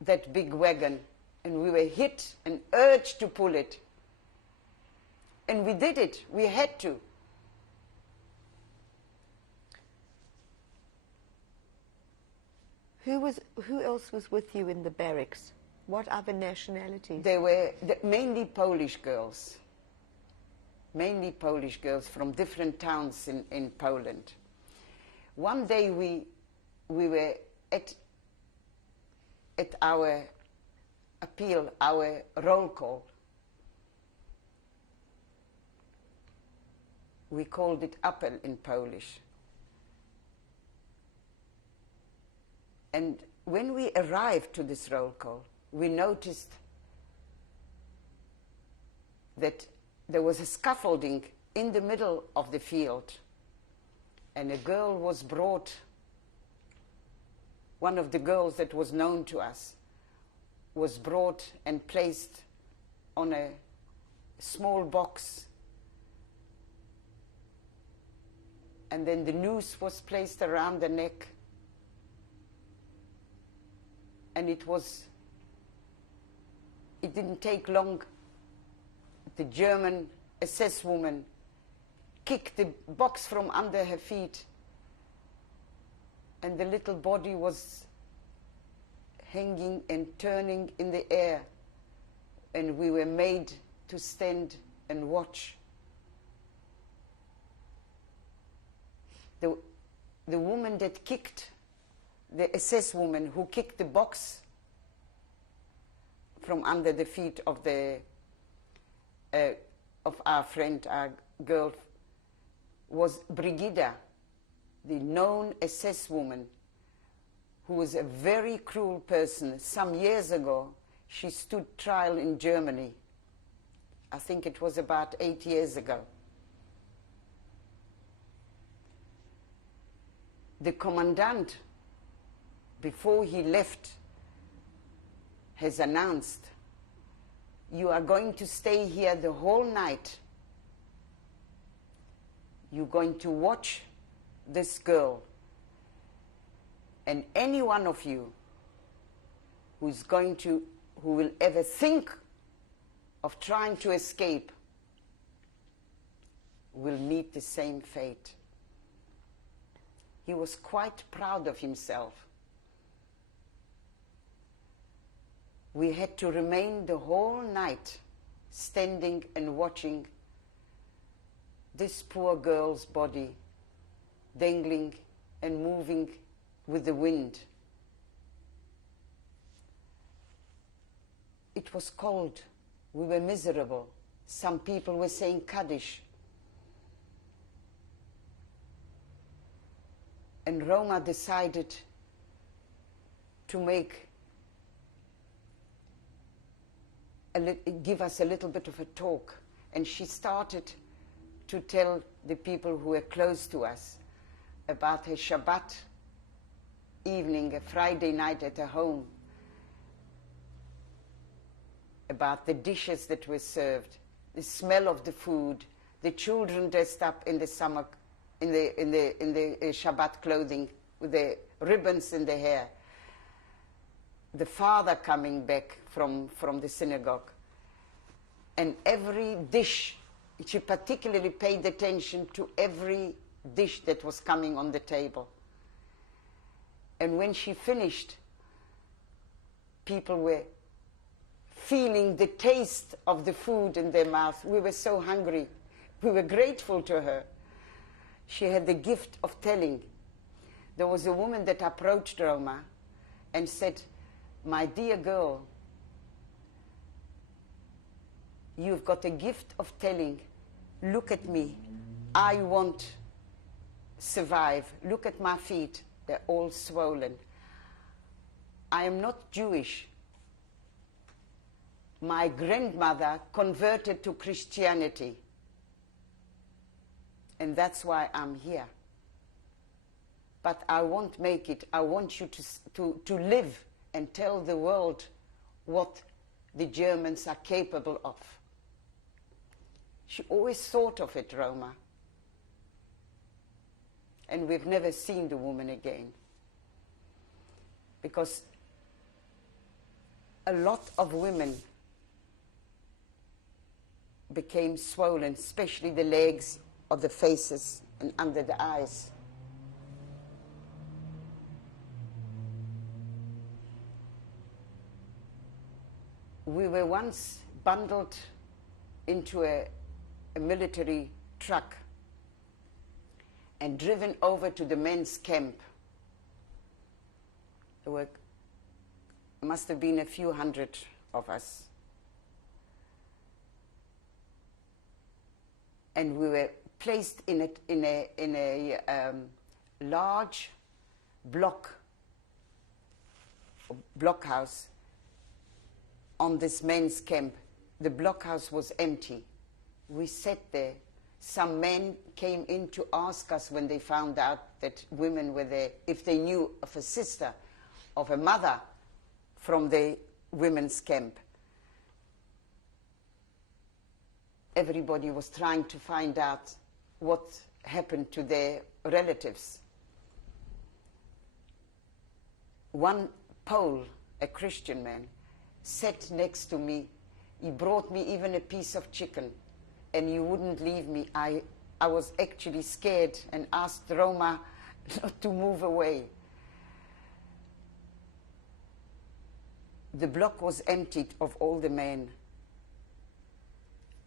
that big wagon. And we were hit and urged to pull it. And we did it. We had to. Who else was with you in the barracks? What other nationalities? They were mainly Polish girls. Mainly Polish girls from different towns in Poland. One day we were at our appeal, our roll call. We called it apel in Polish. And when we arrived to this roll call, we noticed that there was a scaffolding in the middle of the field, and a girl was brought, one of the girls that was known to us, was brought and placed on a small box. And then the noose was placed around the neck. And it didn't take long. The German SS woman kicked the box from under her feet, and the little body was hanging and turning in the air, and we were made to stand and watch. The woman that kicked, the SS woman who kicked the box from under the feet of of our friend, our girl, was Brigida, the known SS woman, who was a very cruel person. Some years ago, she stood trial in Germany. I think it was about 8 years ago. The commandant, before he left, has announced, "You are going to stay here the whole night. You're going to watch this girl, and any one of you who will ever think of trying to escape will meet the same fate." He was quite proud of himself. We had to remain the whole night standing and watching this poor girl's body dangling and moving with the wind. It was cold. We were miserable. Some people were saying Kaddish. And Roma decided to give us a little bit of a talk. And she started to tell the people who were close to us about her Shabbat evening, a Friday night at her home, about the dishes that were served, the smell of the food, the children dressed up in the summer, in the Shabbat clothing with the ribbons in the hair, the father coming back from the synagogue, and every dish. She particularly paid attention to every dish that was coming on the table. And when she finished, people were feeling the taste of the food in their mouth. We were so hungry. We were grateful to her. She had the gift of telling. There was a woman that approached Roma and said, "My dear girl, you've got a gift of telling. Look at me. I won't survive. Look at my feet, they're all swollen. I am not Jewish. My grandmother converted to Christianity, and that's why I'm here. But I won't make it. I want you to live and tell the world what the Germans are capable of. She always thought of it, Roma. And we've never seen the woman again. Because a lot of women became swollen, especially the legs or the faces and under the eyes. We were once bundled into a military truck and driven over to the men's camp. There must have been a few hundred of us. And we were placed in a large blockhouse on this men's camp. The blockhouse was empty. We sat there. Some men came in to ask us when they found out that women were there, if they knew of a sister, of a mother from the women's camp. Everybody was trying to find out what happened to their relatives. One Pole, a Christian man, sat next to me. He brought me even a piece of chicken, and he wouldn't leave me. I was actually scared and asked Roma not to move away. The block was emptied of all the men.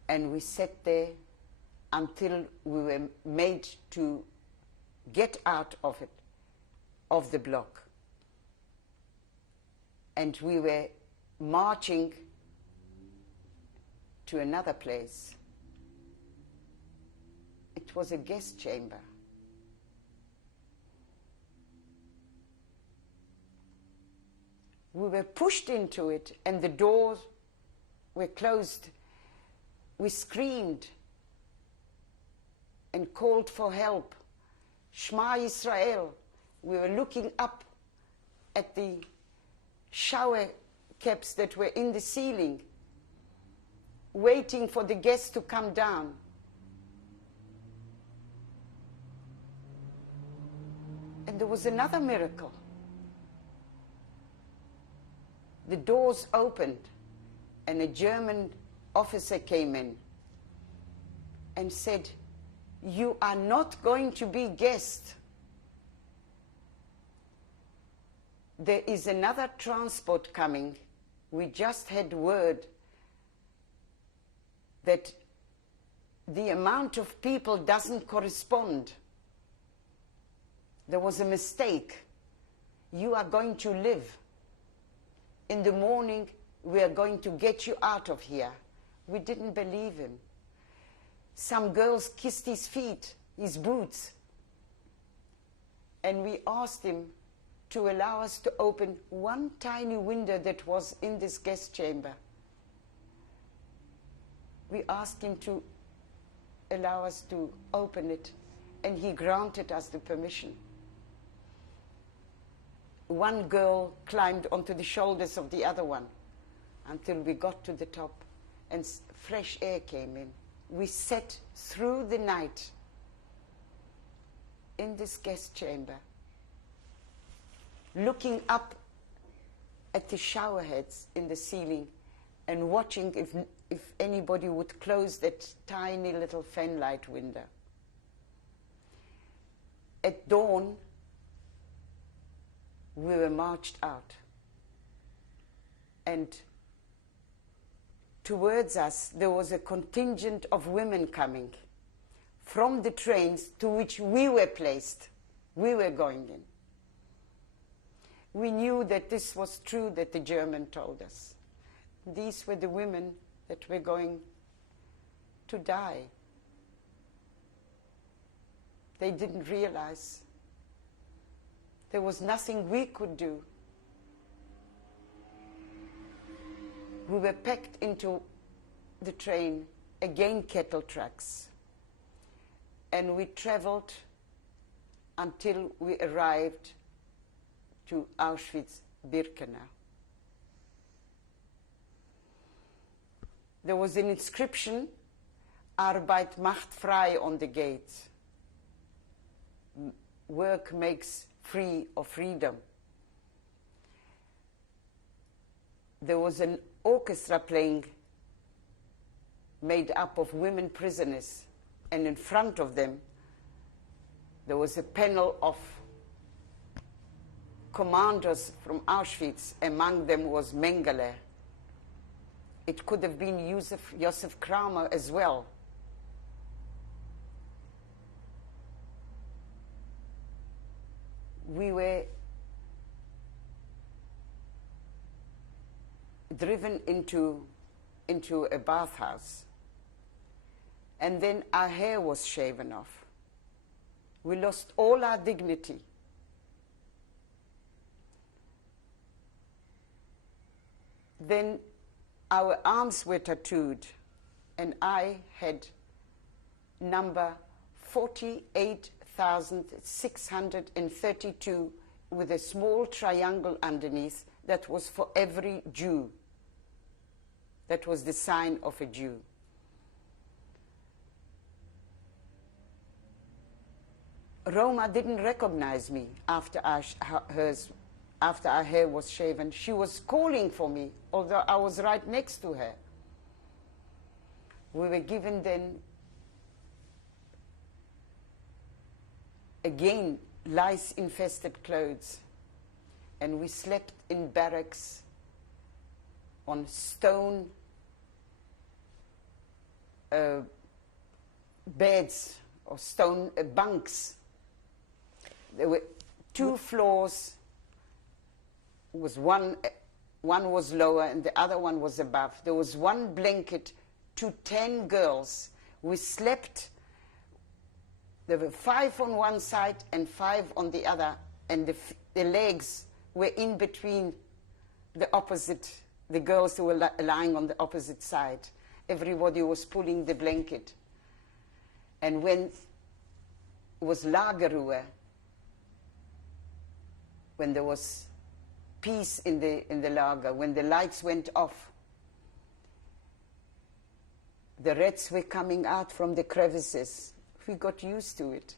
And we sat there until we were made to get out of it, of the block. And we were marching to another place. It was a gas chamber. We were pushed into it and the doors were closed. We screamed and called for help. Shema Israel. We were looking up at the shower caps that were in the ceiling, waiting for the gas to come down. And there was another miracle. The doors opened and a German officer came in and said, "You are not going to be guests. There is another transport coming. We just had word that the amount of people doesn't correspond. There was a mistake. You are going to live. In the morning, we are going to get you out of here." We didn't believe him. Some girls kissed his feet, his boots. And we asked him to allow us to open one tiny window that was in this gas chamber. We asked him to allow us to open it, and he granted us the permission. One girl climbed onto the shoulders of the other one until we got to the top, and fresh air came in. We sat through the night in this gas chamber, looking up at the shower heads in the ceiling and watching if anybody would close that tiny little fan light window. At dawn, we were marched out. And towards us, there was a contingent of women coming from the trains to which we were placed. We were going in. We knew that this was true that the German told us. These were the women that were going to die. They didn't realize. There was nothing we could do. We were packed into the train, again cattle trucks, and we traveled until we arrived to Auschwitz-Birkenau. There was an inscription, Arbeit macht frei, on the gate. Work makes free or freedom. There was an orchestra playing made up of women prisoners, and in front of them there was a panel of commanders from Auschwitz. Among them was Mengele. It could have been Josef Kramer as well. We were driven into a bathhouse, and then our hair was shaven off. We lost all our dignity. Then our arms were tattooed, and I had number 48,632 with a small triangle underneath. That was for every Jew. That was the sign of a Jew. Roma didn't recognize me after our hair was shaven. She was calling for me, although I was right next to her. We were given then, again, lice-infested clothes, and we slept in barracks on stone beds or stone bunks. There were 2 floors. Was one was lower and the other one was above. There was 1 blanket to 10 girls. We slept. There were 5 on one side and 5 on the other, and the legs were in between the girls who were lying on the opposite side. Everybody was pulling the blanket. And when it was Lagerruhe, when there was peace in the lager, when the lights went off, the rats were coming out from the crevices. We got used to it.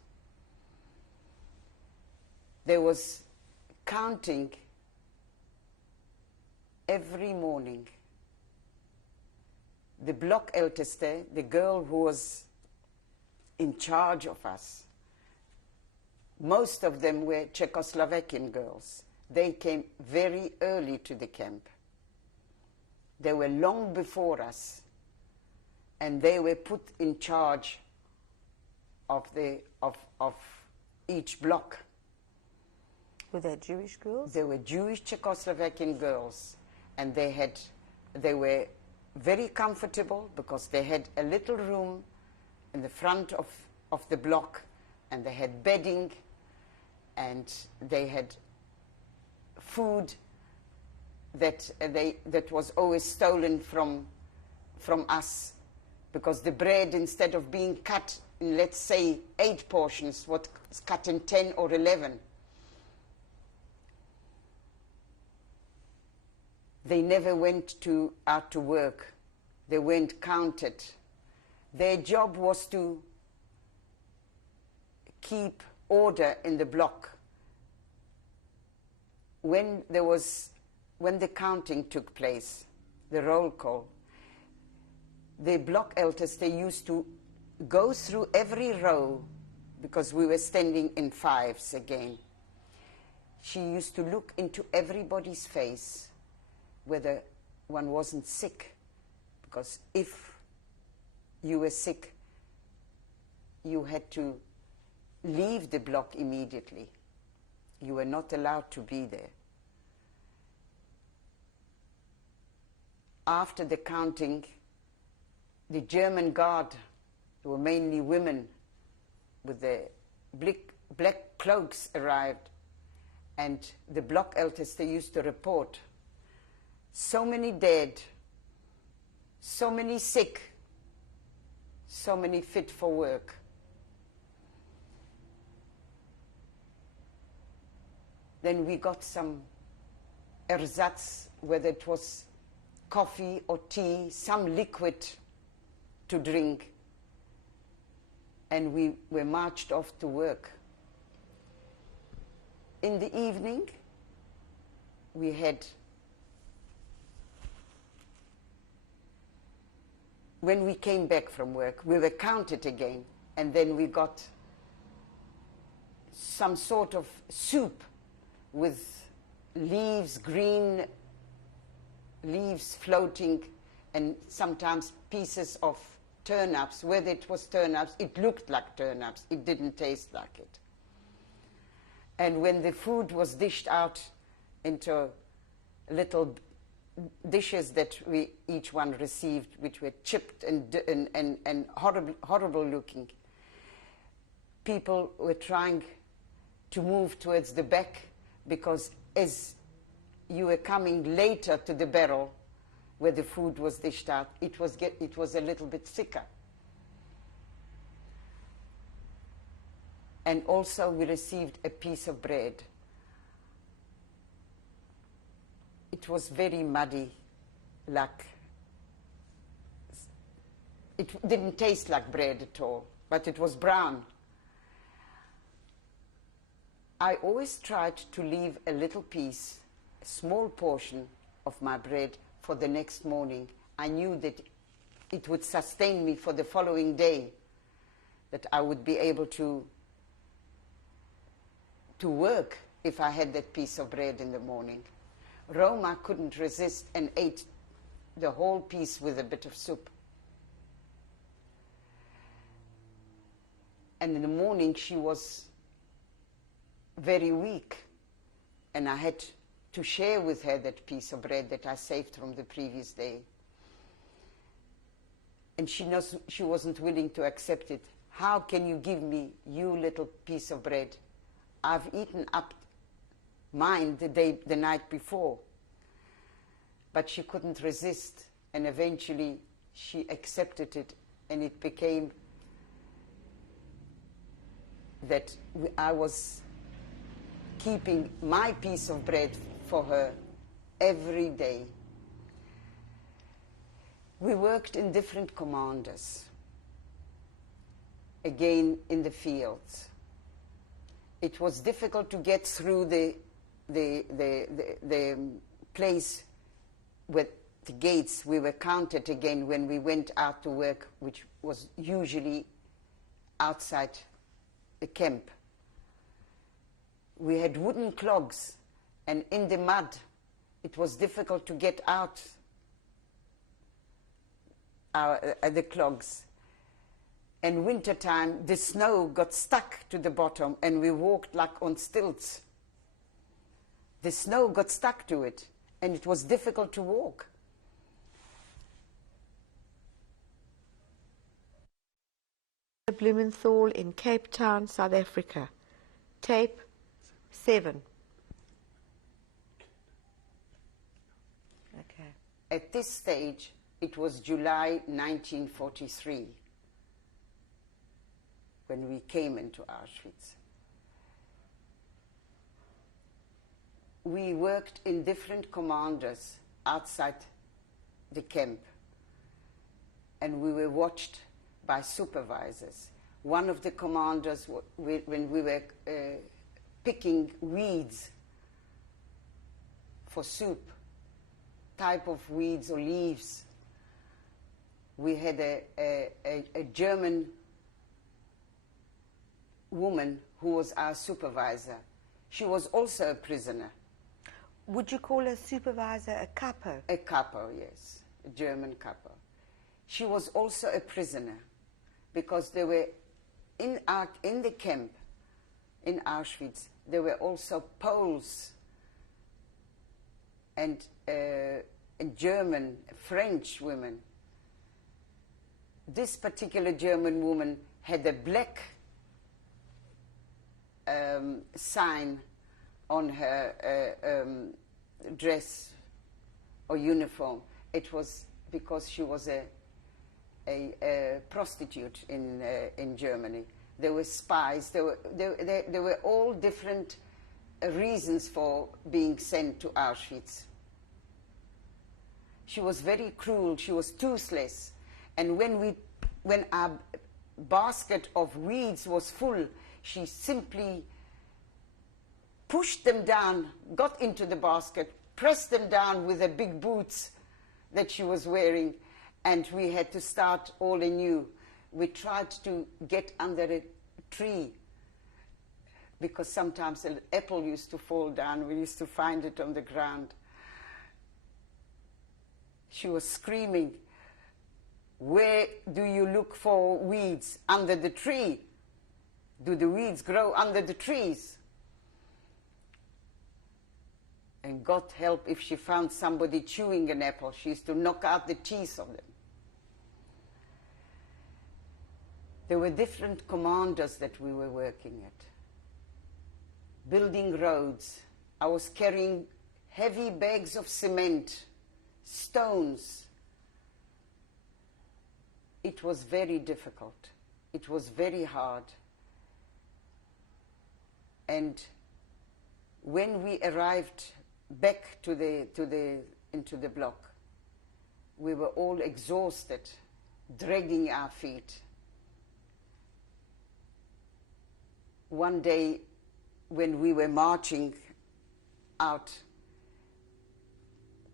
There was counting every morning. The Blockälteste, the girl who was in charge of us, most of them were Czechoslovakian girls. They came very early to the camp. They were long before us, and they were put in charge of each block. Were they Jewish girls? They were Jewish Czechoslovakian girls, and they were very comfortable because they had a little room in the front of the block, and they had bedding, and they had food that was always stolen from us, because the bread, instead of being cut in, let's say, 8 portions, was cut in 10 or 11. They never went out to work. They weren't counted. Their job was to keep order in the block. When the counting took place, the roll call, the Blockälteste used to go through every row, because we were standing in 5s again. She used to look into everybody's face whether one wasn't sick, because if you were sick, you had to leave the block immediately. You were not allowed to be there. After the counting, the German guard, they were mainly women with their black cloaks arrived, and the block elders, they used to report, so many dead, so many sick, so many fit for work. Then we got some ersatz, whether it was coffee or tea, some liquid to drink, and we were marched off to work. In the evening, we had, when we came back from work, we were counted again, and then we got some sort of soup with leaves, green leaves floating, and sometimes pieces of turnips. Whether it was turnips, it looked like turnips, it didn't taste like it. And when the food was dished out into little dishes that we each one received, which were chipped and horrible looking, people were trying to move towards the back, because as you were coming later to the barrel where the food was dished out, it was a little bit thicker. And also we received a piece of bread. It was very muddy, like, it didn't taste like bread at all, but it was brown. I always tried to leave a little piece, a small portion of my bread for the next morning. I knew that it would sustain me for the following day, that I would be able to work if I had that piece of bread in the morning. Roma couldn't resist and ate the whole piece with a bit of soup. And in the morning she was very weak, and I had to share with her that piece of bread that I saved from the previous day. And she wasn't willing to accept it. How can you give me, you little piece of bread? I've eaten up mine the night before. But she couldn't resist, and eventually she accepted it, and it became that I was keeping my piece of bread for her every day. We worked in different commanders, again in the fields. It was difficult to get through the place with the gates. We were counted again when we went out to work, which was usually outside the camp. We had wooden clogs, and in the mud it was difficult to get out the clogs. And wintertime, the snow got stuck to the bottom, and we walked like on stilts. The snow got stuck to it, and it was difficult to walk. Blumenthal in Cape Town, South Africa. Tape 7. Okay. At this stage, it was July 1943 when we came into Auschwitz. We worked in different commanders outside the camp, and we were watched by supervisors. One of the commanders, when we were picking weeds for soup, type of weeds or leaves, we had a German woman who was our supervisor. She was also a prisoner. Would you call a supervisor a capo? A capo, yes, a German capo. She was also a prisoner, because there were, in the camp, in Auschwitz, there were also Poles and German, French women. This particular German woman had a black sign on her dress or uniform. It was because she was a prostitute in Germany. There were spies. There were all different reasons for being sent to Auschwitz. She was very cruel. She was toothless. And when our basket of weeds was full, she simply pushed them down, got into the basket, pressed them down with the big boots that she was wearing, and we had to start all anew. We tried to get under a tree because sometimes an apple used to fall down. We used to find it on the ground. She was screaming, "Where do you look for weeds? Under the tree. Do the weeds grow under the trees?" And God help if she found somebody chewing an apple. She used to knock out the teeth of them. There were different commanders that we were working at. Building roads. I was carrying heavy bags of cement, stones. It was very difficult. It was very hard. And when we arrived back into the block, we were all exhausted, dragging our feet. One day, when we were marching out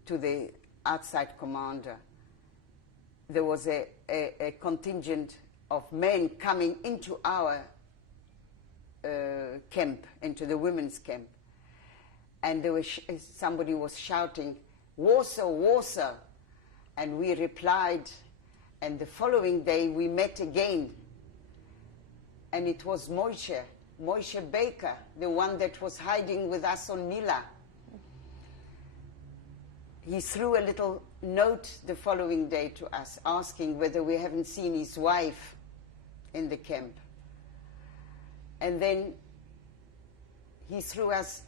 to the outside commander, there was a contingent of men coming into our camp, into the women's camp. And there was somebody was shouting, "Warsaw, Warsaw." And we replied, and the following day we met again. And it was Moshe Baker, the one that was hiding with us on Mila. He threw a little note the following day to us, asking whether we haven't seen his wife in the camp. And then he threw us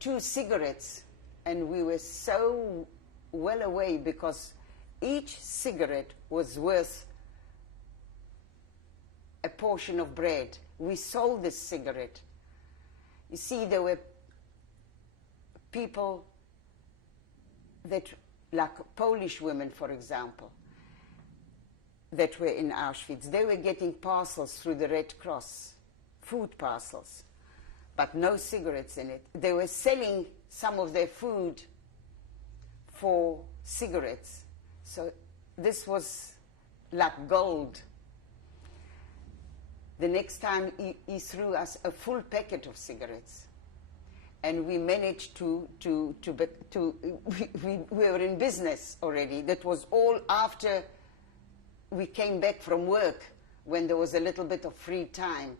2 cigarettes, and we were so well away because each cigarette was worth a portion of bread. We sold this cigarette. You see, there were people that, like Polish women, for example, that were in Auschwitz. They were getting parcels through the Red Cross, food parcels, but no cigarettes in it. They were selling some of their food for cigarettes. So this was like gold. The next time he threw us a full packet of cigarettes. And we managed we were in business already. That was all after we came back from work, when there was a little bit of free time.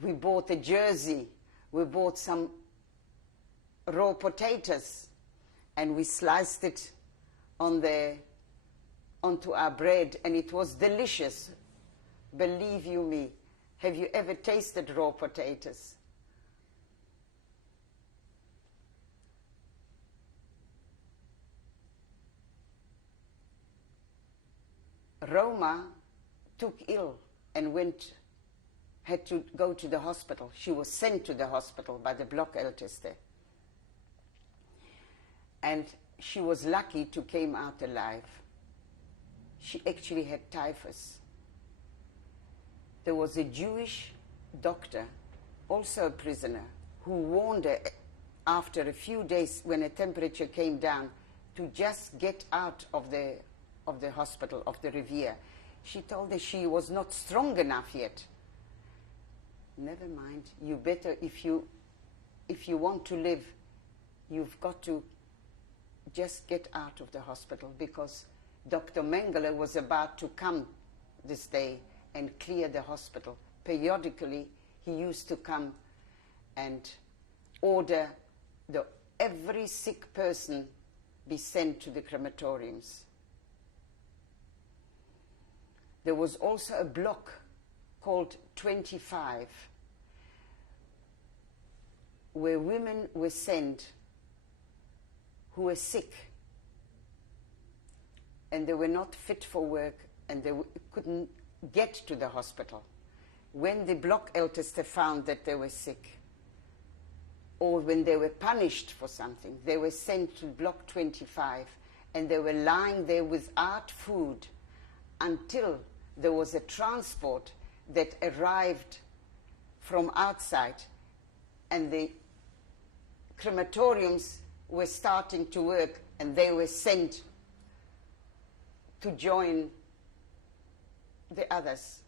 We bought a jersey, we bought some raw potatoes, and we sliced it onto our bread, and it was delicious. Believe you me. Have you ever tasted raw potatoes? Roma took ill and had to go to the hospital. She was sent to the hospital by the block elders there. And she was lucky to come out alive. She actually had typhus. There was a Jewish doctor, also a prisoner, who warned her after a few days when her temperature came down to just get out of the hospital, of the Riviera. She told her she was not strong enough yet. Never mind, you better, if you want to live, you've got to just get out of the hospital, because Dr. Mengele was about to come this day and clear the hospital. Periodically, he used to come and order every sick person be sent to the crematoriums. There was also a block called 25. where women were sent who were sick and they were not fit for work and they couldn't get to the hospital. When the block Eltester found that they were sick, or when they were punished for something, they were sent to block 25 and they were lying there without food until there was a transport that arrived from outside and the crematoriums were starting to work and they were sent to join the others.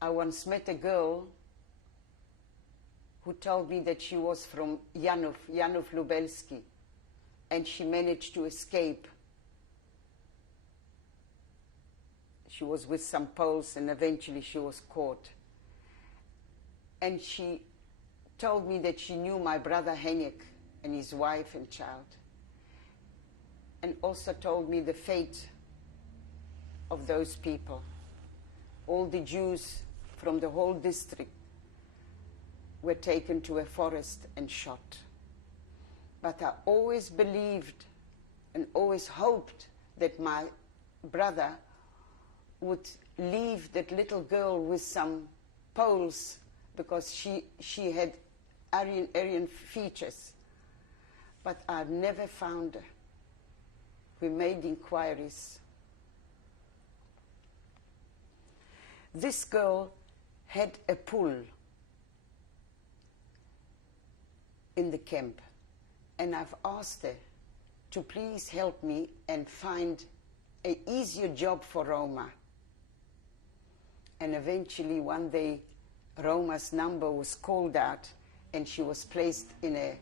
I once met a girl who told me that she was from Janów Lubelski, and she managed to escape. She was with some Poles and eventually she was caught. And she told me that she knew my brother Henrik and his wife and child, and also told me the fate of those people. All the Jews from the whole district were taken to a forest and shot. But I always believed and always hoped that my brother would leave that little girl with some Poles because she had Aryan features. But I've never found her. We made inquiries. This girl had a pool in the camp, and I've asked her to please help me and find an easier job for Roma. And eventually one day Roma's number was called out and she was placed in a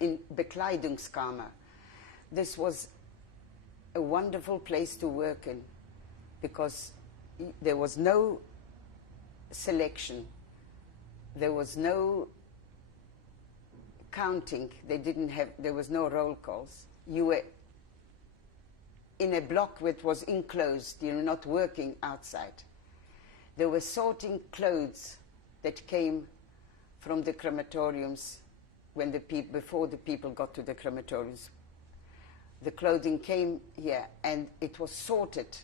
in Bekleidungskammer. This was a wonderful place to work in because there was no selection, there was no counting, there was no roll calls. You were in a block which was enclosed, you were not working outside. They were sorting clothes that came from the crematoriums before the people got to the crematoriums. The clothing came here and it was sorted.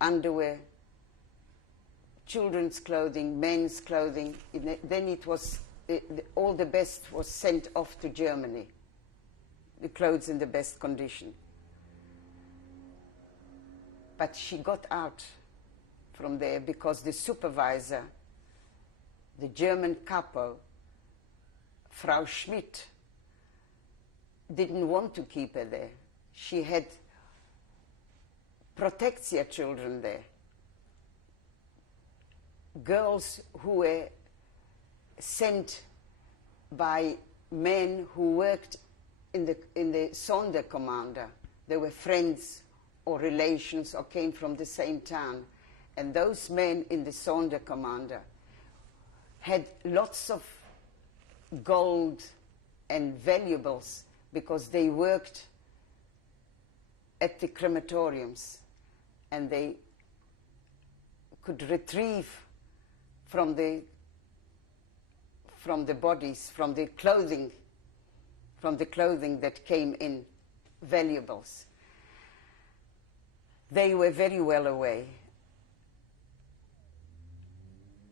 Underwear, children's clothing, men's clothing. Then it was, all the best was sent off to Germany. The clothes in the best condition. But she got out from there because the supervisor, the German capo, Frau Schmidt, didn't want to keep her there. She had protectia children there. Girls who were sent by men who worked in the Sonderkommando. They were friends or relations or came from the same town. And those men in the Sonderkommando had lots of gold and valuables because they worked at the crematoriums and they could retrieve from the bodies, from the clothing that came in, valuables. They were very well away.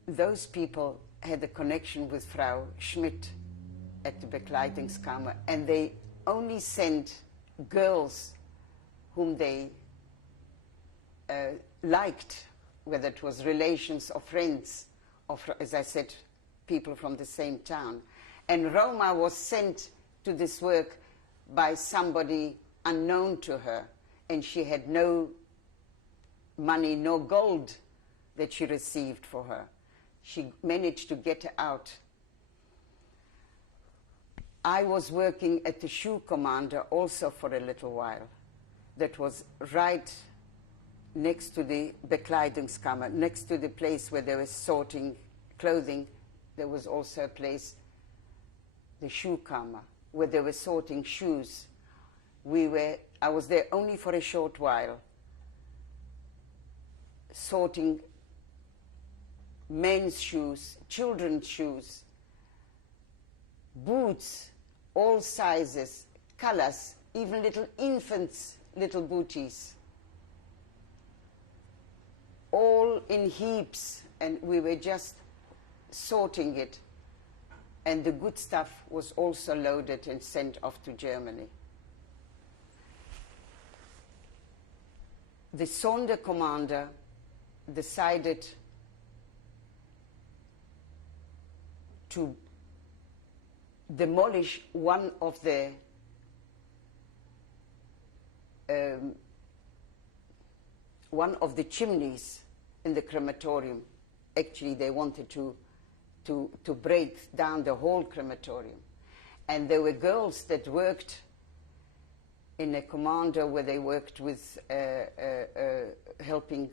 Those people had a connection with Frau Schmidt at the Bekleidungskammer, and they only sent girls whom they liked, whether it was relations or friends, or, as I said, people from the same town. And Roma was sent to this work by somebody unknown to her, and she had no money, no gold that she received for her. She managed to get out. I was working at the Shoe Commander also for a little while. That was right next to the Bekleidungskammer, next to the place where they were sorting clothing. There was also a place, the Schuhkammer, where they were sorting shoes. I was there only for a short while. sorting men's shoes, children's shoes, boots, all sizes, colors, even little infants' little booties, all in heaps, and we were just sorting it. And the good stuff was also loaded and sent off to Germany. The Sonderkommando decided to demolish one of the chimneys in the crematorium. Actually, they wanted to break down the whole crematorium. And there were girls that worked in a commando where they worked with helping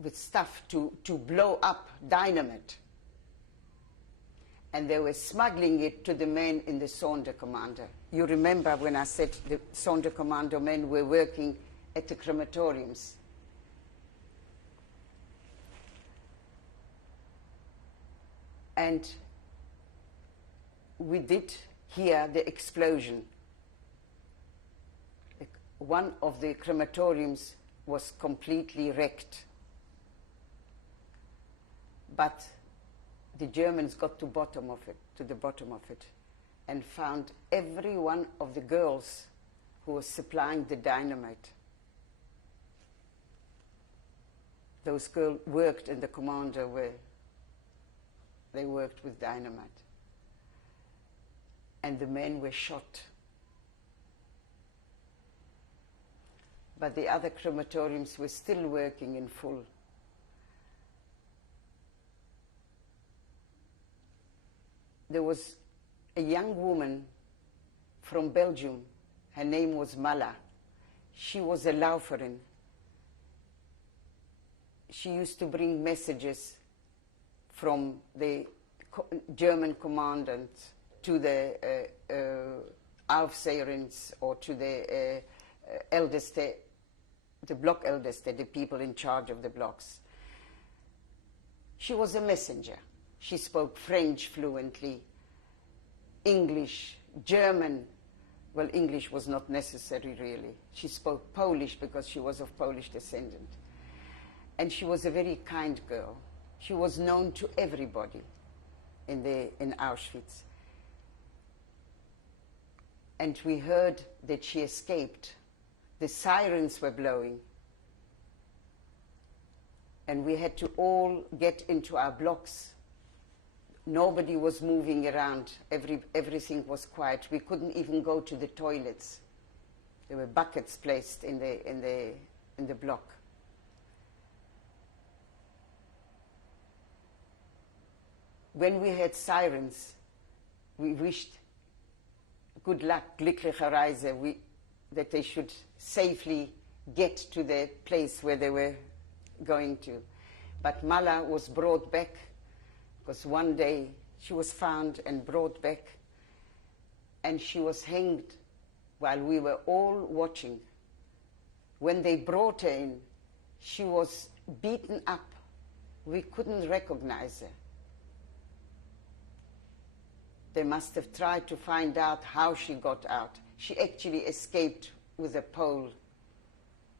with stuff to blow up dynamite. And they were smuggling it to the men in the Sonderkommando. You remember when I said the Sonderkommando men were working at the crematoriums. And we did hear the explosion. One of the crematoriums was completely wrecked. But the Germans got to the bottom of it, and found every one of the girls who was supplying the dynamite. Those girls worked in the commando where they worked with dynamite. And the men were shot. But the other crematoriums were still working in full. There was a young woman from Belgium. Her name was Mala. She was a Lauferin. She used to bring messages from the German commandant to the Aufseherins or to the Älteste, the block Älteste, the people in charge of the blocks. She was a messenger. She spoke French fluently, English, German. Well, English was not necessary, really. She spoke Polish because she was of Polish descent. And she was a very kind girl. She was known to everybody in Auschwitz. And we heard that she escaped. The sirens were blowing. And we had to all get into our blocks. Nobody was moving around. Everything was quiet. We couldn't even go to the toilets. There were buckets placed in the block. When we heard sirens, we wished good luck, glückliche Reise, that they should safely get to the place where they were going to. But Mala was brought back, because one day she was found and brought back, and she was hanged while we were all watching. When they brought her in, she was beaten up. We couldn't recognize her. They must have tried to find out how she got out. She actually escaped with a Pole,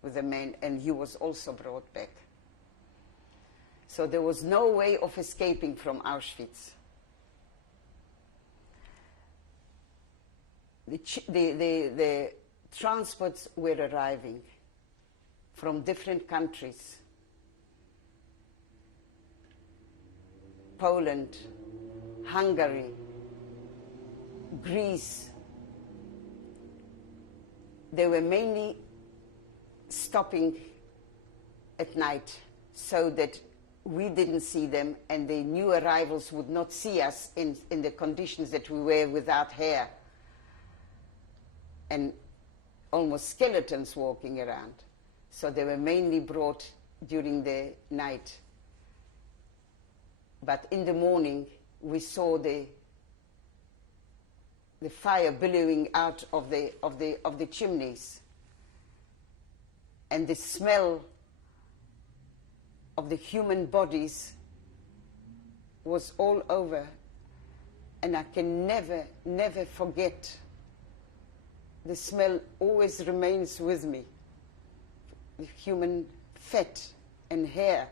with a man, and he was also brought back. So there was no way of escaping from Auschwitz. The transports were arriving from different countries. Poland, Hungary, Greece. They were mainly stopping at night so that we didn't see them and the new arrivals would not see us in the conditions that we were without hair and almost skeletons walking around. So they were mainly brought during the night. But in the morning, we saw the fire billowing out of the chimneys, and the smell of the human bodies was all over, and I can never, never forget. The smell always remains with me. The human fat and hair.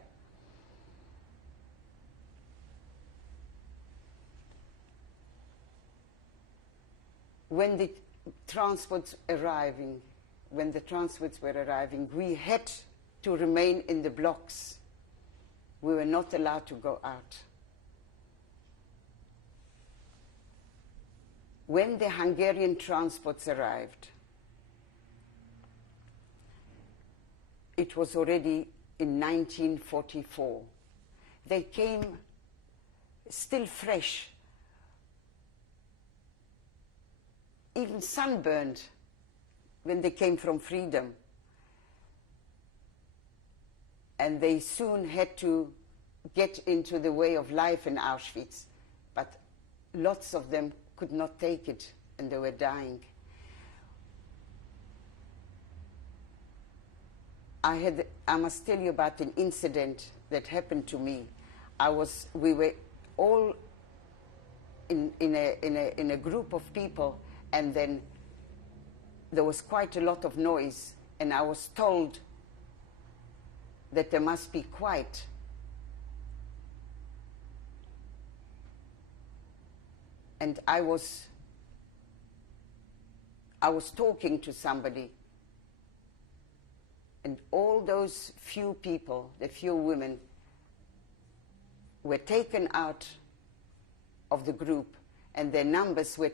When the transports were arriving, we had to remain in the blocks. We were not allowed to go out. When the Hungarian transports arrived, it was already in 1944. They came still fresh, even sunburned when they came from freedom. And they soon had to get into the way of life in Auschwitz. But lots of them could not take it, and they were dying. I must tell you about an incident that happened to me. We were all in a group of people, and then there was quite a lot of noise, and I was told that there must be quiet. And I was talking to somebody, and all those few people, the few women, were taken out of the group, and their numbers were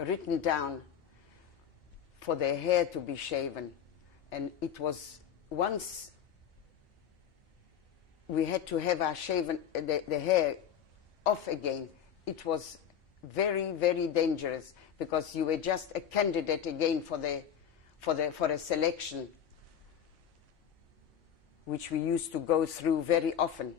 written down for their hair to be shaven. And it was, once we had to have our the hair off again, it was very, very dangerous, because you were just a candidate again for a selection, which we used to go through very often.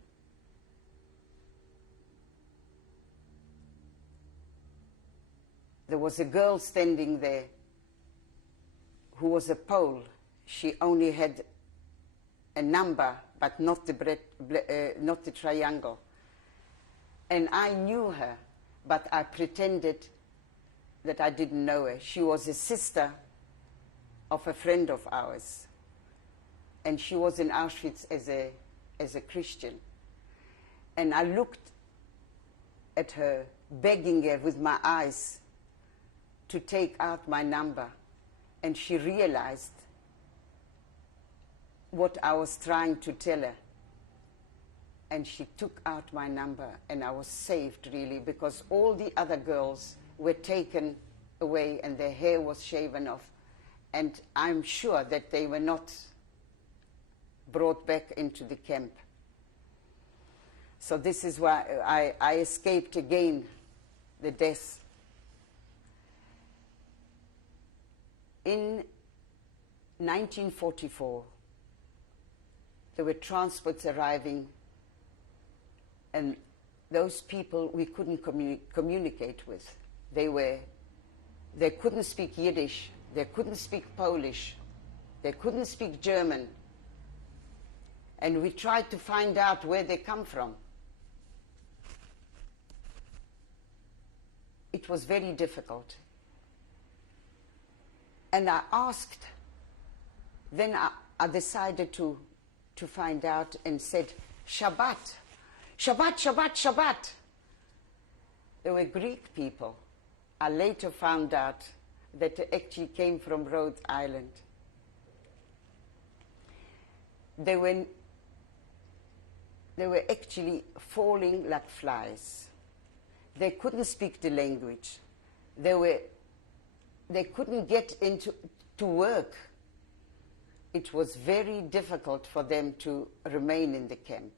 There was a girl standing there who was a Pole. She only had a number, but not the triangle. And I knew her, but I pretended that I didn't know her. She was a sister of a friend of ours, and she was in Auschwitz as a Christian. And I looked at her, begging her with my eyes to take out my number, and she realized what I was trying to tell her. And she took out my number, and I was saved, really, because all the other girls were taken away and their hair was shaven off. And I'm sure that they were not brought back into the camp. So this is why I escaped again the death. In 1944, there were transports arriving, and those people we couldn't communicate with. They couldn't speak Yiddish, they couldn't speak Polish, they couldn't speak German. And we tried to find out where they come from. It was very difficult. And I asked, then I decided to find out, and said, Shabbat, Shabbat, Shabbat, Shabbat. They were Greek people. I later found out that they actually came from Rhode Island. They were actually falling like flies. They couldn't speak the language. They couldn't get to work. It was very difficult for them to remain in the camp.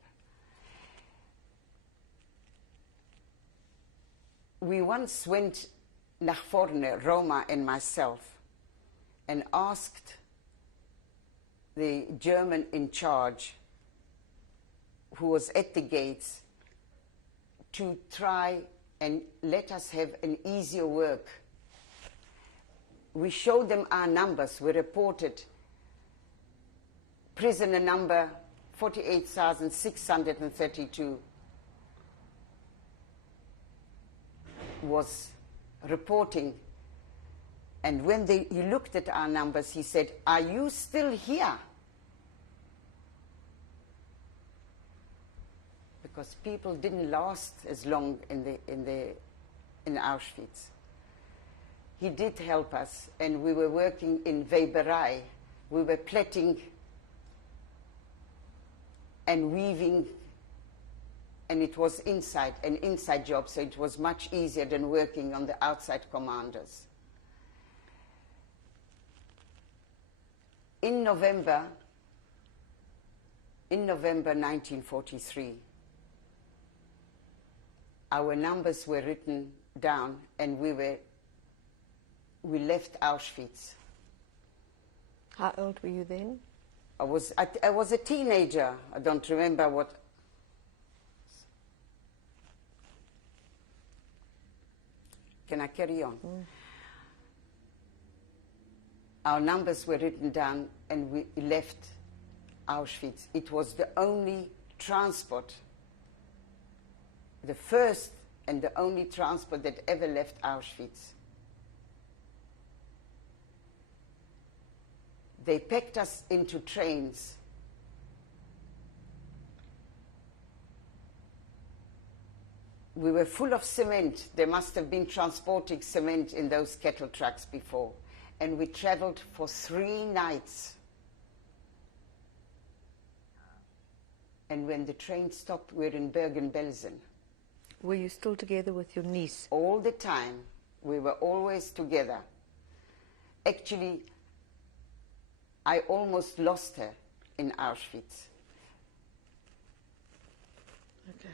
We once went nach vorne, Roma and myself, and asked the German in charge, who was at the gates, to try and let us have an easier work. We showed them our numbers. We reported prisoner number 48,632 was reporting. And when he looked at our numbers, he said, "Are you still here?" Because people didn't last as long in Auschwitz. He did help us, and we were working in Weberei. We were plaiting and weaving, and it was an inside job, so it was much easier than working on the outside commanders. In November 1943, our numbers were written down, and we left Auschwitz. How old were you then? I was a teenager. I don't remember what. Can I carry on? Our numbers were written down, and we left Auschwitz. It was the only transport, the first and the only transport that ever left Auschwitz. They packed us into trains. We were full of cement. They must have been transporting cement in those kettle trucks before. And we traveled for 3 nights. And when the train stopped, we were in Bergen-Belsen. Were you still together with your niece? All the time. We were always together. Actually, I almost lost her in Auschwitz. Okay.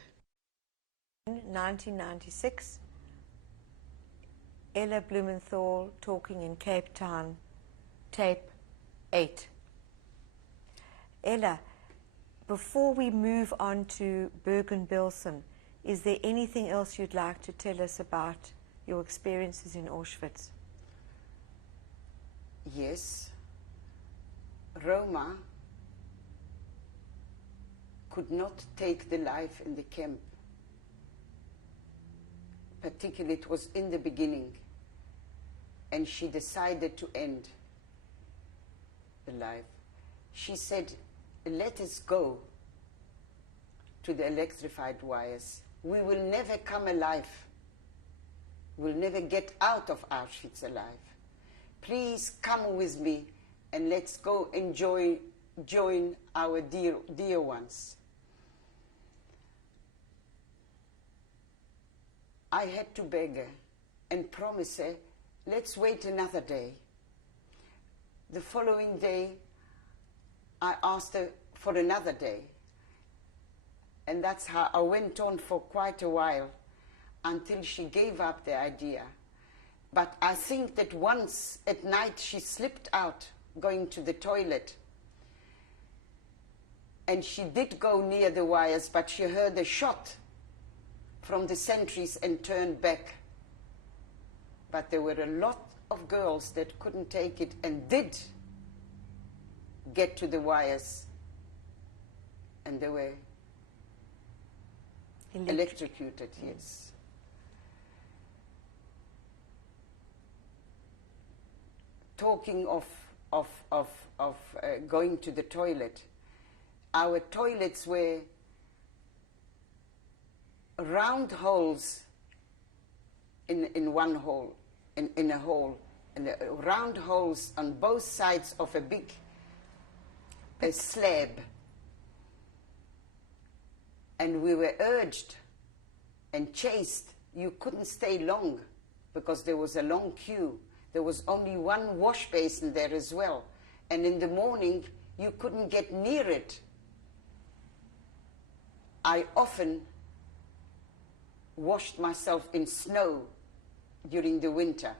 In 1996, Ella Blumenthal talking in Cape Town, tape 8. Ella, before we move on to Bergen-Belsen, is there anything else you'd like to tell us about your experiences in Auschwitz? Yes. Roma could not take the life in the camp. Particularly, it was in the beginning, and she decided to end the life. She said, "Let us go to the electrified wires. We will never come alive. We'll never get out of Auschwitz alive. Please come with me, and let's go and join our dear ones." I had to beg her and promise her, let's wait another day. The following day, I asked her for another day. And that's how I went on for quite a while until she gave up the idea. But I think that once at night she slipped out going to the toilet. And she did go near the wires, but she heard a shot from the sentries and turned back. But there were a lot of girls that couldn't take it and did get to the wires, and they were electrocuted, yes. Talking of going to the toilet, our toilets were round holes in one hole, in a hole, and round holes on both sides of a big slab. And we were urged and chased. You couldn't stay long because there was a long queue. There was only one wash basin there as well. And in the morning, you couldn't get near it. I often washed myself in snow during the winter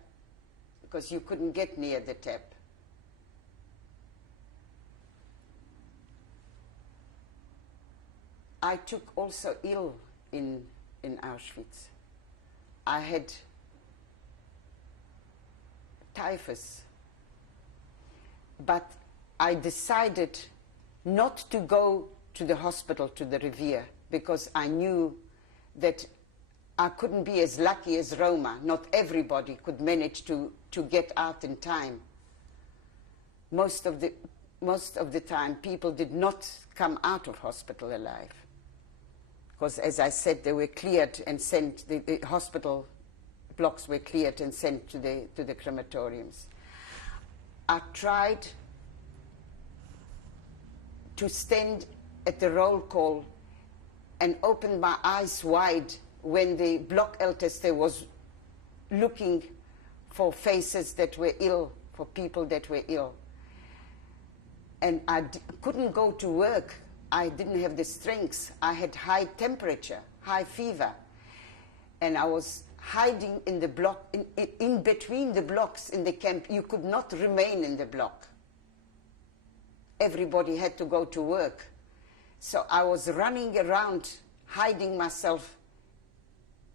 because you couldn't get near the tap. I took also ill in Auschwitz. I had typhus, but I decided not to go to the hospital, to the Riviera, because I knew that I couldn't be as lucky as Roma. Not everybody could manage to get out in time. Most of the time, people did not come out of hospital alive. Because, as I said, they were cleared and sent, the hospital blocks were cleared and sent to the crematoriums. I tried to stand at the roll call and open my eyes wide when the block Eltester was looking for faces that were ill, for people that were ill. And I couldn't go to work. I didn't have the strength. I had high temperature, high fever. And I was hiding in the block, in between the blocks in the camp. You could not remain in the block. Everybody had to go to work. So I was running around, hiding myself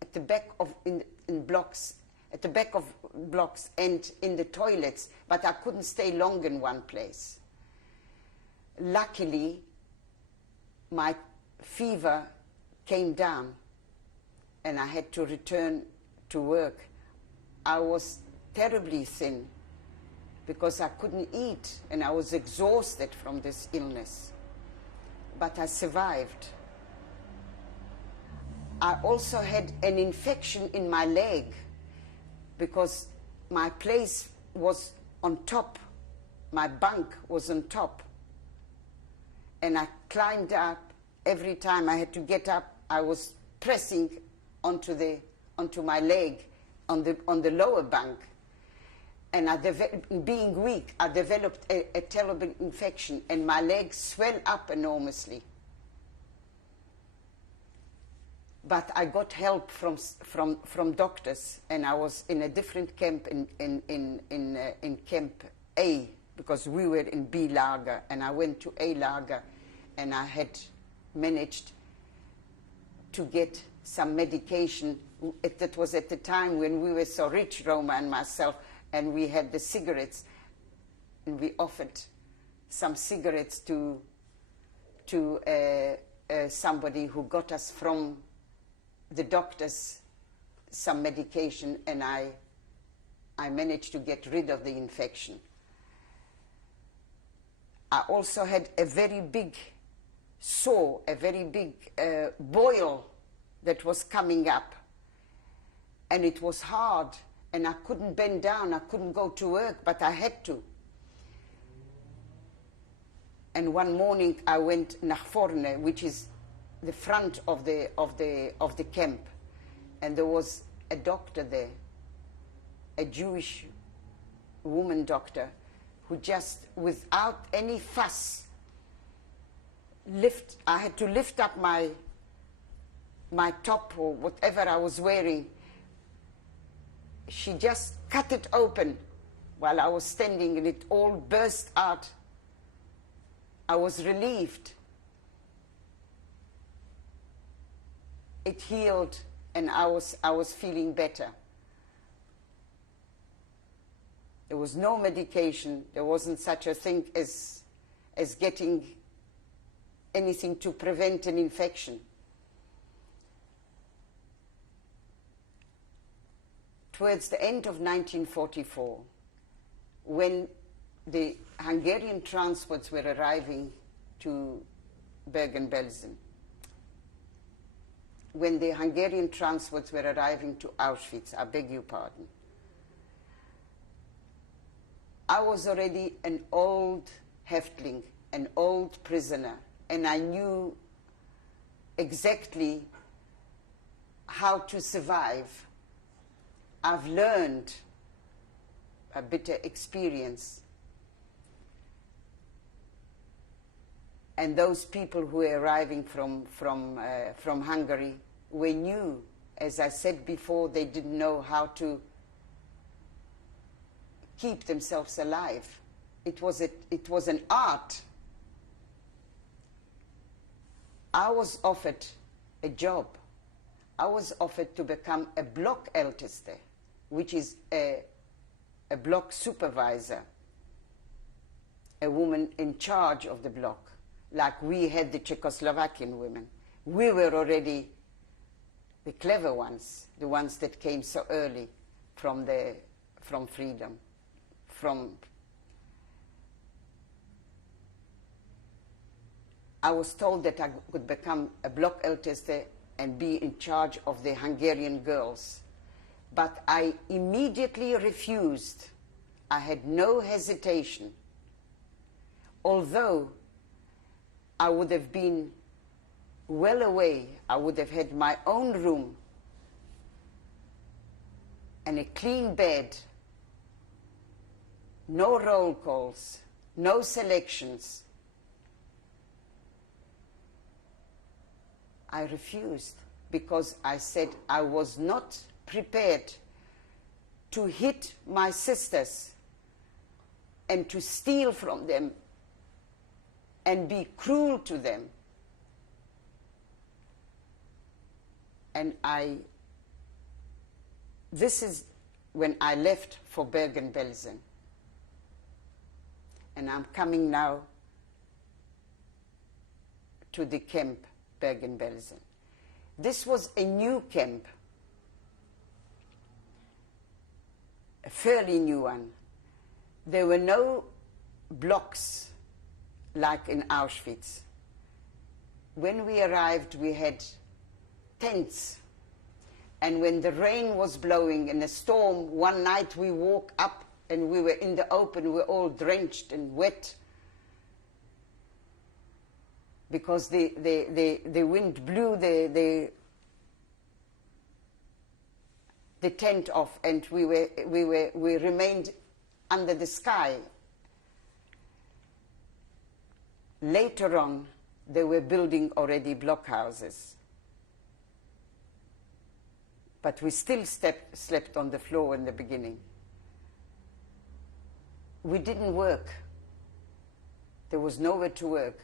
at the back of, in blocks, at the back of blocks and in the toilets, but I couldn't stay long in one place. Luckily, my fever came down and I had to return to work. I was terribly thin because I couldn't eat and I was exhausted from this illness. But I survived. I also had an infection in my leg because my place was on top. My bunk was on top. And I climbed up. Every time I had to get up, I was pressing onto my leg on the lower bunk. And being weak, I developed a terrible infection, and my legs swelled up enormously. But I got help from doctors, and I was in a different camp in Camp A, because we were in B Lager, and I went to A Lager, and I had managed to get some medication. That was at the time when we were so rich, Roma and myself, and we had the cigarettes, and we offered some cigarettes to somebody who got us from the doctors some medication, and I managed to get rid of the infection. I also had a very big sore, a very big boil that was coming up, and it was hard, and I couldn't bend down, I couldn't go to work, but I had to. And one morning I went nach vorne, which is the front of the camp, and there was a doctor there, a Jewish woman doctor, who just, without any fuss, I had to lift up my top or whatever I was wearing. She just cut it open while I was standing, and it all burst out. I was relieved. It healed, and I was feeling better. There was no medication. There wasn't such a thing as getting anything to prevent an infection. Towards the end of 1944, when the Hungarian transports were arriving to Bergen-Belsen, when the Hungarian transports were arriving to Auschwitz, I beg your pardon, I was already an old Häftling, an old prisoner, and I knew exactly how to survive. I've learned a bitter experience. And those people who were arriving from Hungary were new. As I said before, they didn't know how to keep themselves alive. It was an art. I was offered a job. I was offered to become a block Älteste, which is a block supervisor, a woman in charge of the block, like we had the Czechoslovakian women. We were already the clever ones, the ones that came so early from freedom, I was told that I could become a block Älteste and be in charge of the Hungarian girls. But I immediately refused. I had no hesitation. Although I would have been well away, I would have had my own room and a clean bed, no roll calls, no selections. I refused because I said I was not prepared to hit my sisters and to steal from them and be cruel to them. And this is when I left for Bergen-Belsen. And I'm coming now to the camp, Bergen-Belsen. This was a new camp, a fairly new one. There were no blocks like in Auschwitz. When we arrived, we had tents. And when the rain was blowing in a storm, one night we woke up and we were in the open, we were all drenched and wet because the wind blew the tent off, and we remained under the sky. Later on, they were building already blockhouses. But we still slept on the floor in the beginning. We didn't work. There was nowhere to work.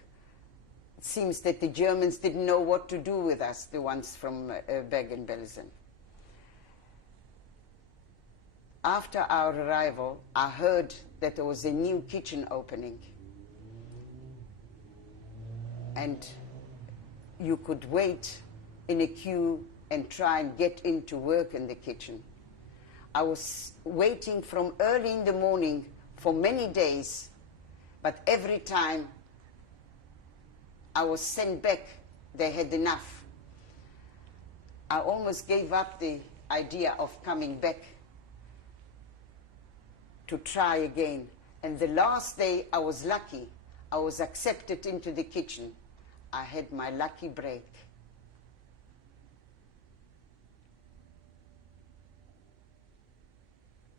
It seems that the Germans didn't know what to do with us, the ones from Bergen-Belsen. After our arrival, I heard that there was a new kitchen opening. And you could wait in a queue and try and get into work in the kitchen. I was waiting from early in the morning for many days, but every time I was sent back, they had enough. I almost gave up the idea of coming back to try again. And the last day I was lucky. I was accepted into the kitchen. I had my lucky break.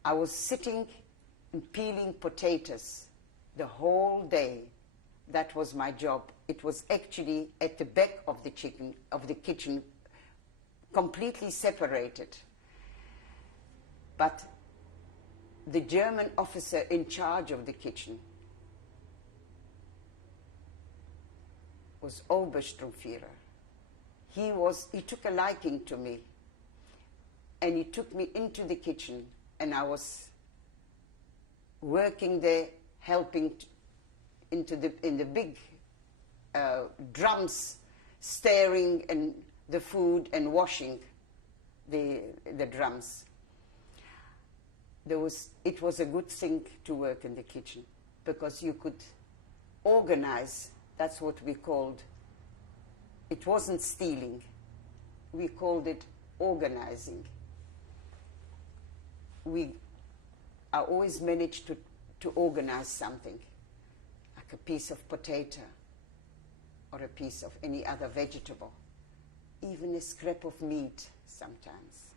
I was sitting and peeling potatoes the whole day. That was my job. It was actually at the back of the kitchen, completely separated. But the German officer in charge of the kitchen was Obersturmführer. He took a liking to me, and he took me into the kitchen, and I was working there, helping in the big drums, stirring and the food and washing the drums. It was a good thing to work in the kitchen because you could organize. That's what we called. It wasn't stealing. We called it organizing. I always managed to organize something, like a piece of potato or a piece of any other vegetable, even a scrap of meat sometimes.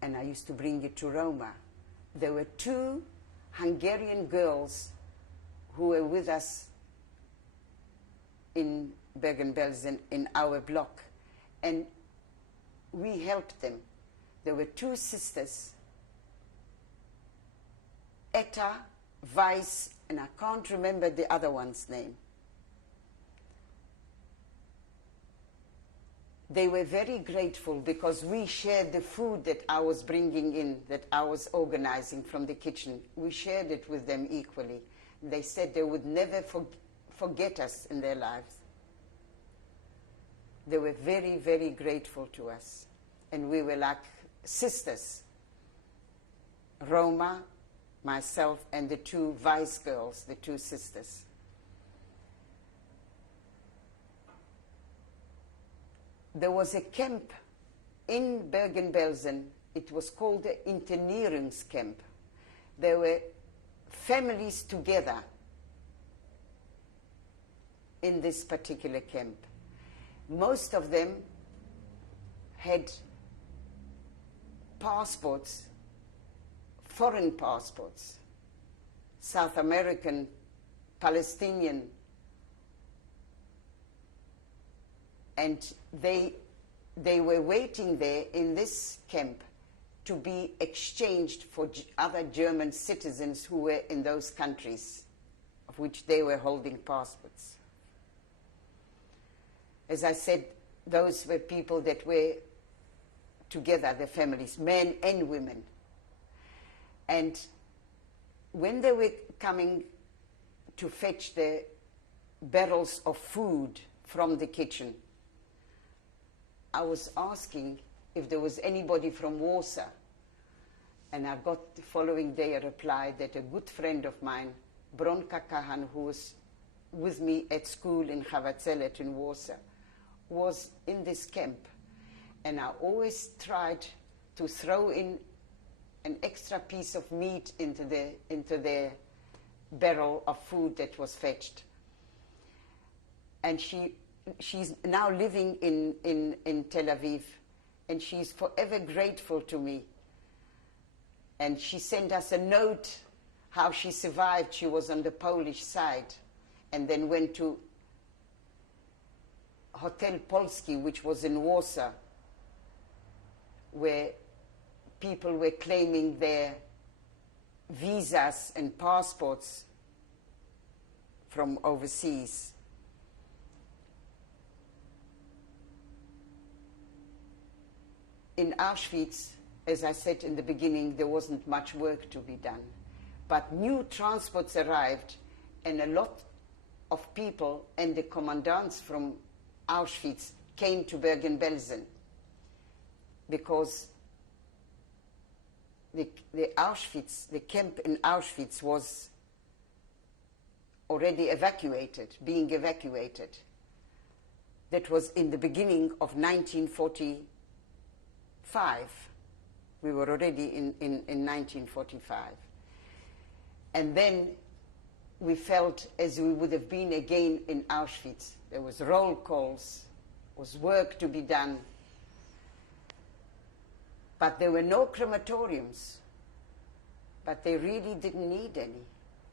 And I used to bring it to Roma. There were 2 Hungarian girls who were with us in Bergen-Belsen in our block, and we helped them. There were 2 sisters, Etta, Weiss, and I can't remember the other one's name. They were very grateful because we shared the food that I was bringing in, that I was organizing from the kitchen. We shared it with them equally. They said they would never forget us in their lives. They were very, very grateful to us. And we were like sisters. Roma, myself, and the two vice girls, the two sisters. There was a camp in Bergen-Belsen. It was called the interneringskamp. There were families together in this particular camp. Most of them had passports, foreign passports, South American, Palestinian, and they were waiting there in this camp to be exchanged for other German citizens who were in those countries, of which they were holding passports. As I said, those were people that were together, the families, men and women. And when they were coming to fetch the barrels of food from the kitchen, I was asking if there was anybody from Warsaw. And I got the following day a reply that a good friend of mine, Bronka Kahan, who was with me at school in Chavacelet in Warsaw, was in this camp. And I always tried to throw in an extra piece of meat into the barrel of food that was fetched. And she's now living in Tel Aviv, and she's forever grateful to me. And she sent us a note how she survived. She was on the Polish side and then went to Hotel Polski, which was in Warsaw, where people were claiming their visas and passports from overseas. In Auschwitz, as I said in the beginning, there wasn't much work to be done. But new transports arrived, and a lot of people and the commandants from Auschwitz came to Bergen-Belsen because the camp in Auschwitz was already being evacuated. That was in the beginning of 1945. We were already in 1945. And then we felt as we would have been again in Auschwitz. There was roll calls, was work to be done. But there were no crematoriums. But they really didn't need any,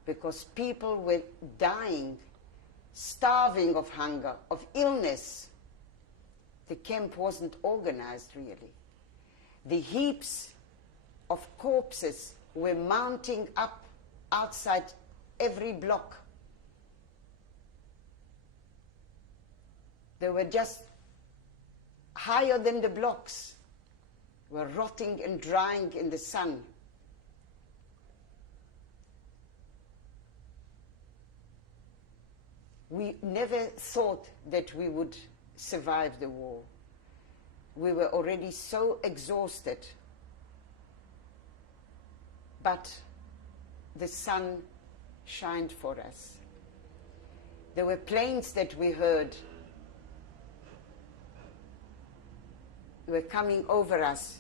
because people were dying, starving of hunger, of illness. The camp wasn't organized really. The heaps of corpses were mounting up outside every block. They were just higher than the blocks, were rotting and drying in the sun. We never thought that we would survive the war. We were already so exhausted. But the sun shined for us. There were planes that we heard were coming over us.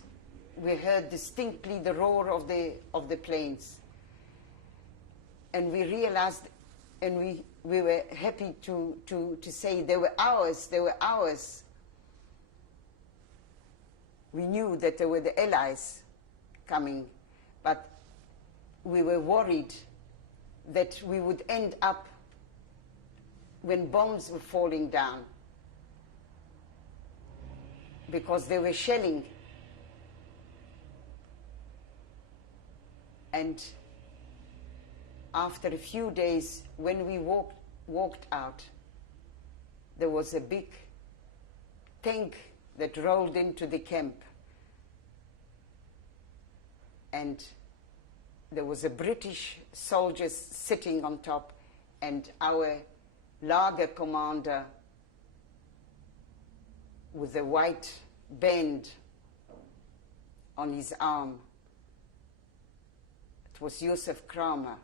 We heard distinctly the roar of the planes. And we realized, and we were happy to say they were ours, they were ours. We knew that there were the Allies coming, but we were worried that we would end up when bombs were falling down, because they were shelling. And after a few days, when we walked out, there was a big tank that rolled into the camp. And there was a British soldier sitting on top, and our Lager commander with a white band on his arm. It was Josef Kramer.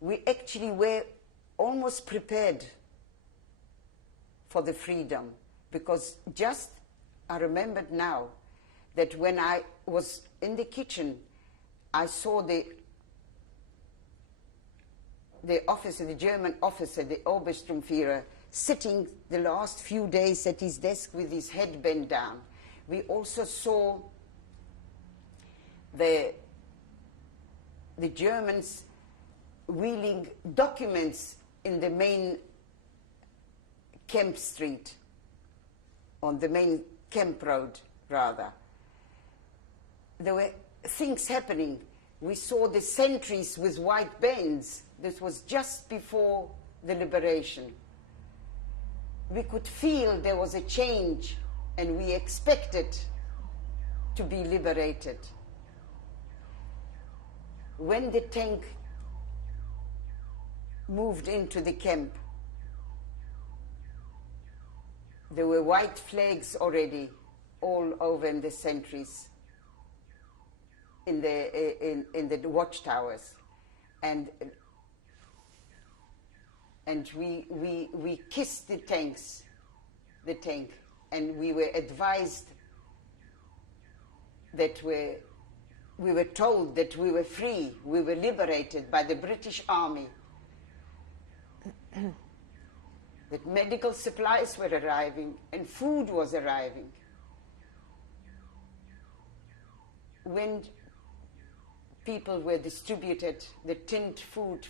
We actually were almost prepared for the freedom, because just, I remembered now, that when I was in the kitchen, I saw the officer, the German officer, the Obersturmführer, sitting the last few days at his desk with his head bent down. We also saw the Germans wheeling documents in the main camp street, on the main camp road, rather. There were things happening. We saw the sentries with white bands. This was just before the liberation. We could feel there was a change, and we expected to be liberated. When the tank moved into the camp, there were white flags already all over in the sentries, in the watchtowers, and we kissed the tank, and we were advised that we were told that we were free, we were liberated by the British Army, that medical supplies were arriving and food was arriving. When people were distributed the tinned food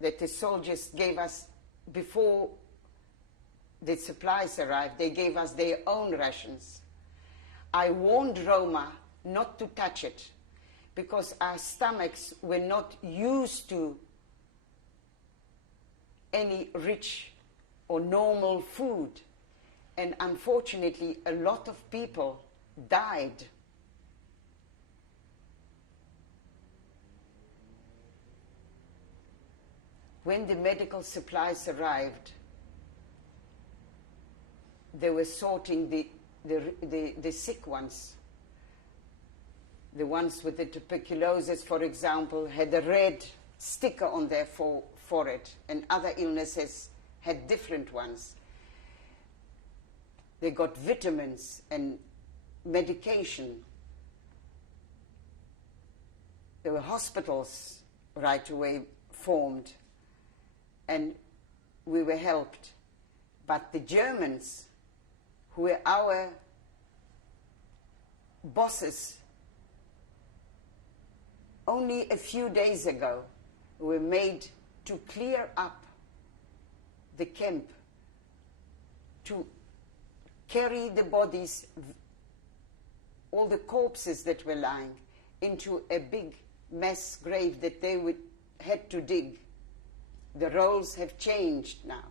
that the soldiers gave us before the supplies arrived, they gave us their own rations. I warned Roma not to touch it, because our stomachs were not used to any rich or normal food. And unfortunately, a lot of people died. When the medical supplies arrived, they were sorting the sick ones. The ones with the tuberculosis, for example, had a red sticker on their forehead, and other illnesses had different ones. They got vitamins and medication. There were hospitals right away formed, and we were helped. But the Germans, who were our bosses, only a few days ago were made to clear up the camp, to carry the bodies, all the corpses that were lying, into a big mass grave that they had to dig. The roles have changed now.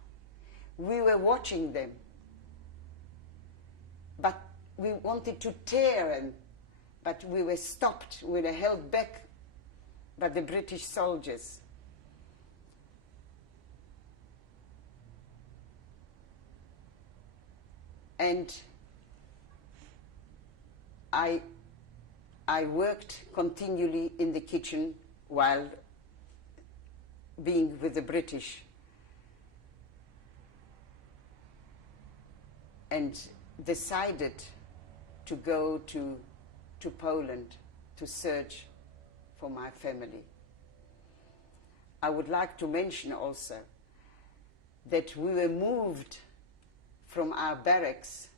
We were watching them, but we wanted to tear them, but we were stopped, we were held back by the British soldiers. And I worked continually in the kitchen while being with the British, and decided to go to Poland to search for my family. I would like to mention also that we were moved from our barracks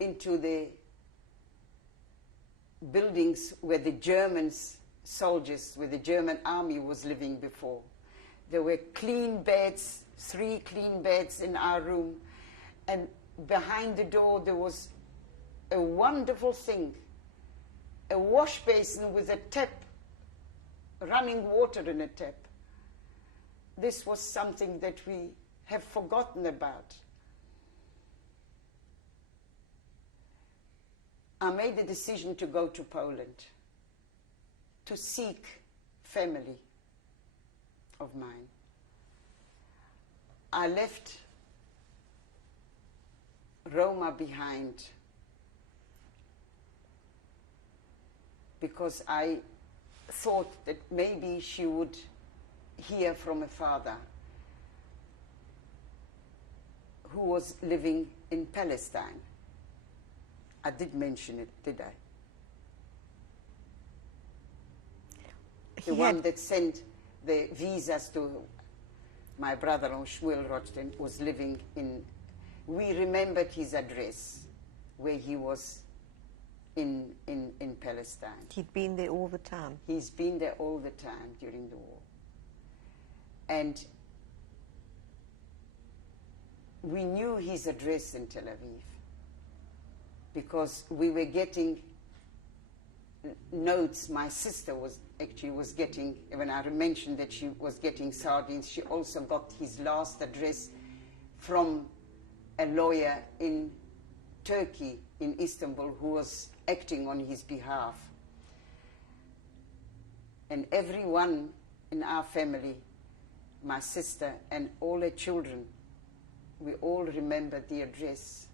into the buildings where the German soldiers, where the German army was living before. There were clean beds, 3 clean beds in our room, and behind the door there was a wonderful thing, a wash basin with a tap, running water in a tap. This was something that we have forgotten about. I made the decision to go to Poland, to seek family of mine. I left Roma behind because I thought that maybe she would hear from a father who was living in Palestine. I did mention it, did I? The one that sent the visas to my brother-in-law, Shmuel Rothstein, was living in... We remembered his address, where he was in Palestine. He'd been there all the time. He's been there all the time during the war. And we knew his address in Tel Aviv because we were getting notes. My sister was getting, when I mentioned that she was getting sardines, she also got his last address from a lawyer in Turkey, in Istanbul, who was acting on his behalf. And everyone in our family, my sister and all her children, we all remembered the address.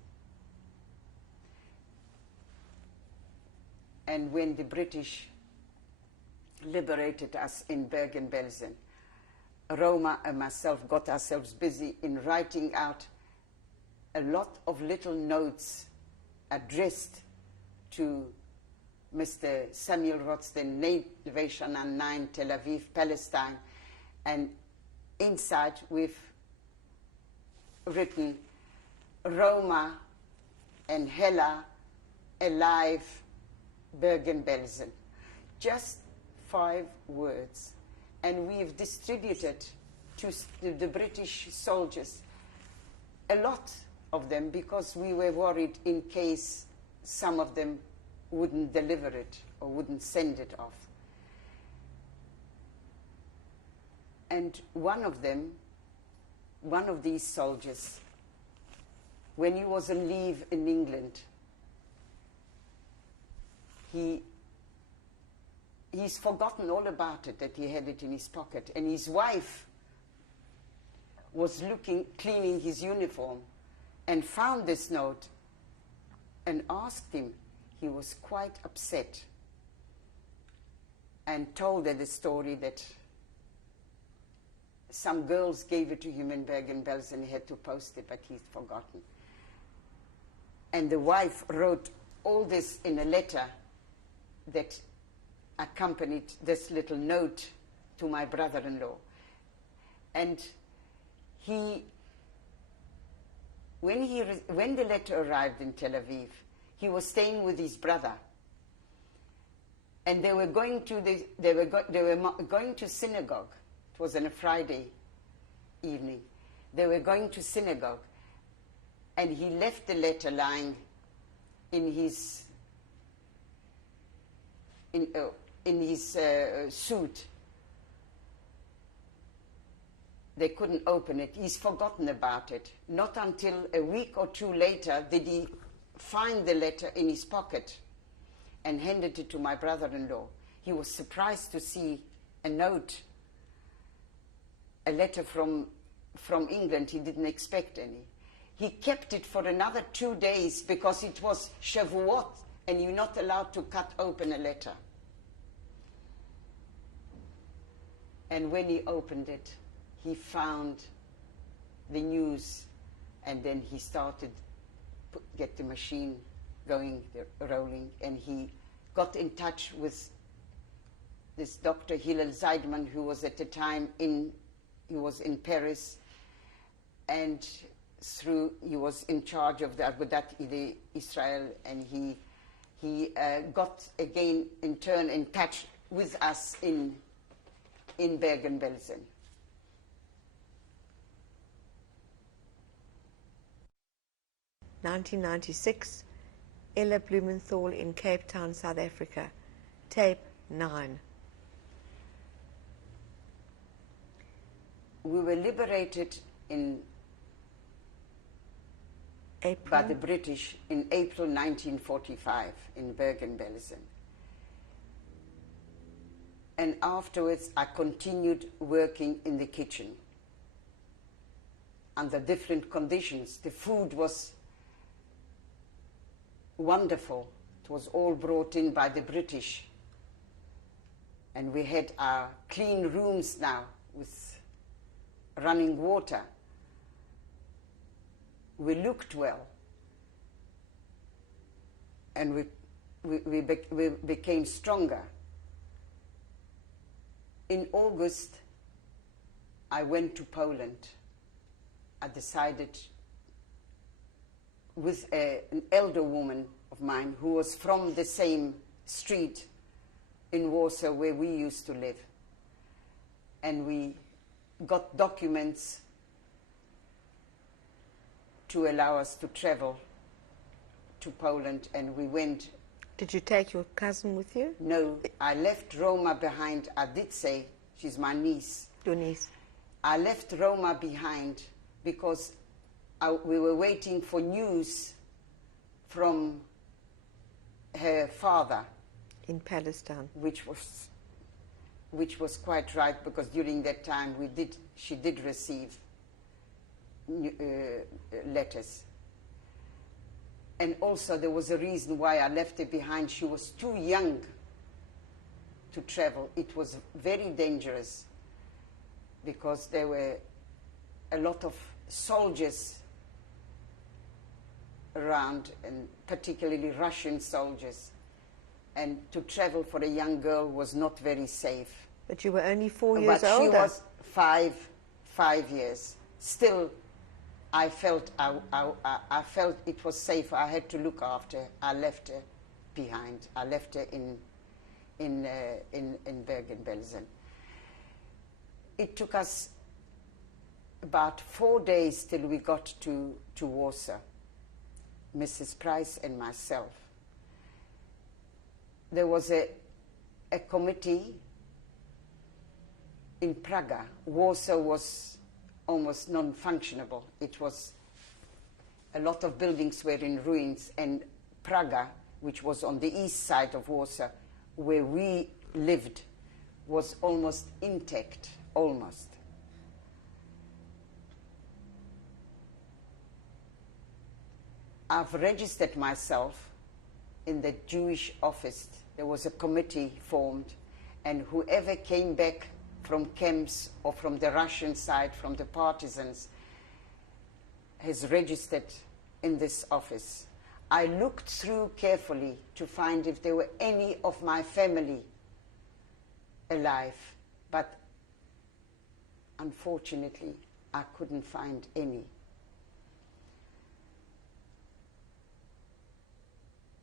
And when the British liberated us in Bergen-Belsen, Roma and myself got ourselves busy in writing out a lot of little notes addressed to Mr. Samuel Rothstein, Navy 9, Tel Aviv, Palestine, and inside we've written Roma and Hella alive, Bergen-Belsen. Just 5 words. And we've distributed to the British soldiers a lot of them because we were worried in case some of them wouldn't deliver it or wouldn't send it off. And one of them, one of these soldiers, when he was on leave in England, he's forgotten all about it, that he had it in his pocket. And his wife was cleaning his uniform and found this note and asked him. He was quite upset and told her the story that some girls gave it to him in Bergen-Belsen and he had to post it, but he'd forgotten. And the wife wrote all this in a letter that accompanied this little note to my brother-in-law. And when the letter arrived in Tel Aviv, he was staying with his brother, and they were going to synagogue. It was on a Friday evening. They were going to synagogue, and he left the letter lying in his suit. They couldn't open it. He's forgotten about it. Not until a week or two later did he find the letter in his pocket and handed it to my brother-in-law. He was surprised to see a note, a letter from England. He didn't expect any. He kept it for another 2 days because it was Shavuot and you're not allowed to cut open a letter. And when he opened it, he found the news, and then he started get the machine going, rolling, and he got in touch with this Dr. Hillel Zeidman, who was at the time he was in Paris, and he was in charge of the Agudat Israel, and he got again in turn in touch with us in Bergen-Belsen. (1996), Ella Blumenthal in Cape Town, South Africa. Tape 9. We were liberated by the British in April 1945 in Bergen-Belsen. And afterwards, I continued working in the kitchen under different conditions. The food was wonderful. It was all brought in by the British. And we had our clean rooms now with running water. We looked well. And we became stronger. In August, I went to Poland. I decided with an elder woman of mine who was from the same street in Warsaw where we used to live. And we got documents to allow us to travel to Poland, and we went. Did you take your cousin with you? No, I left Roma behind. I did say, she's my niece. Your niece. I left Roma behind because we were waiting for news from her father. In Palestine. Which was quite right, because during that time she did receive letters. And also there was a reason why I left her behind. She was too young to travel. It was very dangerous because there were a lot of soldiers around, and particularly Russian soldiers. And to travel for a young girl was not very safe. But you were only 4 years but older. She was five years. Still, I felt it was safe. I had to look after her. I left her behind. I left her in Bergen-Belsen. It took us about 4 days till we got to Warsaw, Mrs. Price and myself. There was a committee in Prague. Warsaw was almost non-functionable. It was, a lot of buildings were in ruins, and Prague, which was on the east side of Warsaw, where we lived, was almost intact, almost. I've registered myself in the Jewish office. There was a committee formed, and whoever came back from camps or from the Russian side, from the partisans, has registered in this office. I looked through carefully to find if there were any of my family alive, but unfortunately I couldn't find any.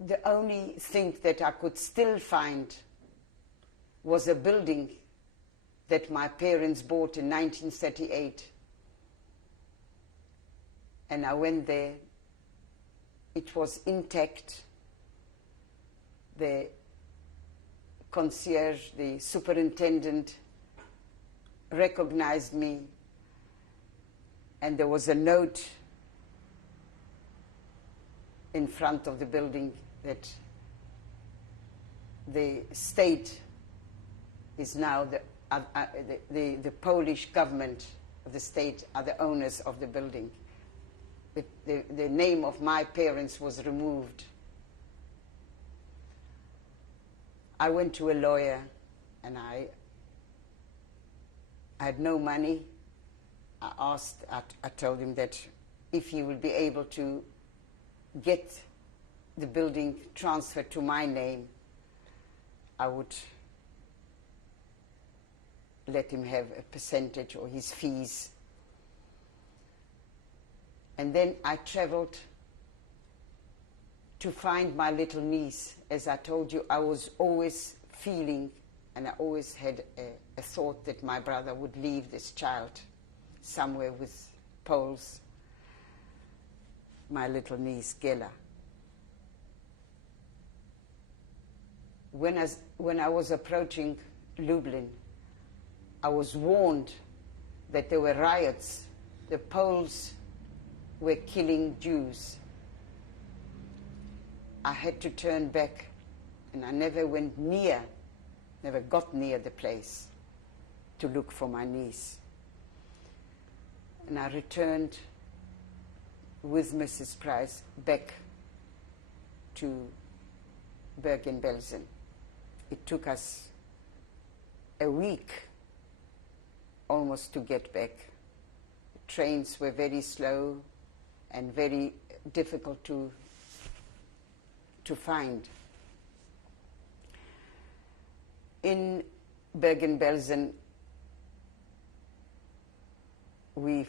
The only thing that I could still find was a building that my parents bought in 1938. And I went there. It was intact. The concierge, the superintendent, recognized me. And there was a note in front of the building that the state is now the Polish government of the state are the owners of the building. The name of my parents was removed. I went to a lawyer, and I had no money. I told him that if he will be able to get the building transferred to my name, I would let him have a percentage or his fees. And then I traveled to find my little niece. As I told you, I was always feeling, and I always had a thought that my brother would leave this child somewhere with Poles, my little niece, Gela. When I was approaching Lublin, I was warned that there were riots. The Poles were killing Jews. I had to turn back, and I never went near never got near the place to look for my niece. And I returned with Mrs. Price back to Bergen-Belsen. It took us a week almost to get back. Trains were very slow and very difficult to find. In Bergen-Belsen, we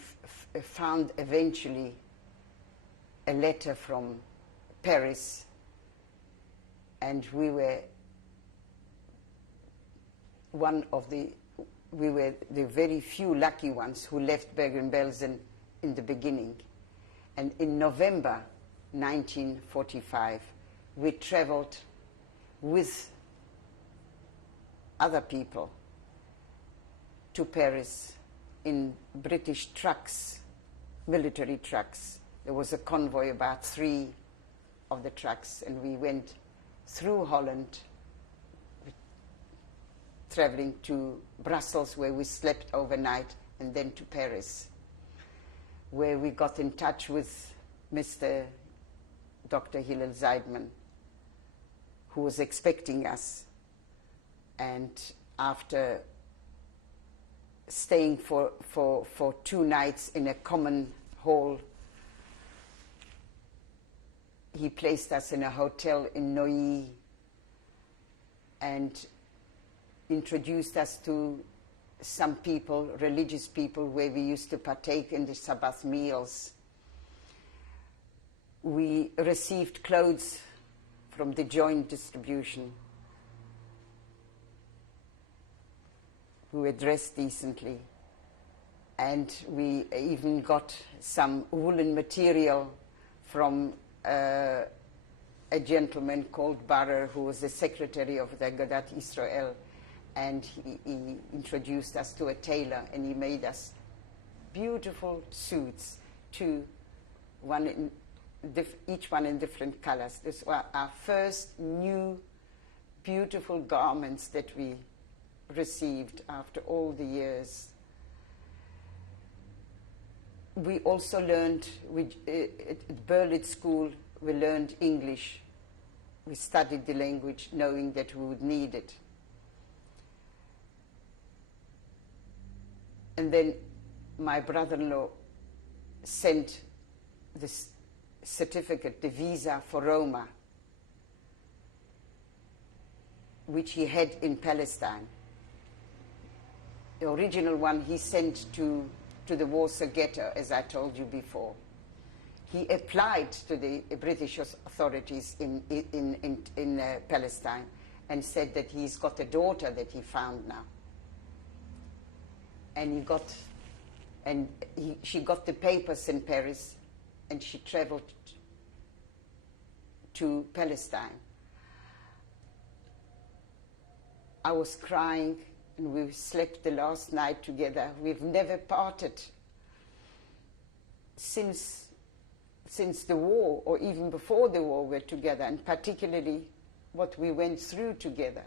found eventually a letter from Paris, and we were the very few lucky ones who left Bergen-Belsen in the beginning. And in November 1945, we traveled with other people to Paris in British trucks, military trucks. There was a convoy, about 3 of the trucks, and we went through Holland, traveling to Brussels, where we slept overnight, and then to Paris, where we got in touch with Dr. Hillel Zeidman, who was expecting us. And after staying for 2 nights in a common hall, he placed us in a hotel in Neuilly and introduced us to some people, religious people, where we used to partake in the Sabbath meals. We received clothes from the joint distribution. We were dressed decently. And we even got some woolen material from a gentleman called Barer, who was the secretary of the Agudath Israel. And he introduced us to a tailor, and he made us beautiful suits, each one in different colors. This were our first new beautiful garments that we received after all the years. We also learned, at Berlitz School, we learned English. We studied the language knowing that we would need it. And then my brother-in-law sent this certificate, the visa for Roma, which he had in Palestine. The original one he sent to the Warsaw Ghetto, as I told you before. He applied to the British authorities in Palestine and said that he's got a daughter that he found now. And she got the papers in Paris, and she traveled to Palestine. I was crying, and we slept the last night together. We've never parted since the war, or even before the war, we're together, and particularly what we went through together.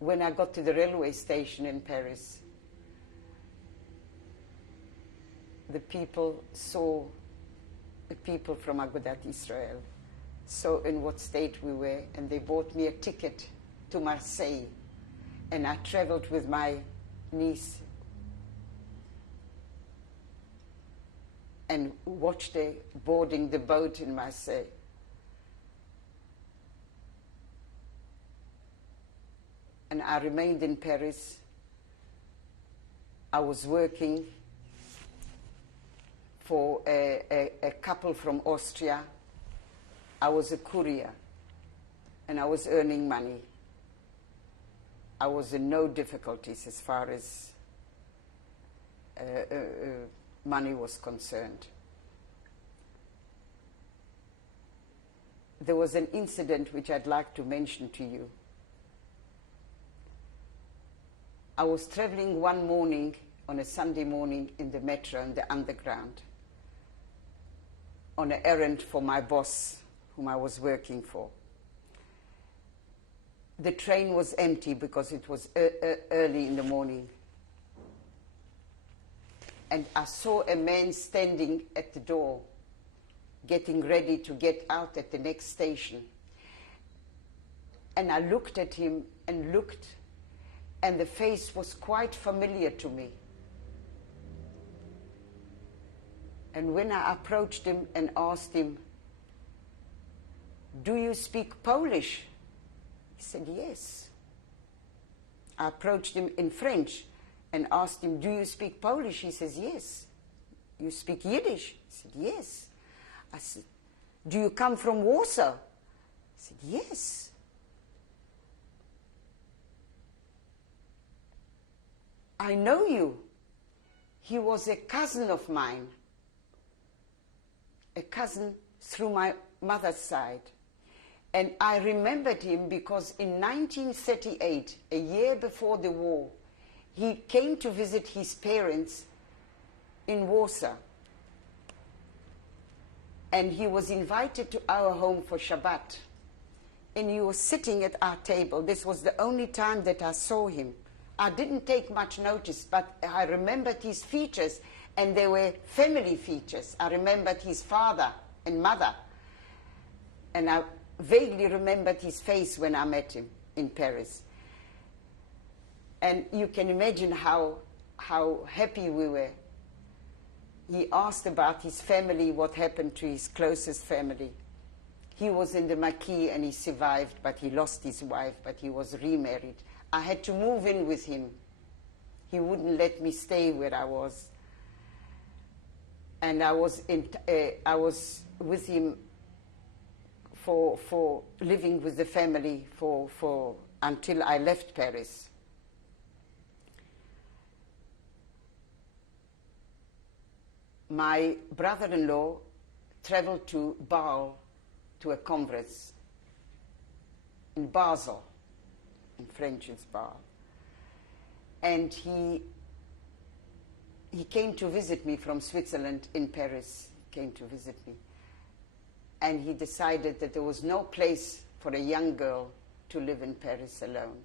When I got to the railway station in Paris, the people saw, the people from Agudath Israel saw in what state we were, and they bought me a ticket to Marseille, and I traveled with my niece and watched her boarding the boat in Marseille. And I remained in Paris. I was working for a couple from Austria. I was a courier, and I was earning money. I was in no difficulties as far as money was concerned. There was an incident which I'd like to mention to you. I was traveling one morning, on a Sunday morning, in the metro and the underground, on an errand for my boss, whom I was working for. the train was empty because it was early in the morning. And I saw a man standing at the door, getting ready to get out at the next station. And I looked at him and looked, and the face was quite familiar to me. And when I approached him and asked him, "Do you speak Polish?" He said, "Yes." I approached him in French and asked him, "Do you speak Polish?" He says, "Yes." "You speak Yiddish?" He said, "Yes." I said, "Do you come from Warsaw?" He said, "Yes." "I know you." He was a cousin of mine, a cousin through my mother's side. And I remembered him because in 1938, a year before the war, he came to visit his parents in Warsaw. And he was invited to our home for Shabbat. And he was sitting at our table. This was the only time that I saw him. I didn't take much notice, but I remembered his features, and they were family features. I remembered his father and mother. And I vaguely remembered his face when I met him in Paris. And you can imagine how happy we were. He asked about his family, what happened to his closest family. He was in the Maquis and he survived, but he lost his wife, but he was remarried. I had to move in with him. He wouldn't let me stay where I was. And I was with him for living with the family until I left Paris. My brother-in-law traveled to Bâle to a conference in Basel. In French it's Bâle. And he came to visit me from Switzerland in Paris, came to visit me. And he decided that there was no place for a young girl to live in Paris alone.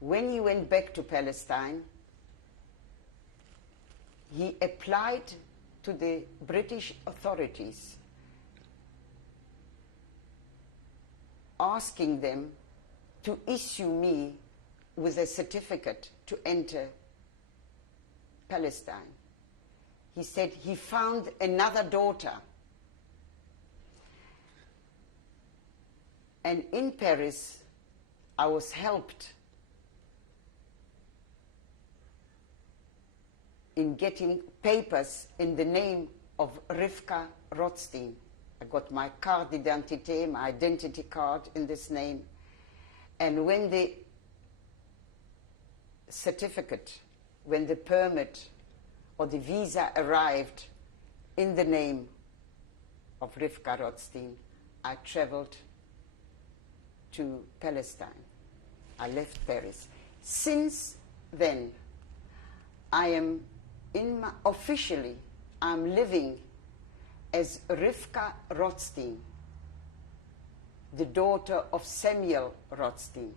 When he went back to Palestine, he applied to the British authorities, asking them to issue me with a certificate to enter Palestine. He said he found another daughter. And in Paris, I was helped in getting papers in the name of Rivka Rothstein. I got my carte d'identité, my identity card in this name. And when the certificate, when the permit or the visa arrived in the name of Rivka Rothstein, I traveled to Palestine. I left Paris. Since then, I am officially, I'm living as Rivka Rothstein, the daughter of Samuel Rothstein,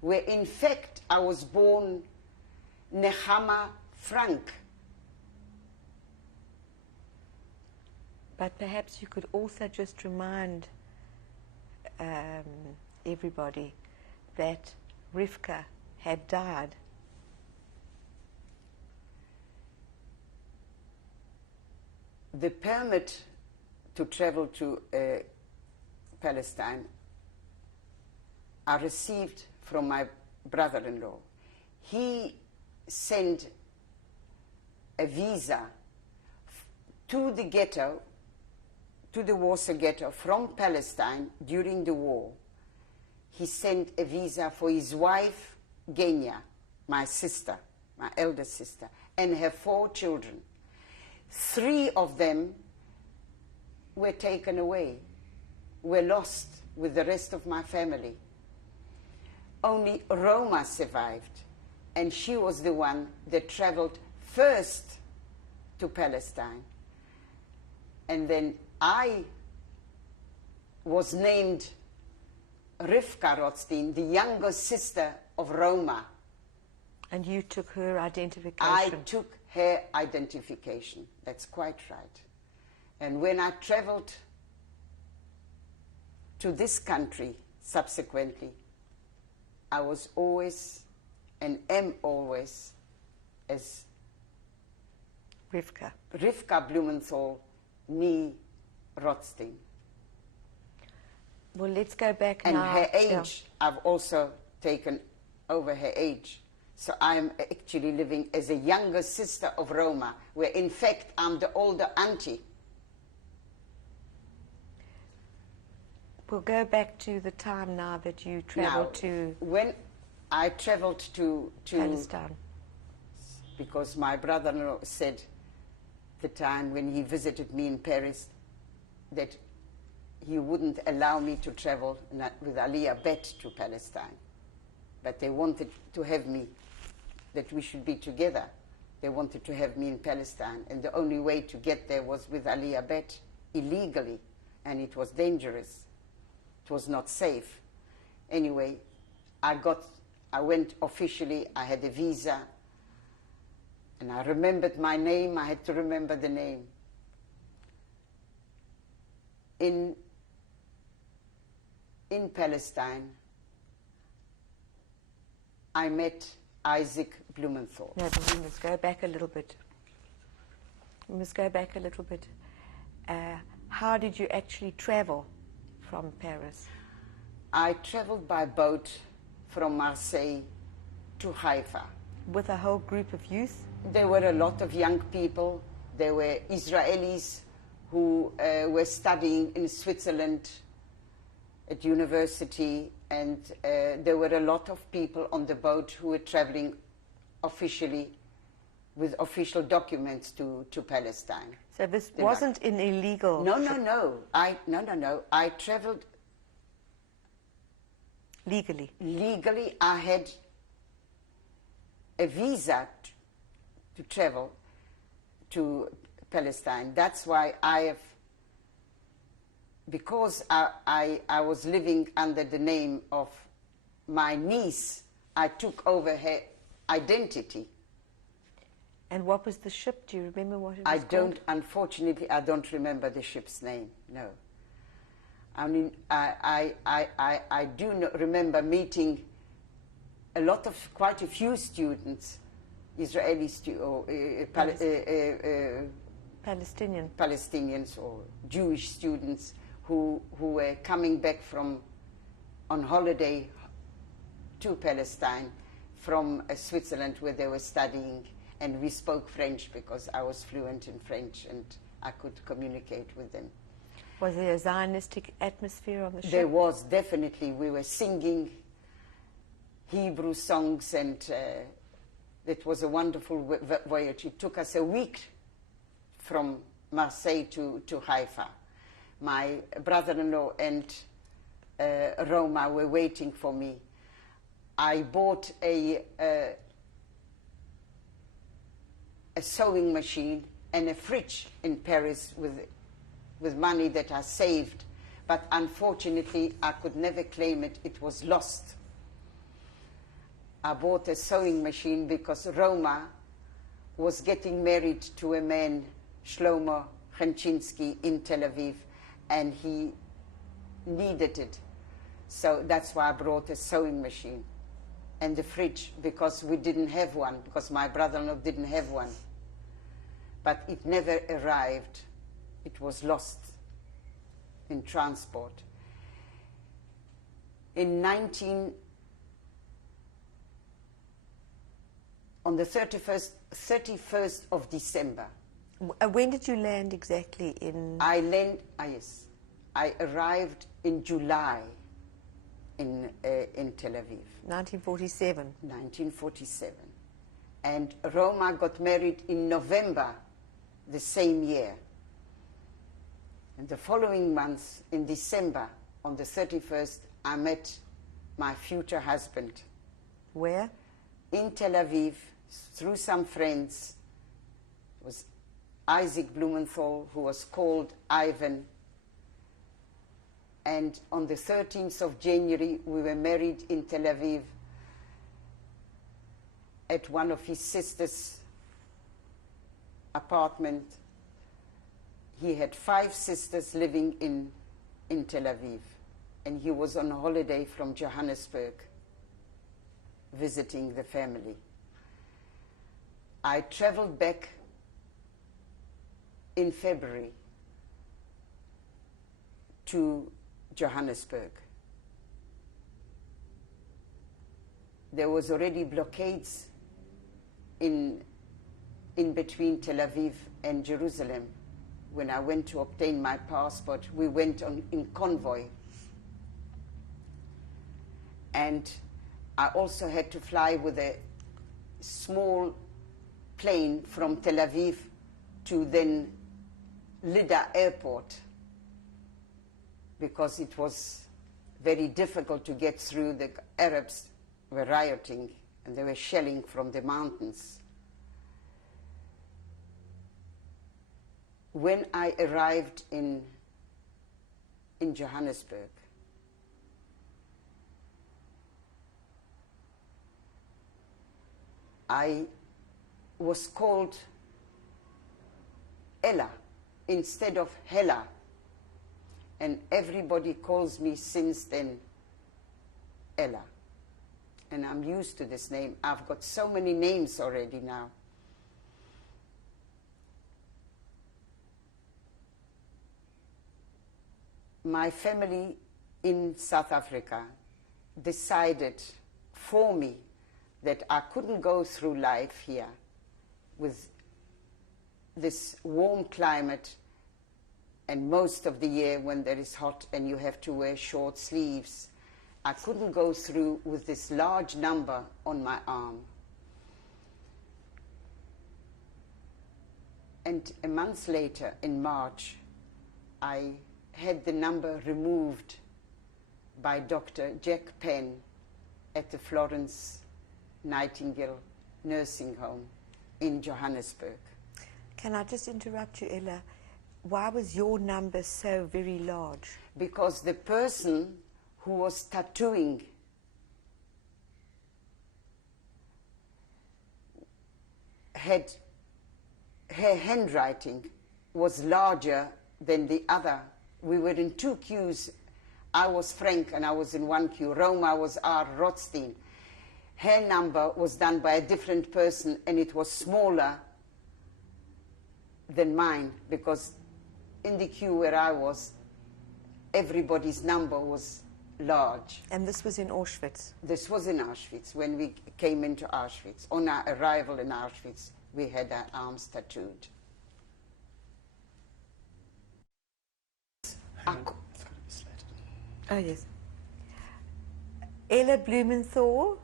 where in fact I was born Nechama Frank. But perhaps you could also just remind everybody that Rivka had died. The permit to travel to Palestine I received from my brother-in-law. He sent a visa to the ghetto, to the Warsaw ghetto from Palestine during the war. He sent a visa for his wife, Genia, my sister, my elder sister, and her 4 children. 3 of them were taken away, were lost with the rest of my family. Only Roma survived, and she was the one that traveled first to Palestine. And then I was named Rivka Rothstein, the younger sister of Roma. And you took her I identification. took her identification. That's quite right. And when I traveled to this country subsequently, I was always and am always as Rivka. Rivka Blumenthal, nee Rothstein. Well, let's go back And now. her Yeah. age, I've also taken over her age. So I'm actually living as a younger sister of Roma, where in fact I'm the older auntie. We'll go back to the time now that you traveled to When I traveled to Palestine. because my brother-in-law said the time when he visited me in Paris that he wouldn't allow me to travel with Aliyah Bet to Palestine. But they wanted to have me, that we should be together. They wanted to have me in Palestine. And the only way to get there was with Aliyah Bet, illegally. And it was dangerous. It was not safe. Anyway, I went officially, I had a visa, and I remembered my name. I had to remember the name. In Palestine, I met Isaac Blumenthal. No, but we must go back a little bit. We must go back a little bit. How did you actually travel from Paris? I traveled by boat from Marseille to Haifa. With a whole group of youth? There were a lot of young people. There were Israelis who were studying in Switzerland at university, and there were a lot of people on the boat who were traveling officially with official documents to Palestine. So this wasn't an illegal No, trip. no. I traveled Legally. legally. I had a visa to travel to Palestine. That's why because I was living under the name of my niece, I took over her identity. And what was the ship? Do you remember what it was I called? don't, unfortunately, I don't remember the ship's name, no. I mean, I do remember meeting quite a few students, Israeli Palestinian. Palestinians or Jewish students who were coming back on holiday to Palestine from Switzerland, where they were studying, and we spoke French because I was fluent in French and I could communicate with them. Was there a Zionistic atmosphere on the ship? There was, definitely. We were singing Hebrew songs, and it was a wonderful voyage. It took us a week from Marseille to Haifa. My brother-in-law and Roma were waiting for me. I bought a sewing machine and a fridge in Paris with money that I saved, but unfortunately I could never claim it. It was lost. I bought a sewing machine because Roma was getting married to a man, Shlomo Henchinsky, in Tel Aviv, and he needed it. So that's why I brought a sewing machine and the fridge, because we didn't have one, because my brother-in-law didn't have one. But it never arrived. It was lost in transport. On the 31st of December. When did you land exactly in... I arrived in July in Tel Aviv. 1947. 1947. And Roma got married in November the same year. And the following month, in December, on the 31st, I met my future husband. Where? In Tel Aviv, through some friends. It was Isaac Blumenthal, who was called Ivan. And on the 13th of January, we were married in Tel Aviv at one of his sister's apartment. He had 5 sisters living in Tel Aviv, and he was on holiday from Johannesburg visiting the family. I traveled back in February to Johannesburg. There was already blockades in between Tel Aviv and Jerusalem. When I went to obtain my passport, we went in convoy. And I also had to fly with a small plane from Tel Aviv to then Lida Airport, because it was very difficult to get through. The Arabs were rioting and they were shelling from the mountains. When I arrived in Johannesburg, I was called Ella instead of Hella, and everybody calls me since then Ella. And I'm used to this name. I've got so many names already now. My family in South Africa decided for me that I couldn't go through life here with this warm climate and most of the year when there is hot and you have to wear short sleeves. I couldn't go through with this large number on my arm. And a month later, in March, I had the number removed by Dr. Jack Penn at the Florence Nightingale Nursing Home in Johannesburg. Can I just interrupt you, Ella? Why was your number so very large? Because the person who was tattooing had, her handwriting was larger than the other. We were in 2 queues. I was Frank and I was in 1 queue. Roma was R. Rothstein. Her number was done by a different person and it was smaller than mine, because in the queue where I was, everybody's number was large. And this was in Auschwitz? This was in Auschwitz. When we came into Auschwitz, on our arrival in Auschwitz, we had our arms tattooed. Oh, yes. Ella Blumenthal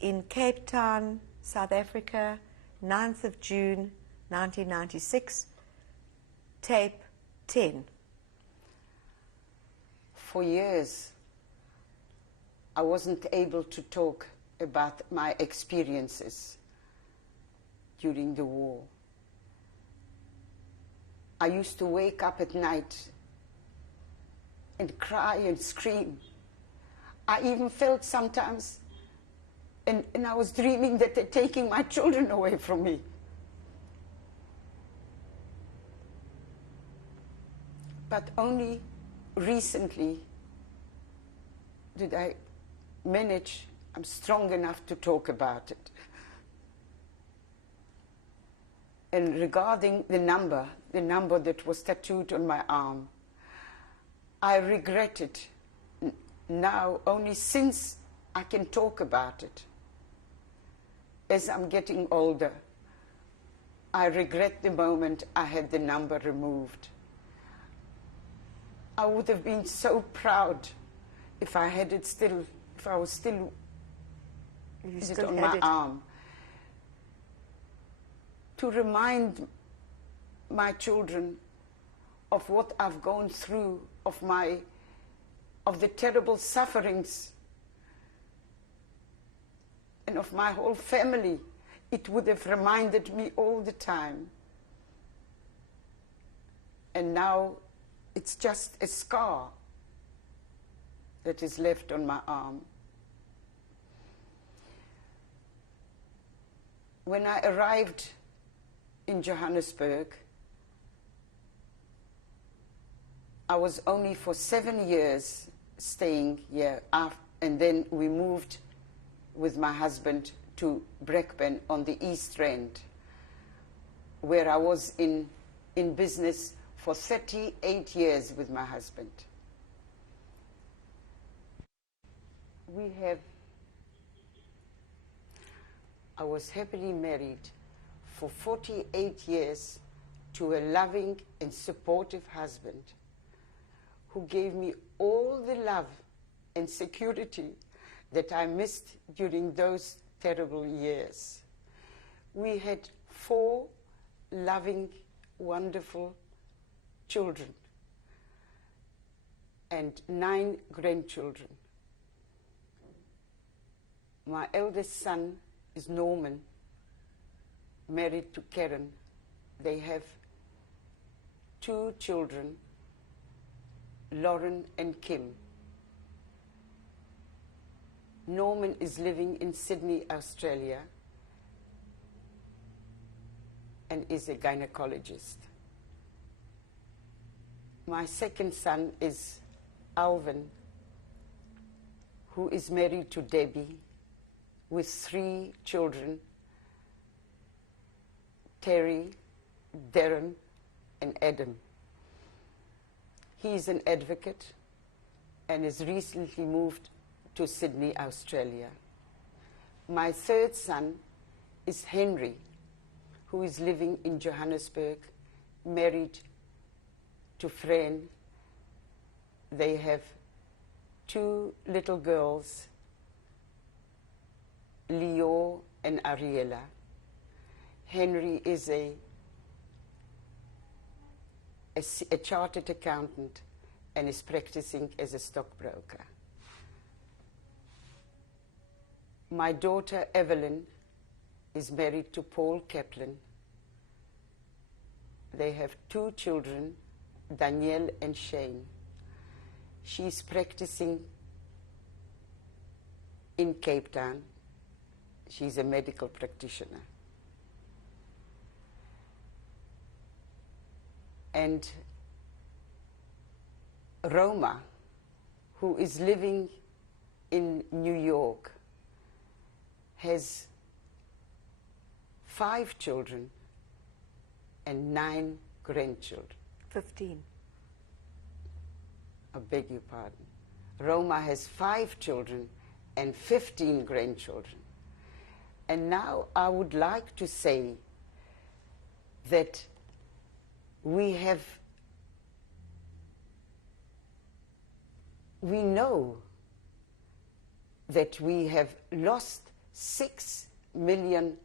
in Cape Town, South Africa, 9th of June, 1996, tape 10. For years, I wasn't able to talk about my experiences during the war. I used to wake up at night and cry and scream. I even felt sometimes, and I was dreaming that they're taking my children away from me. But only recently did I manage, I'm strong enough to talk about it. And regarding the number that was tattooed on my arm, I regret it now only since I can talk about it. As I'm getting older, I regret the moment I had the number removed. I would have been so proud if I had it still, if I was still, on my arm. To remind my children of what I've gone through, of the terrible sufferings, and of my whole family. It would have reminded me all the time. And now it's just a scar that is left on my arm. When I arrived in Johannesburg, I was only for 7 years staying here, and then we moved with my husband to Brekpan on the East Rand, where I was in business for 38 years with my husband. I was happily married for 48 years to a loving and supportive husband who gave me all the love and security that I missed during those terrible years. We had 4 loving, wonderful children and 9 grandchildren. My eldest son is Norman, married to Karen. They have 2 children, Lauren and Kim. Norman is living in Sydney, Australia, and is a gynecologist. My second son is Alvin, who is married to Debbie with 3 children, Terry, Darren, and Adam. He is an advocate and has recently moved to Sydney, Australia. My third son is Henry, who is living in Johannesburg, married to Fran. They have 2 little girls, Leo and Ariella. Henry is a chartered accountant and is practicing as a stockbroker. My daughter Evelyn is married to Paul Kaplan. They have 2 children, Danielle and Shane. She's practicing in Cape Town. She's a medical practitioner. And Roma, who is living in New York, has 5 children and 9 grandchildren. 15. I beg your pardon. Roma has 5 children and 15 grandchildren. And now I would like to say that we know that we have lost 6 million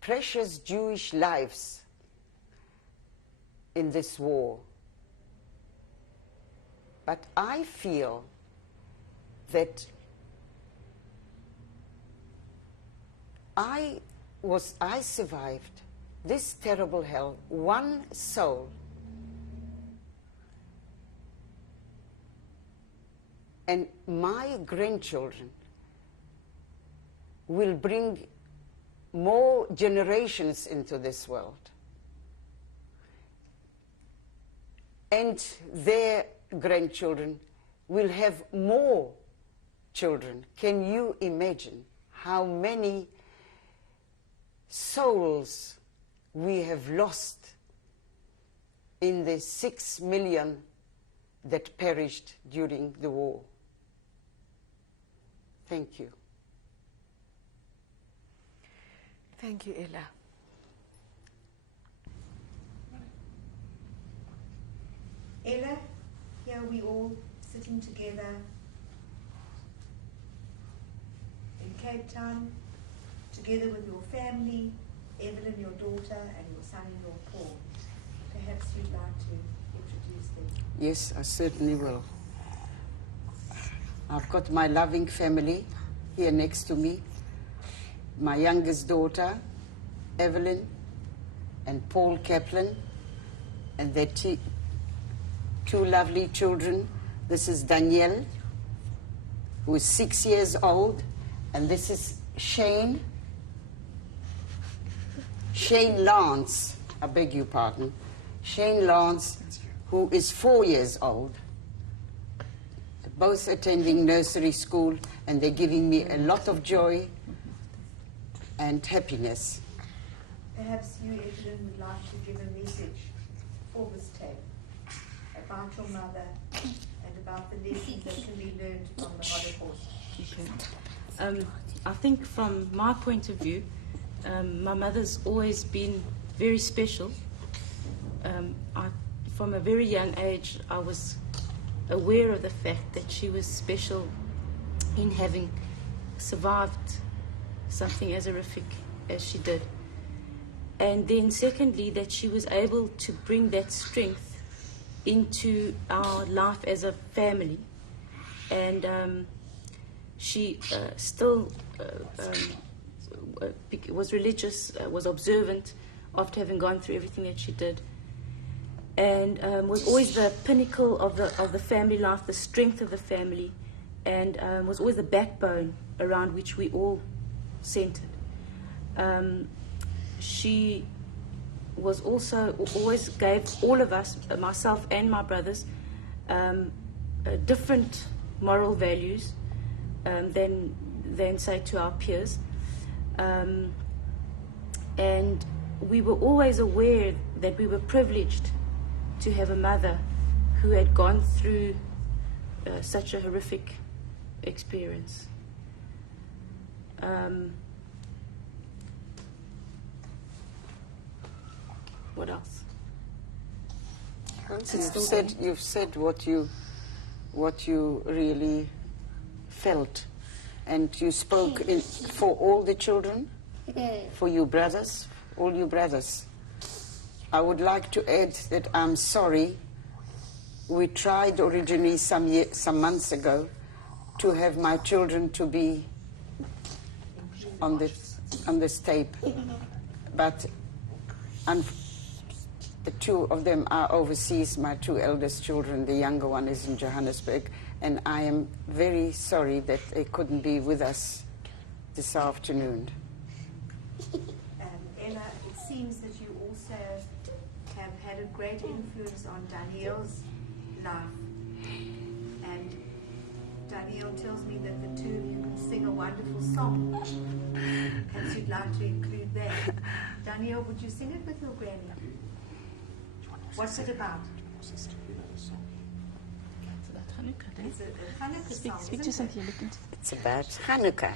precious Jewish lives in this war. But I feel that I survived this terrible hell, 1 soul. And my grandchildren will bring more generations into this world. And their grandchildren will have more children. Can you imagine how many souls we have lost in the 6 million that perished during the war? Thank you. Thank you, Ella. Ella, here we all sitting together in Cape Town, together with your family, Evelyn, your daughter, and your son-in-law, Paul. Perhaps you'd like to introduce them. Yes, I certainly will. I've got my loving family here next to me. My youngest daughter, Evelyn, and Paul Kaplan, and their 2 lovely children. This is Danielle, who is 6 years old, and this is Shane Lance, I beg your pardon, Shane Lance, who is 4 years old, both attending nursery school, and they're giving me a lot of joy and happiness. Perhaps you, Evelyn, would like to give a message for this tape about your mother and about the lessons that can be learned from the Holocaust. I think from my point of view, my mother's always been very special. From a very young age, I was aware of the fact that she was special in having survived something as horrific as she did. And then secondly, that she was able to bring that strength into our life as a family. And she still was religious, was observant after having gone through everything that she did. And was always the pinnacle of the family life, the strength of the family, and was always the backbone around which we all centered. She was also always gave all of us, myself and my brothers, different moral values than say to our peers, and we were always aware that we were privileged to have a mother who had gone through such a horrific experience. What else? You've said what you really felt, and you spoke for all the children, for your brothers, all your brothers. I would like to add that I'm sorry. We tried originally some months ago to have my children to be on this tape, but the two of them are overseas, my two eldest children. The younger one is in Johannesburg, and I am very sorry that they couldn't be with us this afternoon. Ella, it seems that you also have had a great influence on Danielle's life. And Danielle tells me that the two of you can sing a wonderful song. Perhaps you'd like to include that. Danielle, would you sing it with your granny? What's it about? It's a Hanukkah song, isn't it? It's about Hanukkah.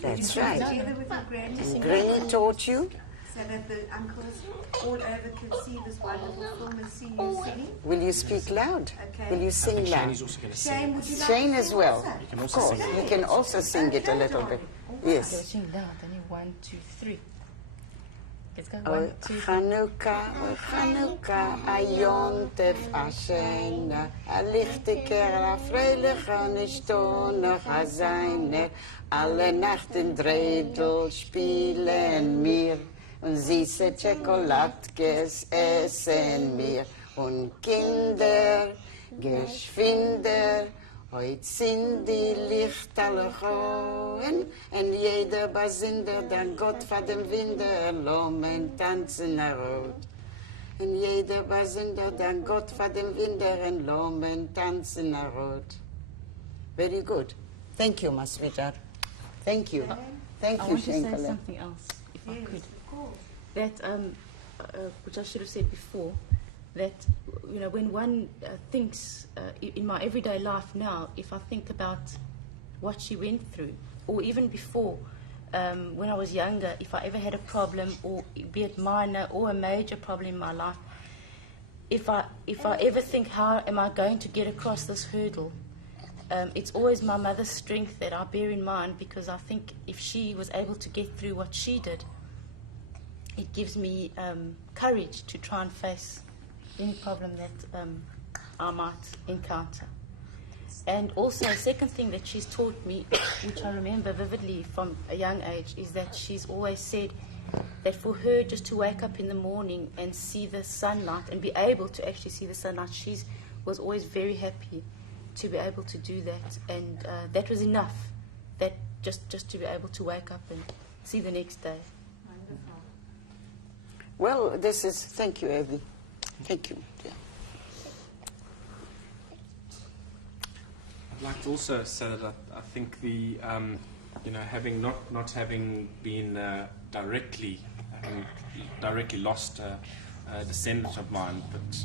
That's right. Together with your granny, Granny taught you. so that the uncles all over can see this wonderful film and see you singing. Will you speak loud? Okay. Will you sing loud? Shane, would you like Shane to as sing well. also? Of course. You can also sing it a little bit. Yes. Sing loud. Only 1, 2, 3. Let's go. Oh, 1, 2, 3. Chanukah, a Jontef, a Shena, a lichte Kerl, a freiliche, nicht noch a seine. Alle Nachten Dreidel spielen mir und süße Schokoladkes essen mir. Und Kinder, Geschwinder, heute sind die Lichterle hohen, und jeder Basinder, der Gott vor dem Winder, Lomen tanzen rot. Und jeder Basinder, der Gott vor dem Winder, und Lomen tanzen rot. Very good. Thank you, my sweetheart. Thank you. Thank I you, want to say Shenkele. something else, if I Yes, could. of course. That, which I should have said before, that, you know, when one thinks in my everyday life now, if I think about what she went through, or even before, when I was younger, if I ever had a problem, or be it minor or a major problem in my life, if I ever think, how am I going to get across this hurdle, it's always my mother's strength that I bear in mind, because I think if she was able to get through what she did, it gives me courage to try and face any problem that I might encounter. And also, a second thing that she's taught me, which I remember vividly from a young age, is that she's always said that for her just to wake up in the morning and see the sunlight and be able to actually see the sunlight, she was always very happy to be able to do that, and that was enough. That just to be able to wake up and see the next day. Well, this is, thank you, Evie. Thank you. Yeah. I'd like to also say that I think the, having not having been directly lost a descendant of mine, but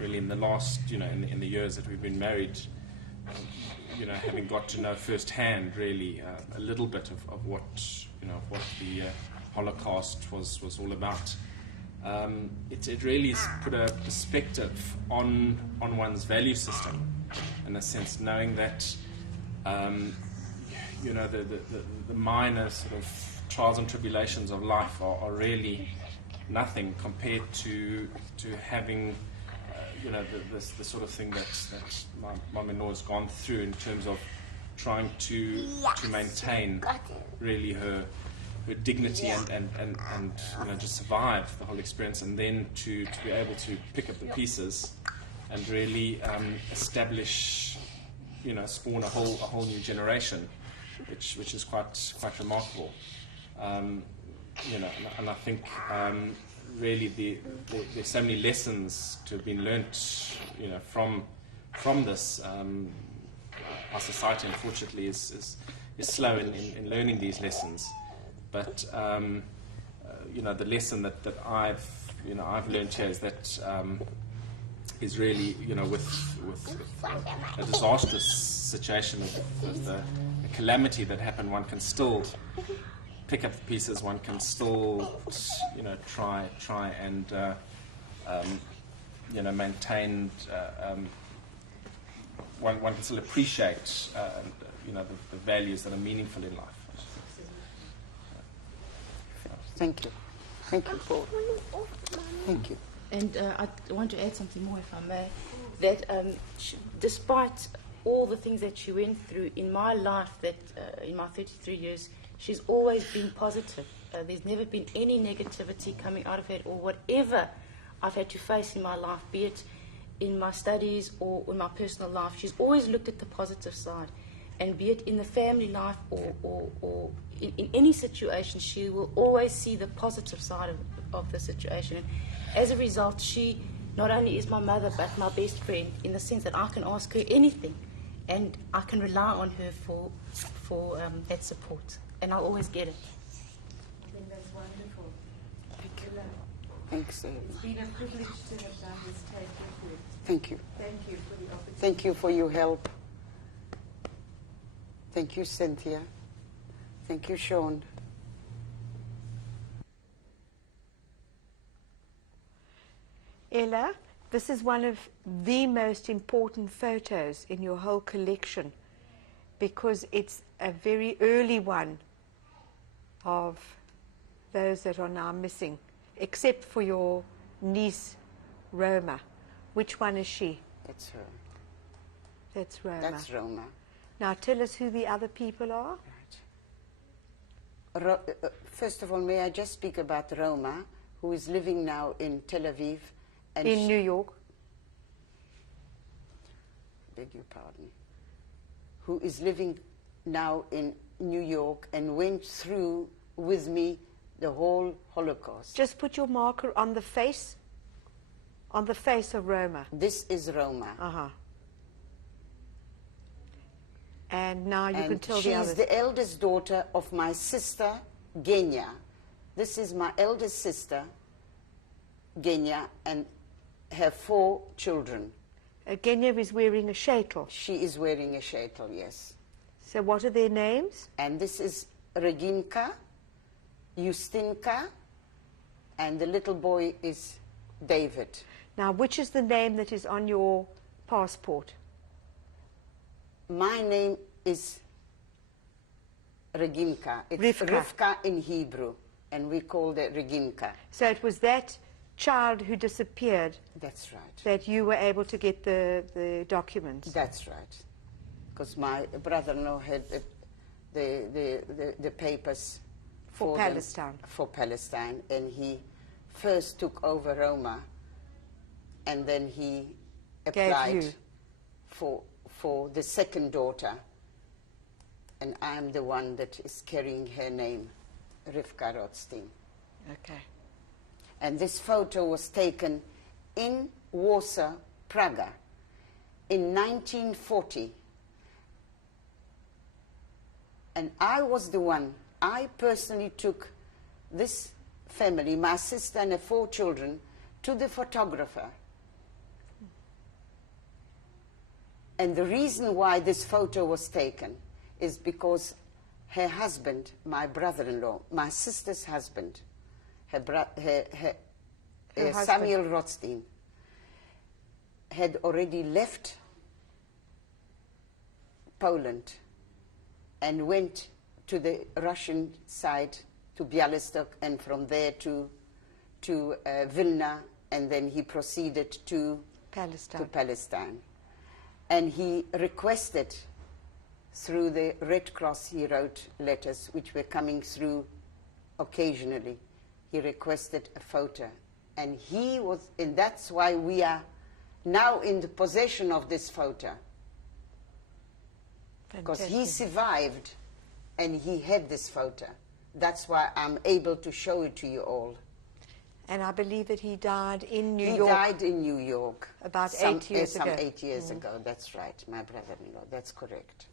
really in the last, in the years that we've been married, having got to know firsthand really a little bit of what, what the Holocaust was all about. It really has put a perspective on one's value system, in a sense, knowing that the minor sort of trials and tribulations of life are really nothing compared to having the sort of thing that my mum-in-law has gone through in terms of trying to maintain really her dignity and just survive the whole experience, and then to be able to pick up the pieces and really establish, spawn a whole new generation, which is quite remarkable. And I think really there's so many lessons to have been learnt, from this. Our society, unfortunately, is slow in learning these lessons. But the lesson that I've learned here is that is really with a disastrous situation, with a calamity that happened, one can still pick up the pieces. One can still try and maintain. One can still appreciate the values that are meaningful in life. Thank you. Thank you, Paul. Thank you. And I want to add something more, if I may. That despite all the things that she went through in my life, that in my 33 years, she's always been positive. There's never been any negativity coming out of it, or whatever I've had to face in my life, be it in my studies or in my personal life. She's always looked at the positive side. And be it in the family life or in any situation, she will always see the positive side of the situation. And as a result, she not only is my mother, but my best friend, in the sense that I can ask her anything, and I can rely on her for that support, and I'll always get it. I think that's wonderful. Thanks, Amy. It's been a privilege to have done this tape with you. Thank you. Thank you for the opportunity. Thank you for your help. Thank you, Cynthia. Thank you, Sean. Ella, this is one of the most important photos in your whole collection, because it's a very early one of those that are now missing, except for your niece, Roma. Which one is she? That's her. That's Roma. That's Roma. Now tell us who the other people are. Right. First of all, may I just speak about Roma, who is living now in Tel Aviv. And In New York. Beg your pardon. Who is living now in New York and went through with me the whole Holocaust. Just put your marker on the face of Roma. This is Roma. Uh-huh. And now you can tell the others. She's the eldest daughter of my sister, Genya. This is my eldest sister, Genya, and her 4 children. Genya is wearing a shaitel. She is wearing a shaitel, yes. So what are their names? And this is Reginka, Justinka, and the little boy is David. Now, which is the name that is on your passport? My name is Reginka. It's Rivka in Hebrew, and we called it Reginka. So it was that child who disappeared. That's right. That you were able to get the documents. That's right. Because my brother-in-law had the papers for Palestine. For Palestine, and he first took over Roma, and then he applied for for the second daughter, and I'm the one that is carrying her name, Rivka Rothstein. Okay. And this photo was taken in Warsaw, Prague, in 1940. And I was the one, I personally took this family, my sister and her 4 children, to the photographer. And the reason why this photo was taken is because her husband, my brother-in-law, my sister's husband, Her husband. Samuel Rothstein, had already left Poland and went to the Russian side, to Bialystok, and from there to Vilna, and then he proceeded to Palestine. And he requested, through the Red Cross, he wrote letters which were coming through occasionally. He requested a photo. And he was, and that's why we are now in the possession of this photo. Because he survived and he had this photo. That's why I'm able to show it to you all. And I believe that he died in New York. He died in New York. About 8 years ago. Some 8 years ago, that's right, my brother-in-law, that's correct.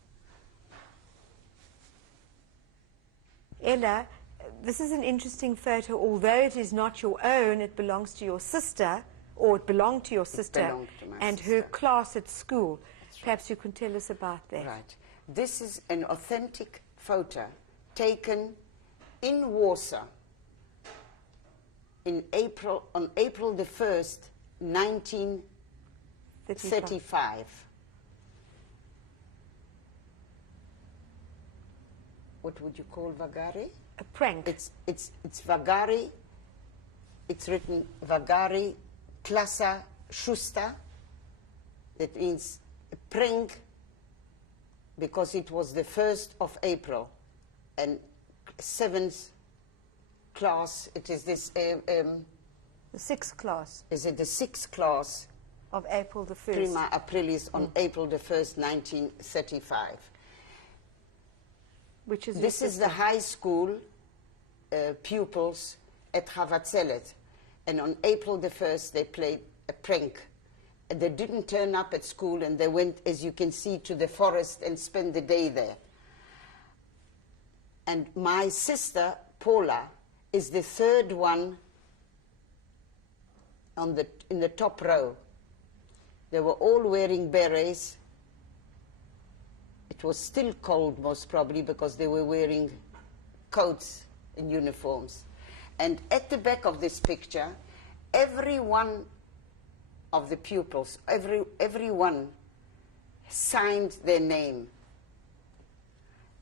Ella, this is an interesting photo. Although it is not your own, it belongs to your sister, or it belonged to your sister, belonged to my and sister. her class at school. Perhaps you can tell us about that. Right. This is an authentic photo taken in Warsaw on April the 1st, 1935. What would you call Vagari? A prank. It's Vagari. It's written Vagari Klasa Szusta. That means a prank, because it was the 1st of April, and 7th class. It is this. The 6th class Is it the 6th class? of April the 1st. Prima Aprilis on April the 1st, 1935. Which is This your is the sister. high school pupils at Havacelet. And on April the 1st, they played a prank. And they didn't turn up at school, and they went, as you can see, to the forest and spent the day there. And my sister, Paula, is the 3rd one in the top row. They were all wearing berets. It was still cold, most probably, because they were wearing coats and uniforms. And at the back of this picture, every one of the pupils, everyone signed their name.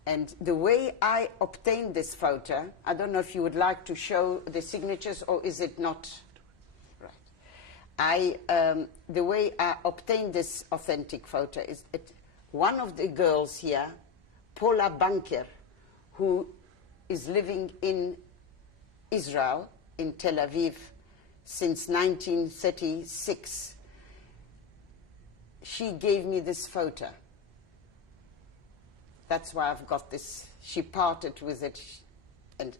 And the way I obtained this photo, I don't know if you would like to show the signatures, or is it not? Right. The way I obtained this authentic photo is one of the girls here, Paula Banker, who is living in Israel, in Tel Aviv, since 1936. She gave me this photo. That's why I've got this. She parted with it and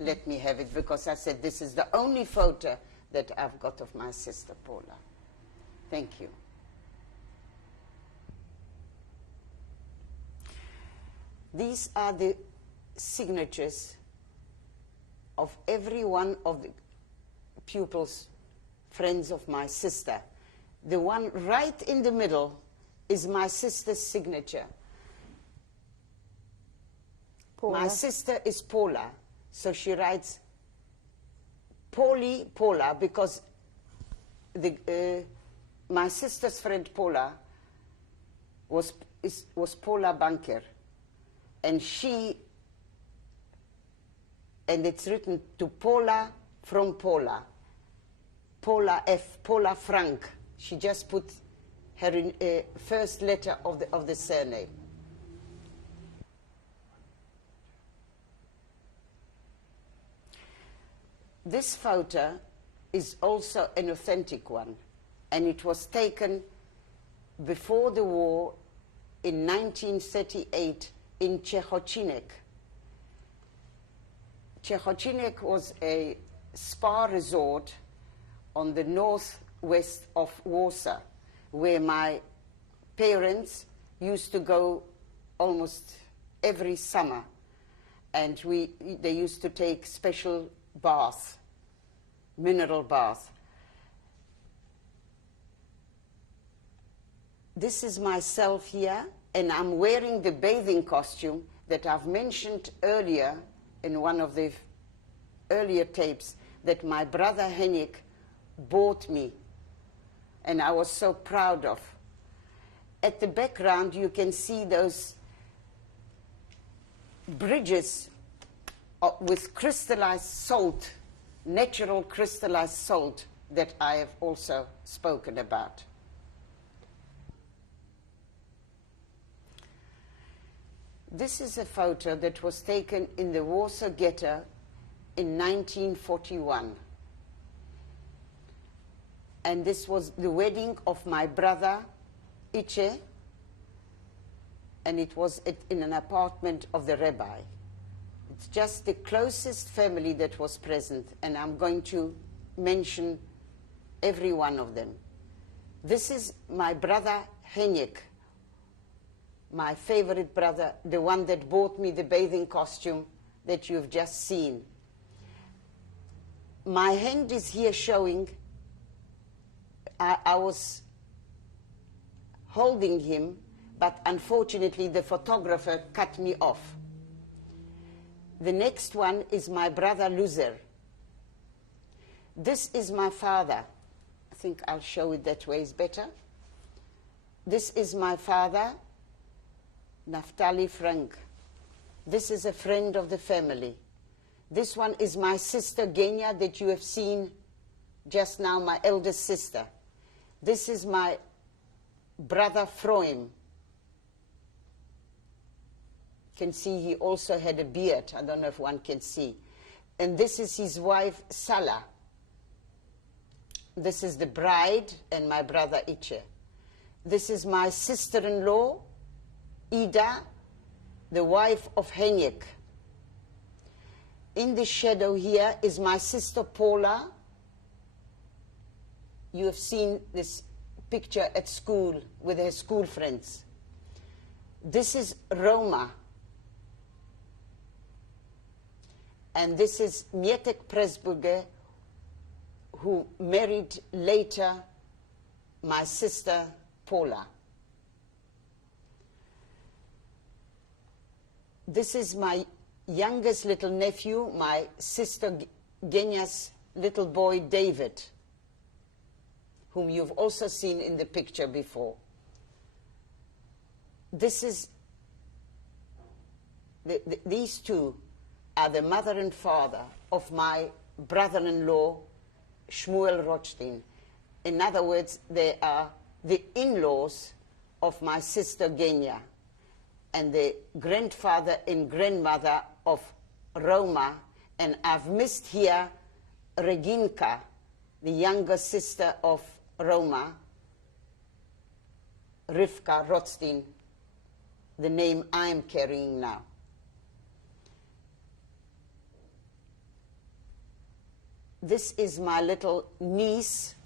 let me have it, because I said, this is the only photo that I've got of my sister Paula. Thank you. These are the signatures of every one of the pupils, friends of my sister. The one right in the middle is my sister's signature. Paula. My sister is Paula, so she writes Paula, because my sister's friend Paula was Paula Banker, and it's written to Paula from Paula, Paula Frank. She just put her first letter of the surname. This photo is also an authentic one, and it was taken before the war in 1938 in Ciechocinek. Ciechocinek was a spa resort on the northwest of Warsaw, where my parents used to go almost every summer, and they used to take special baths, mineral baths. This is myself here, and I'm wearing the bathing costume that I've mentioned earlier in one of the earlier tapes that my brother Henrik bought me, and I was so proud of. At the background, you can see those bridges with crystallized salt, natural crystallized salt that I have also spoken about. This is a photo that was taken in the Warsaw Ghetto in 1941. And this was the wedding of my brother, Iche, and it was in an apartment of the rabbi. It's just the closest family that was present, and I'm going to mention every one of them. This is my brother Henrik, my favorite brother, the one that bought me the bathing costume that you've just seen. My hand is here showing, I was holding him, but unfortunately the photographer cut me off. The next one is my brother Luzer. This is my father. I think I'll show it that way is better. This is my father, Naftali Frank. This is a friend of the family. This one is my sister Genia that you have seen just now, my eldest sister. This is my brother Froim. You can see he also had a beard. I don't know if one can see. And this is his wife Sala. This is the bride and my brother Iche. This is my sister-in-law, Ida, the wife of Henrik. In the shadow here is my sister Paula. You have seen this picture at school with her school friends. This is Roma. And this is Mietek Presburger, who married later my sister Paula. This is my youngest little nephew, my sister Genia's little boy David, whom you've also seen in the picture before. This is, these two are the mother and father of my brother-in-law, Shmuel Rothstein. In other words, they are the in-laws of my sister Genia, and the grandfather and grandmother of Roma, and I've missed here Reginka, the younger sister of Roma, Rivka Rothstein, the name I'm carrying now. This is my little niece,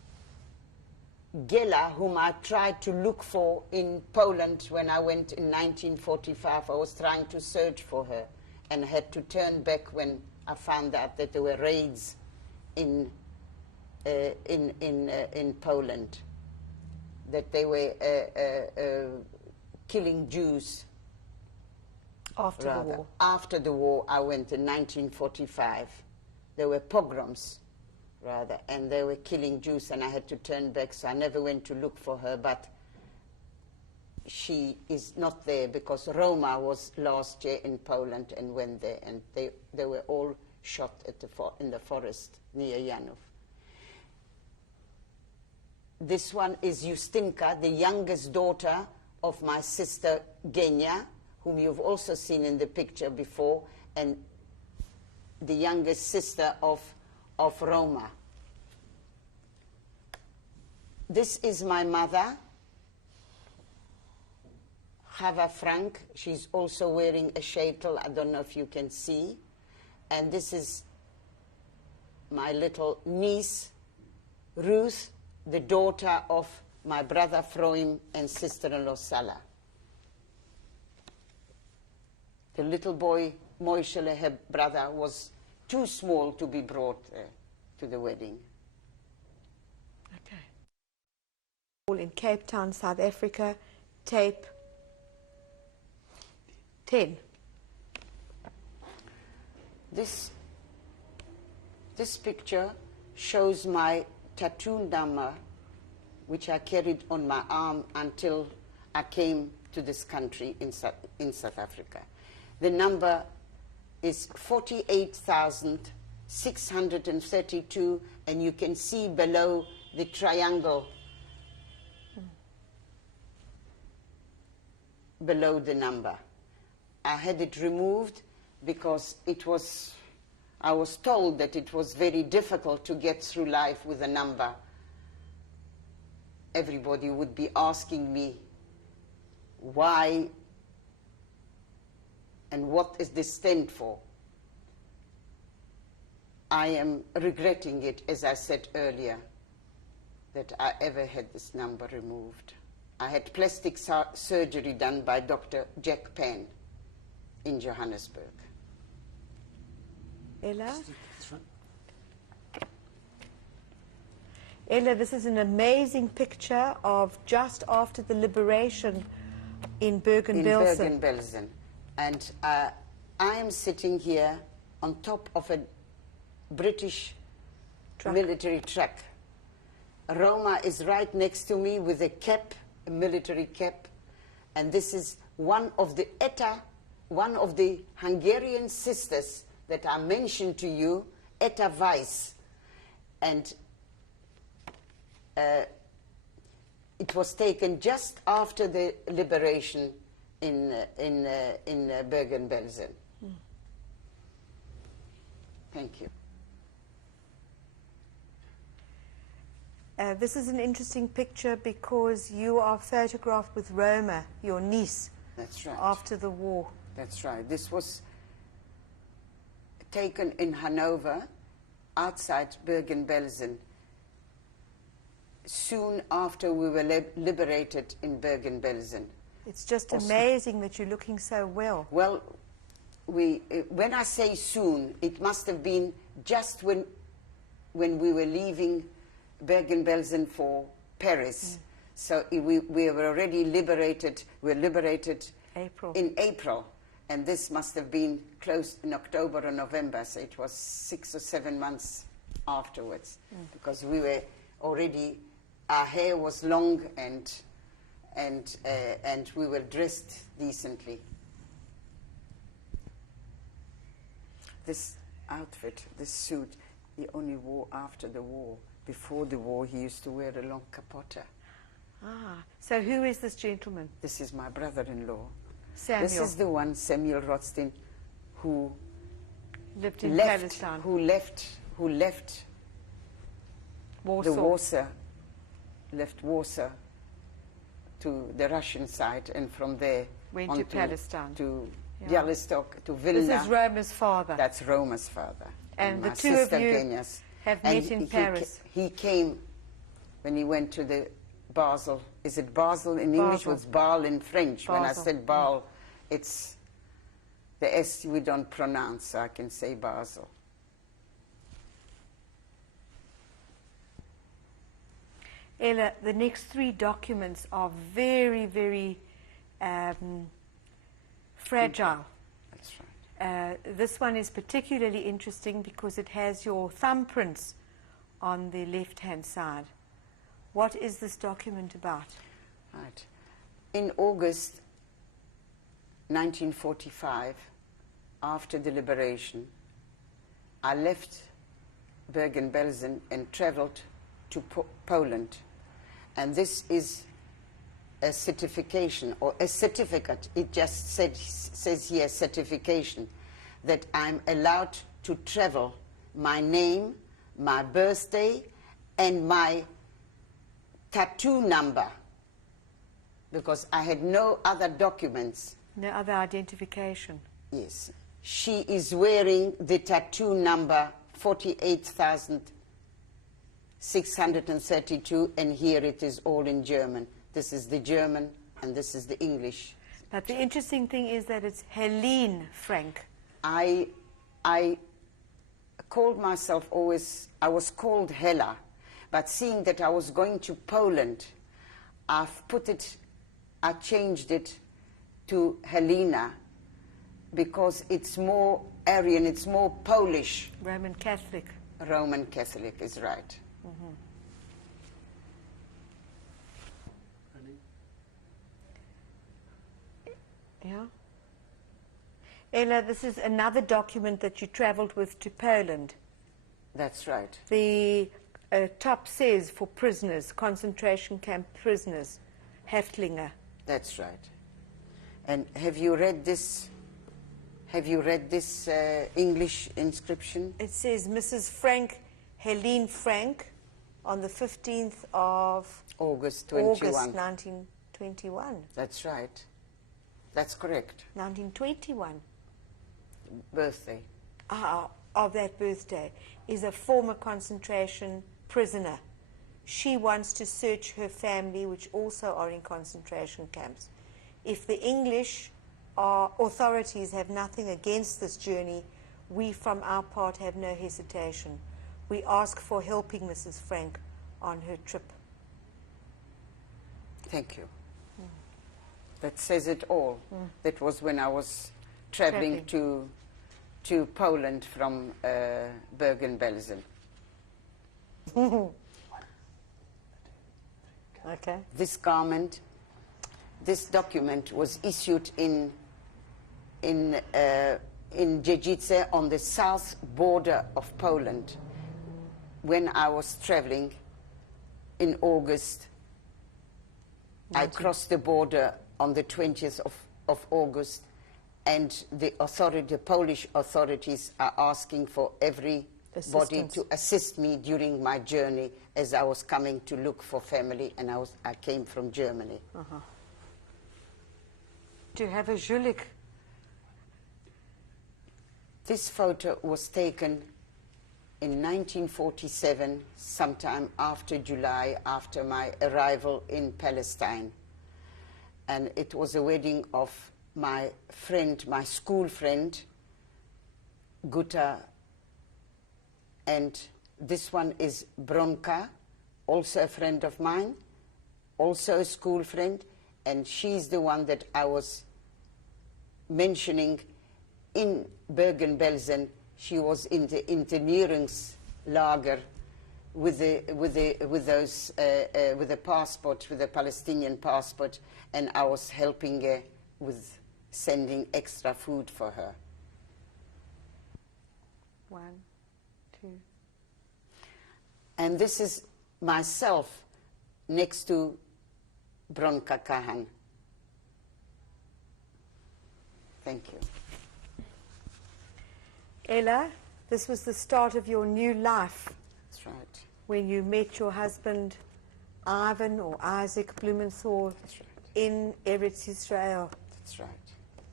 Gela, whom I tried to look for in Poland when I went in 1945. I was trying to search for her and had to turn back when I found out that there were raids in Poland, that they were killing Jews. After the war. After the war, I went in 1945. There were pogroms, rather, and they were killing Jews, and I had to turn back, so I never went to look for her, but she is not there because Roma was last year in Poland and went there, and they were all shot at in the forest near Janów. This one is Justinka, the youngest daughter of my sister Genia, whom you've also seen in the picture before, and the youngest sister of Roma. This is my mother, Chava Frank. She's also wearing a shaitel. I don't know if you can see. And this is my little niece, Ruth, the daughter of my brother Froim and sister-in-law Salah. The little boy, Moishele, her brother, was too small to be brought to the wedding. Okay. In Cape Town, South Africa, tape 10. This picture shows my tattoo number, which I carried on my arm until I came to this country in South Africa. The number is 48,632, and you can see below the triangle below the number. I had it removed because I was told that it was very difficult to get through life with a number. Everybody would be asking me why and what is this stand for. I am regretting it, as I said earlier, that I ever had this number removed. I had plastic surgery done by Dr. Jack Penn in Johannesburg. Ella? Ella, this is an amazing picture of just after the liberation in Bergen-Belsen. In Bergen-Belsen. And I am sitting here on top of a British military truck. Roma is right next to me with a cap, a military cap. And this is one of the Hungarian sisters that I mentioned to you, Etta Weiss. And it was taken just after the liberation in Bergen-Belsen. Thank you. This is an interesting picture because you are photographed with Roma, your niece. That's right. After the war. That's right. This was taken in Hanover, outside Bergen-Belsen, soon after we were liberated in Bergen-Belsen. It's just amazing that you're looking so well. Well, when I say soon, it must have been just when we were leaving Bergen-Belsen for Paris. So we were already liberated. We were liberated in April. And this must have been close in October or November. So it was 6 or 7 months afterwards. Because we were already, our hair was long and we were dressed decently. This outfit, this suit, he only wore after the war. Before the war, he used to wear a long capote. Ah, so who is this gentleman? This is my brother-in-law. Samuel. This is the one, Samuel Rothstein, who lived in Palestine. Who left Warsaw. the Warsaw, left Warsaw to the Russian side, and from there went to Palestine, to Bialystok, to Vilna. This is Roma's father. That's Roma's father. And the my two of sister you Genius. have met in Paris. He came when he went to the Basel. Is it Basel in English? Basel. It's Basel in French. Basel. When I said Basel, it's the S we don't pronounce, so I can say Basel. Ella, the next 3 documents are very, very fragile. That's right. This one is particularly interesting because it has your thumbprints on the left-hand side. What is this document about? Right. In August 1945, after the liberation, I left Bergen-Belsen and traveled to Poland. And this is a certification, or a certificate. It just says here certification, that I'm allowed to travel, my name, my birthday, and my tattoo number. because I had no other documents. No other identification. Yes. She is wearing the tattoo number 48,632, and here it is all in German. This is the German, and this is the English. But the interesting thing is that it's Helene Frank. I called myself always, I was called Hella, but seeing that I was going to Poland, I changed it to Helena, because it's more Aryan, it's more Polish. Roman Catholic. Roman Catholic is right. Yeah. Ella, this is another document that you traveled with to Poland. That's right. The top says for prisoners, concentration camp prisoners, Häftlinge. That's right. And have you read this? Have you read this English inscription? It says Mrs. Frank, Helene Frank, on the 15th of August 21. August 1921. That's right. That's correct. 1921. Birthday. Of that birthday is a former concentration prisoner. She wants to search her family, which also are in concentration camps. If the English authorities have nothing against this journey, we from our part have no hesitation. We ask for helping Mrs. Frank on her trip. Thank you. That says it all. That was when I was traveling to Poland from Bergen-Belsen. Okay. This garment, this document was issued in Dziedzice on the south border of Poland when I was traveling in August. I crossed the border on the 20th of August, and the Polish authorities are asking for everybody to assist me during my journey as I was coming to look for family, and I came from Germany. To have a Jülich. This photo was taken in 1947, sometime after July, after my arrival in Palestine. And it was a wedding of my friend, my school friend, Gutta. And this one is Bronka, also a friend of mine, also a school friend. And she's the one that I was mentioning in Bergen-Belsen. She was in the Internierungslager with the passport, with the Palestinian passport, and I was helping her with sending extra food for her. 1, 2. And this is myself next to Bronka Kahan. Thank you. Ella, this was the start of your new life. That's right. When you met your husband, Ivan or Isaac Blumenthal, That's right. in Eretz Israel. That's right.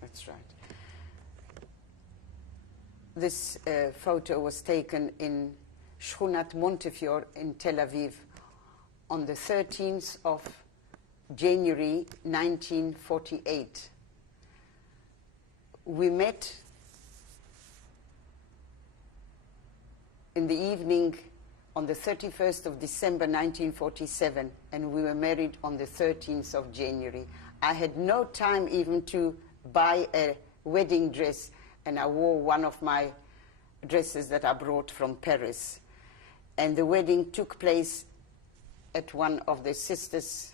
That's right. This photo was taken in Shchunat Montefiore in Tel Aviv on the 13th of January 1948. We met in the evening on the 31st of December 1947, and we were married on the 13th of January. I had no time even to buy a wedding dress, and I wore one of my dresses that I brought from Paris. And the wedding took place at one of the sisters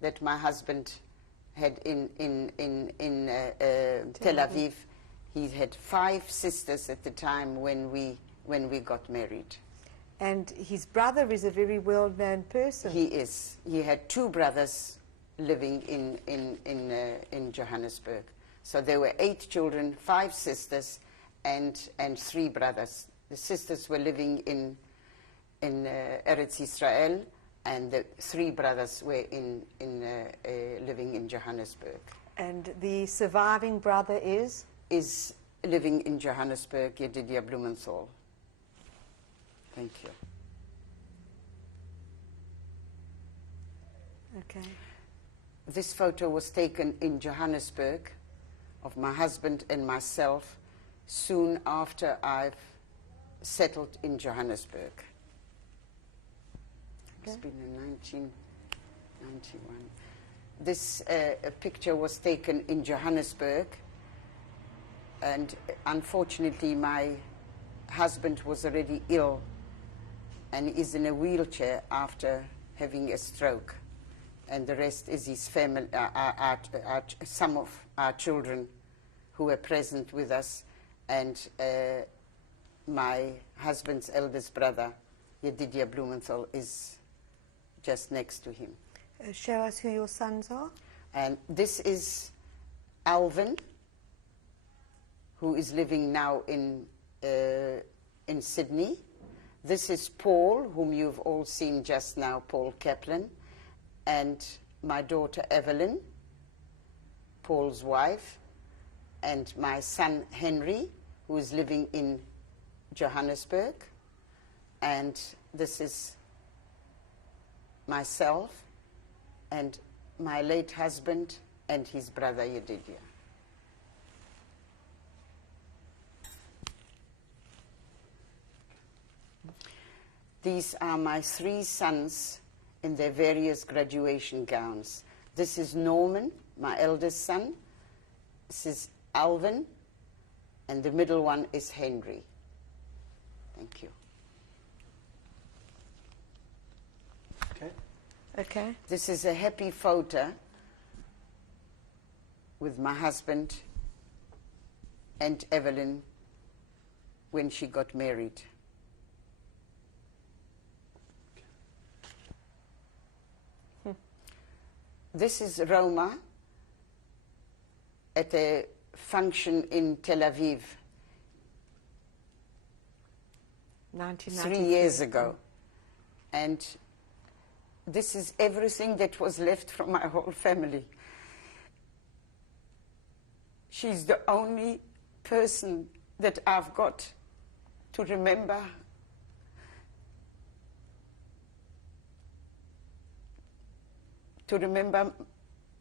that my husband had in Tel Aviv. He had 5 sisters at the time when we got married. And his brother is a very well-known person. He is. He had 2 brothers living in Johannesburg. So there were 8 children, 5 sisters, and 3 brothers. The sisters were living in Eretz Israel, and the 3 brothers were living in Johannesburg. And the surviving brother is? Is living in Johannesburg, Yedidia Blumenthal. Thank you. Okay. This photo was taken in Johannesburg of my husband and myself soon after I've settled in Johannesburg. It's been in 1991. This picture was taken in Johannesburg, and unfortunately my husband was already ill and is in a wheelchair after having a stroke. And the rest is his family, some of our children who were present with us, and my husband's eldest brother, Yedidia Blumenthal, is just next to him. Show us who your sons are. And this is Alvin, who is living now in Sydney. This is Paul, whom you've all seen just now, Paul Kaplan, and my daughter Evelyn, Paul's wife, and my son Henry, who is living in Johannesburg. And this is myself and my late husband and his brother Yedidia. These are my 3 sons in their various graduation gowns. This is Norman, my eldest son. This is Alvin, and the middle one is Henry. Thank you. Okay. Okay. This is a happy photo with my husband and Evelyn when she got married. This is Roma at a function in Tel Aviv 3 years ago. And this is everything that was left from my whole family. She's the only person that I've got to remember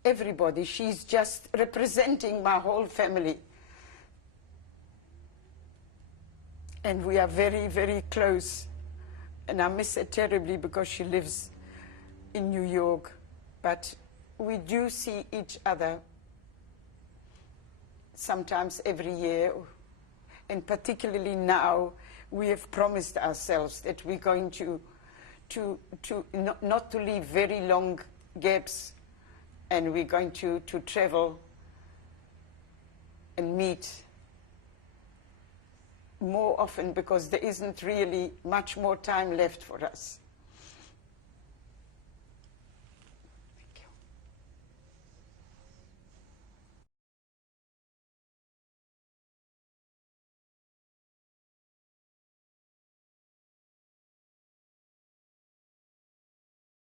everybody. She's just representing my whole family. And we are very, very close. And I miss her terribly because she lives in New York. But we do see each other sometimes every year. And particularly now, we have promised ourselves that we're going to not to leave very long gaps, and we're going to travel and meet more often, because there isn't really much more time left for us.